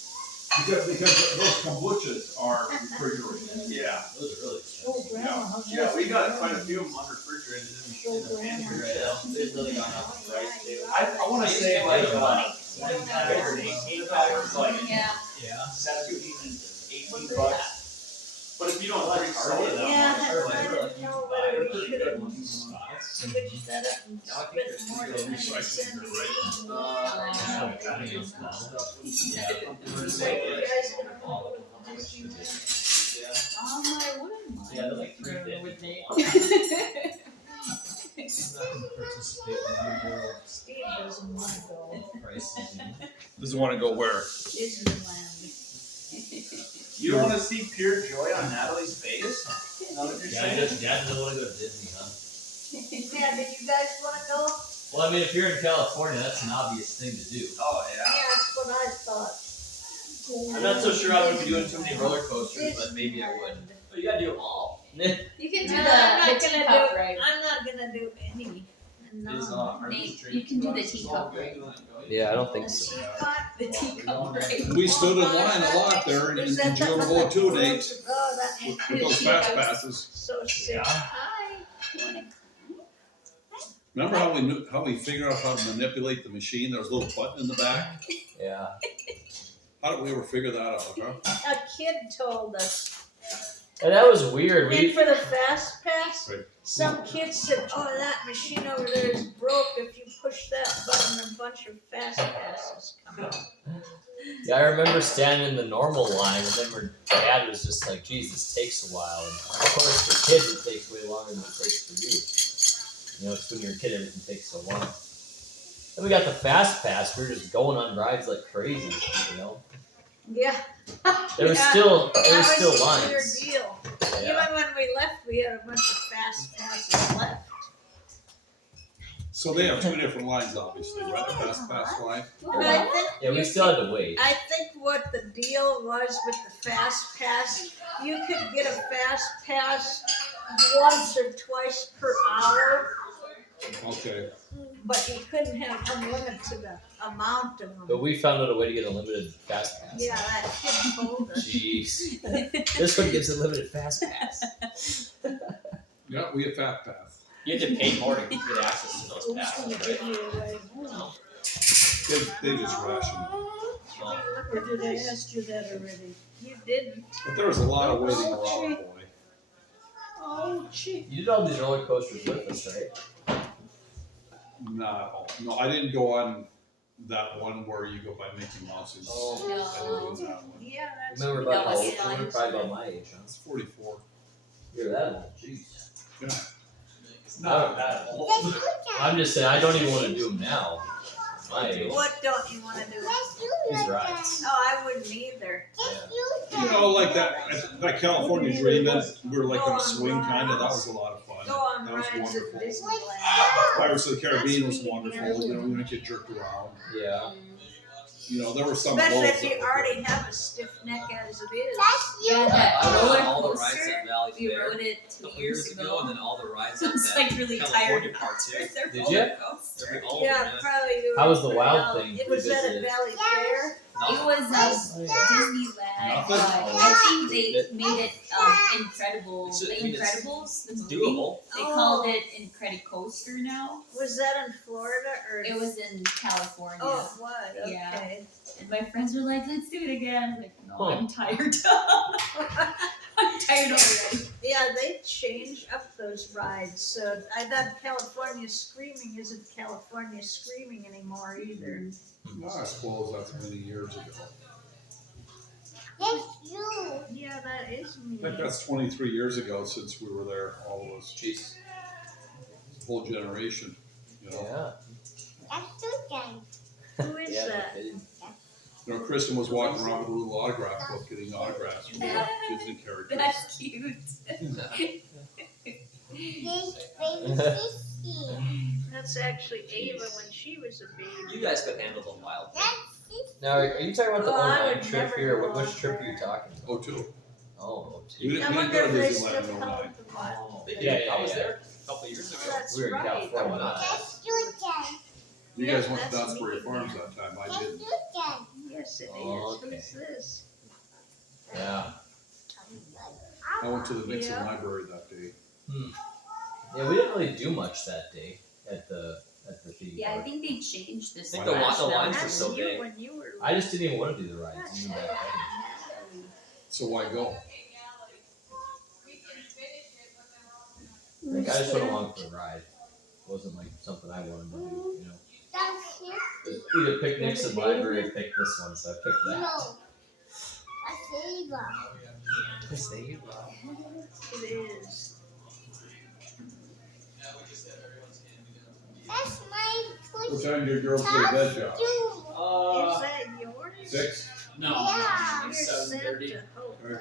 Because those kombuchas are refrigerated. Yeah. Those are really expensive. Oh, Grandma, how's Yeah, we that? got quite a few of them unrefrigerated in the pantry right now. They've really gone up in price too. I want to say like 1 pack or 18 pack was like Yeah. 17 and 18 bucks. But if you don't like soda that Yeah, much, I they're like, didn't know whether we pretty should good have ones. switched that up and Now I think spent more there's time recycling sending here, right? Oh my, what am I? Yeah, they're like $3.50. I'm not gonna participate in your girl Steve doesn't want to go prices. Doesn't wanna go where? Disneyland. You want to see pure joy on Natalie's face? Now that you're saying it? Dad doesn't want to go to Disney, huh? Yeah, did you guys want to go? Well, I mean, if you're in California, that's an obvious thing to do. Oh Yeah, yeah. that's what I thought. I'm not so sure I would be doing too many roller coasters, but maybe I would. But you gotta do them all. You can do No, I'm the not gonna teacup do. ride. I'm not gonna do any. No. Nate, you can do the teacup ride. Yeah, I don't The think so. teapot? The teacup ride. We stood in line a lot there in Is that the June of one that 02, was Nate, to go? That with is those fast passes. so sick. Yeah. Hi. You wanna Remember how we figured out how to manipulate the machine? There was a little button in the back. Yeah. How did we ever figure that out, huh? A kid told us. And that was weird. And We for the fast pass, Right. some kid said, "Oh, that machine over there is broke. If you push that button, a bunch of fast passes come out." Yeah, I remember standing in the normal line, and then my dad was just like, "Geez, this takes a while." And of course, for kids, it takes way longer than it takes for you. You know, 'cause when you're a kid, everything takes so long. Then we got the fast pass. We were just going on rides like crazy. You know, Yeah. there was Yeah, still that was still the lines. weird deal. Yeah. Even when we left, we had a bunch of fast passes left. So they have two different lines, obviously, right? The fast pass line. And I think Yeah, we you still had to wait. I think what the deal was with the fast pass, you could get a fast pass once or twice per hour, Okay. but you couldn't have unlimited amount of But them. we found out a way to get a limited fast pass. Yeah, that kid told us. Jeez. This one gives a limited fast pass. Yeah, we have fast pass. You have to pay more to get access to those Who's passes, gonna right? give you away? No. They just ration. Well, Or did I ask you that already? You didn't. But there was a lot of waiting around, boy. Oh, gee. You did all these roller coasters with us, right? Not all. No, I didn't go on that one where you go by Mickey Mouse's. Oh. I didn't do that one. Yeah, that's. Remember That about how was old? fun. You were probably about my age, huh? It's 44. You're that old, jeez. It's not that old. I'm just saying, I don't even want to do them now. My age. What don't you wanna do? These rides. Oh, I wouldn't either. Yeah. You know, like that California Dreamin', we were like in a swing kind of, that was a lot of fun. Go on That was rides at wonderful. Disneyland. Pirates of the Caribbean was wonderful, you know, we didn't get jerked around. Yeah. You know, there were some Especially boats if you that were already have a stiff neck as it is. Yeah, that I rode roller all the rides coaster. at Valley We Fair rode it a 2 couple years years ago, and then all the rides at It's that like really California tired part too. after their Did roller ya? coaster. Every all Yeah, of them, probably. You How was the were wild pretty thing young. we Was that at visited? Valley Fair? It was Disneyland. Nothing? I think they made it Incredible. It's- The I mean, it's- Incredibles. The It's movie. doable. They Oh. called it Incredicoaster now. Was that in Florida or? It was in California. Oh, it was. Yeah. Okay. And my friends were like, "Let's do it again." I was like, "No, Huh. I'm tired." I'm tired already. Yeah, they changed up those rides, so I thought California Screaming isn't California Screaming anymore either. I suppose that's many years ago. Yeah, that is me. I think that's 23 years ago since we were there, all of us, Jeez. whole generation, you know. Who is Yeah, that? You know, Kristen was walking around with a little autograph book getting autographs from the Disney characters. That's cute. That's actually Ava when she was a baby. You guys could handle the wild. Now, are you talking about the Well, I 09 would trip never here? go Which on trip that. are you talking about? Oh, two. Oh, We two. didn't, I we didn't wonder go if to they Disneyland still in call 09. it the wild. Yeah, I was yeah. there a couple years ago. That's We were in right. California. You Yeah, guys went to that's Duxbury me. Farms that time, I didn't. Yes, it is. Okay. Who's this? Yeah. I went to the Nixon Yeah. Library that day. Yeah, we didn't really do much that day at the theme Yeah, I park. think they changed this. I think the last lines round. were That's so you big. when you were. I just didn't even want to do the rides. Gosh, Even back then. So why go? Like, I just went along for the ride. It wasn't like something I wanted to do, you know. It was either picnics and library or pick this one, so I picked that. It is. What time did your girls go to bed, Josh? Is that yours? 6? No. You're 7:30. Santa. Oh, Right.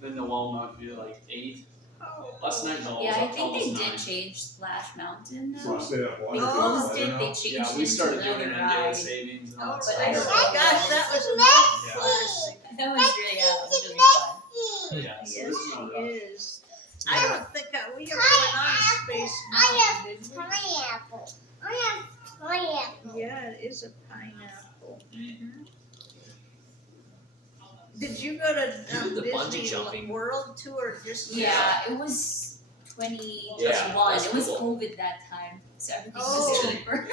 Then the Walmart be like 8. oh. Last night no. Yeah, I it was think they almost did 9. change Splash Mountain So we now. stayed up They late. closed till it, 11 they now? changed Yeah, it we started to doing it another on daylight ride. savings and all Oh, that but I stuff. don't, gosh, that was a classic. That was really, yeah, that was really fun. Yeah, so Yes, it's not rough. she is. I don't think we ever went on Space Mountain, did we? Yeah, it is a pineapple. Did you go to The bungee Disney jumping. World tour just? Yeah, it was 2021. Yeah, that's It was cool. COVID that time, so everything Oh. was cheaper.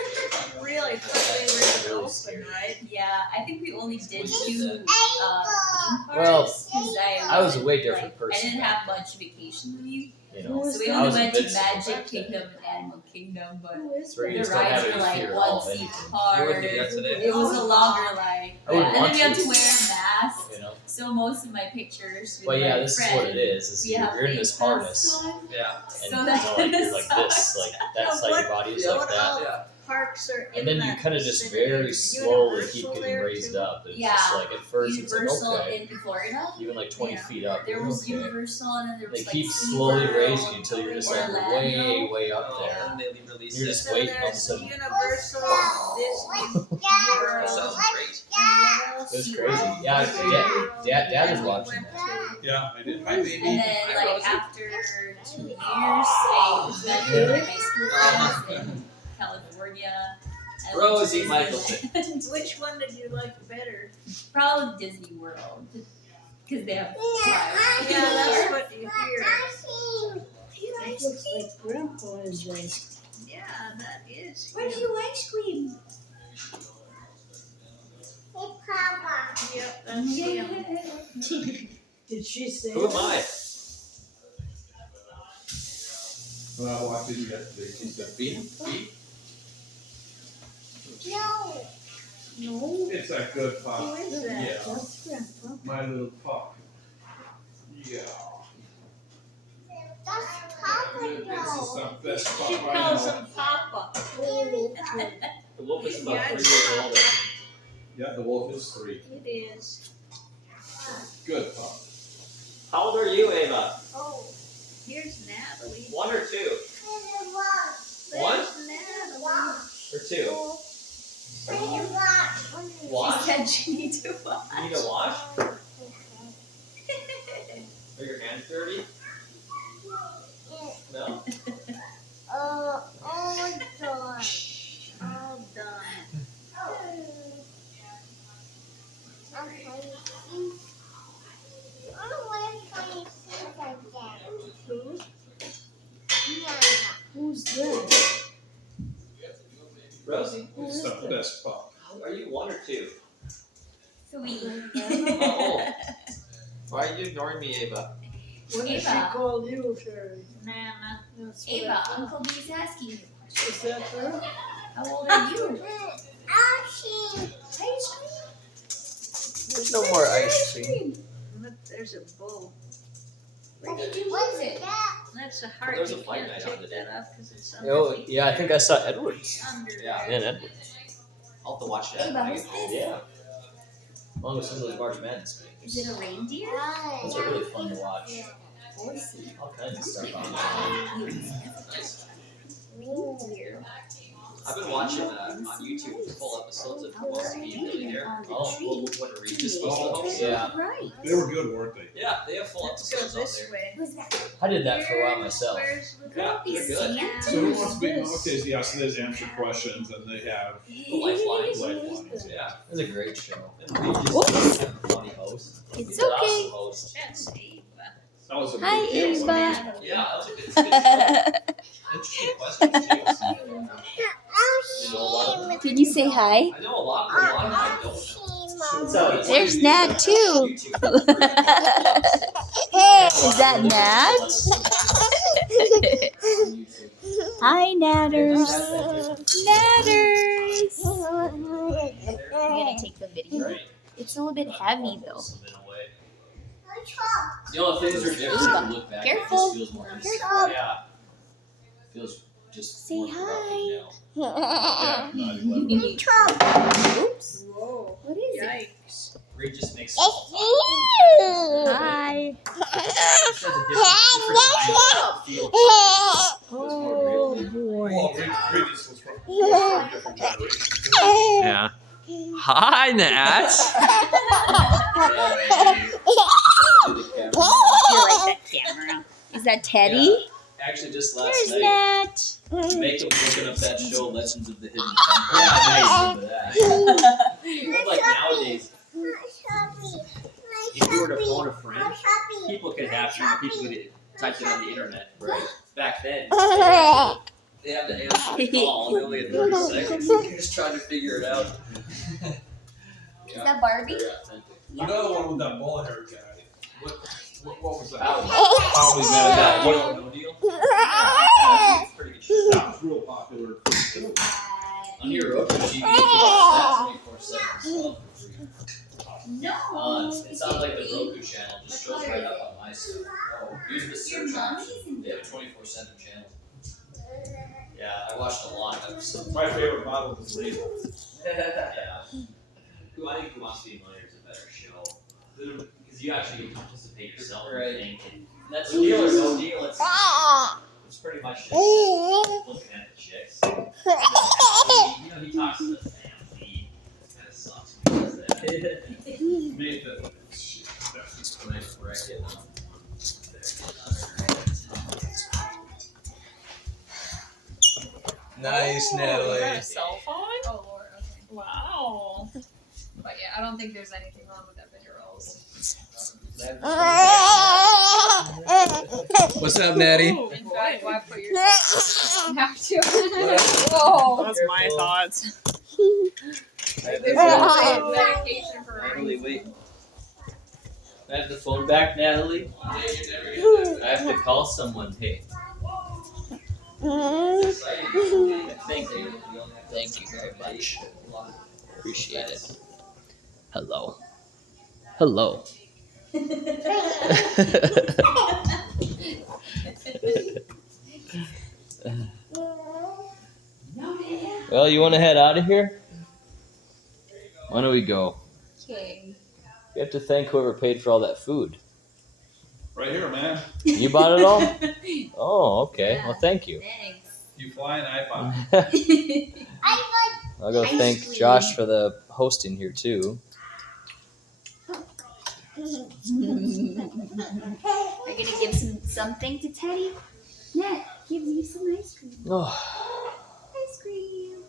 Really? Thought they were Really open, scary. right? Yeah, I think we only did What two is theme Well, parks because I was a way wasn't, different like, person I didn't back have much vacation leave, You know, so we I only was went to invincible Magic back then. Kingdom and Animal Kingdom, but That's where you the just don't have rides were any like fear at all one of seat anything. apart. You wouldn't do that today. It was a longer like, I would yeah, and then want we had to. to wear masks. You know. So most of my pictures with But yeah, my this is friend, what it is we have you're in face this masks harness, on. Yeah. and So you know, that like, you're kinda like this, sucks. like that side of your body is Yeah, like what that. else? Yeah. Parks are in And then you that kind of just vicinity. very slowly keep Universal getting there, raised too? up. It's Yeah. just like at first Universal it's like okay, in Florida. even like 20 Yeah. feet up. There you're was okay. Universal and then there was They like keep slowly SeaWorld, raising you until you're just like Orlando. way up Oh, there. and they released You're it. just So waiting all of a there's sudden. Universal, Disney That World. sounds great. It was crazy. Yeah, Dad was watching that. Yeah, I did. Hi, baby. And then like after 2 years, I was back with my high school friends in California. I went to Rosie Michelson. Disneyland. Which one did you like better? Probably Disney World. Because they have rides. Yeah, that's what you hear. That looks like Grandpa is there. Yeah, that is. Where's him. your ice cream? Yep, that's him. Did she say Who am that? I? When I walked in yesterday, she said, beep, beep. No. It's that good Who pup. is that? Yeah, That's Grandpa. my little pup. Yeah. This is the best pup She I calls know. him Papa. The wolf is about Yeah, 3 years old. Yeah, the wolf is 3. It is. Good pup. How old are you, Ava? Oh, here's Natalie. 1 or 2? There's One? Natalie. Or 2? She Wash? said she needs to watch. You need a wash? Are your hands dirty? No? All done. Who? Who's that? Rosie? It's the best pup. Are you 1 or 2? Sweet. Oh. Why are you ignoring me, Ava? What did she Ava. call you, Sherry? Nana. That's what Ava, I thought. Uncle B's asking you. Is that her? How old are you? Ice cream. There's no more ice cream. Look, there's a bull. Where did you lose it? That's a heart. there's You a fight can't night on take today. that off because it's Oh, underneath. yeah, I think I saw Edwards. Under Yeah. Yeah, Edwards. I'll have to watch that. Ava, when I what's get home. this? Yeah. Along with some of those March Madness Is games. it a reindeer? Those are really fun to watch. Horsey. All kinds of stuff on there. Reindeer. I've been watching on YouTube full episodes of Who Wants to Be a Millionaire. Oh, What Regis was the host. yeah. Right. They were good, weren't they? Yeah, they have full Let's go episodes on this there. way. Who's that? I did that for a while myself. Where's the Yeah, they're good. Santa? So who wants to be, okay, yeah, so there's answer questions and they have The lifelines. lifelines. Yeah. It was a great show. And Regis is kind of a funny host. It's He's an okay. awesome host. That's Ava. That was a Hi, big deal. Ava. Yeah, that was a good show. Interesting questions too. I know a lot of them. Can you say hi? I know a lot of them I don't know. There's Nat too. YouTube. Is that Nat? Hi, Natters. Natters. I'm gonna take the video. Right. It's a little bit heavy though. Almost in a way. You know, things are different if you look back. Careful. It just feels more instant. Careful. Yeah. Feels just Say more hi. productive now. Oops. Whoa. What is it? Yikes. Regis makes Hi. Just has a different feel. Oh boy. Well, Regis was from a different generation. Yeah. Hi, Nat. You like that camera? Is that Teddy? Actually, just last There's night, Nat. Jacob looking up that show, Legends of the Hidden Temple. Yeah, I remember that. Well, like nowadays, if you were to phone a friend, people could have, people could type it on the internet. Right. Back then, they had to answer the call. They only had 30 seconds. You're just trying to figure it out. Is that Barbie? Very authentic. Another one with that bullet hair guy. What was that? That was- Probably that. What, No deal. It's pretty good show. that was real popular. On your Roku TV, you can watch that 24/7 for free. No. It sounds like the Roku channel just shows right up on my screen. Use the search option. They have a 24/7 channel. Yeah, I watched a lot of episodes. My favorite model was Lady. Yeah. I think Who Wants to Be a Millionaire is a better show. Because you actually get to participate yourself and think. And that's deal or no deal. It's pretty much just looking at the chicks. You know, he talks to the family. It kind of sucks when he does that. Made the. Nice bracket. Nice, You Natalie. got a cell phone? Oh Lord, okay. Wow. But yeah, I don't think there's anything wrong with that video rolls. What's up, Natty? In fact, why put yourself you have to. Whoa. That's my thoughts. There's no medication for Natalie, wait. I have the phone back, Natalie. I have to call someone. Hey. Thank you. Thank you very much. Appreciate it. Hello. Hello. Well, you want to head out of here? Why don't we go? Okay. We have to thank whoever paid for all that food. Right here, man. You bought it all? Oh, okay. Well, thank you. Thanks. You fly and I buy. I'll go Ice thank cream. Josh for the hosting here too. We're gonna give something to Teddy. Nat, give you some ice cream. Oh. Ice cream.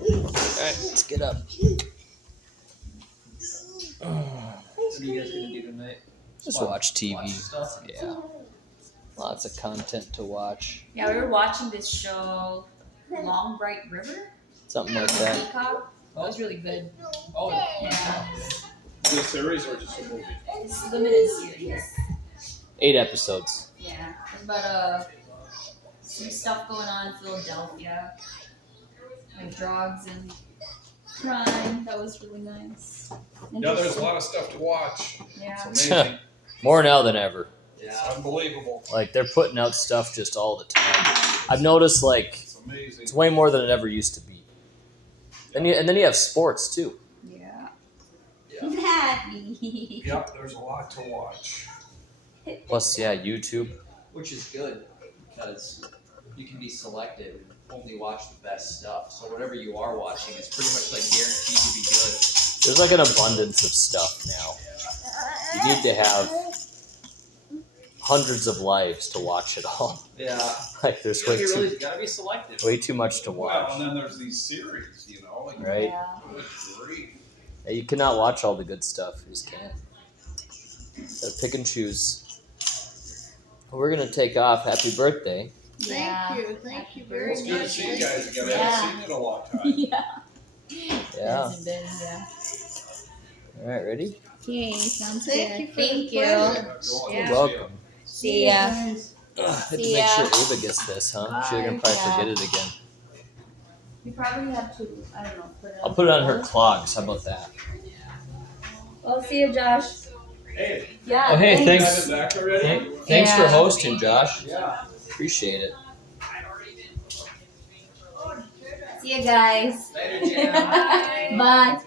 Alright, let's get up. What are you guys gonna do tonight? Just watch TV. Watch stuff? Yeah. Lots of content to watch. Yeah, we were watching this show, Long Bright River. Something like that. Peacock. It was really good. Oh, Yeah. Is it a series or just a movie? It's a limited series. 8 episodes. Yeah. There's about some stuff going on in Philadelphia. Like drugs and crime. That was really nice. Yeah, there's a lot of stuff to watch. Yeah. It's amazing. More now than ever. It's unbelievable. Like they're putting out stuff just all the time. I've noticed like It's amazing. it's way more than it ever used to be. And then you have sports too. Yeah. Yeah. Happy. Yep, there's a lot to watch. Plus, yeah, YouTube. Which is good because you can be selective and only watch the best stuff. So whatever you are watching is pretty much like guaranteed to be good. There's like an abundance of stuff now. You need to have hundreds of lives to watch it all. Yeah. Like there's You way really too gotta be selective. way too much to Well, watch. and then there's these series, you know, like Right? good grief. Yeah, you cannot watch all the good stuff. You just can't. Gotta pick and choose. We're gonna take off. Happy birthday. Thank you very It's good to see you guys again. I Yeah. haven't seen you in a long time. Yeah. Yeah. Hasn't been, yeah. All right, ready? Okay, sounds Thank good. you for Thank the you. Yeah, go on, You're see welcome. See ya. I had to See make ya. sure Ava gets this, huh? She's gonna probably Yeah. forget it again. You probably have to, I don't know, put it on. I'll put it on her clogs. How about that? Well, see you, Josh. Hey, Yeah. Oh, hey, you thanks. guys back already? Thanks for Yeah. hosting, Josh. Yeah. Appreciate it. See you guys. Later, Jen. Bye.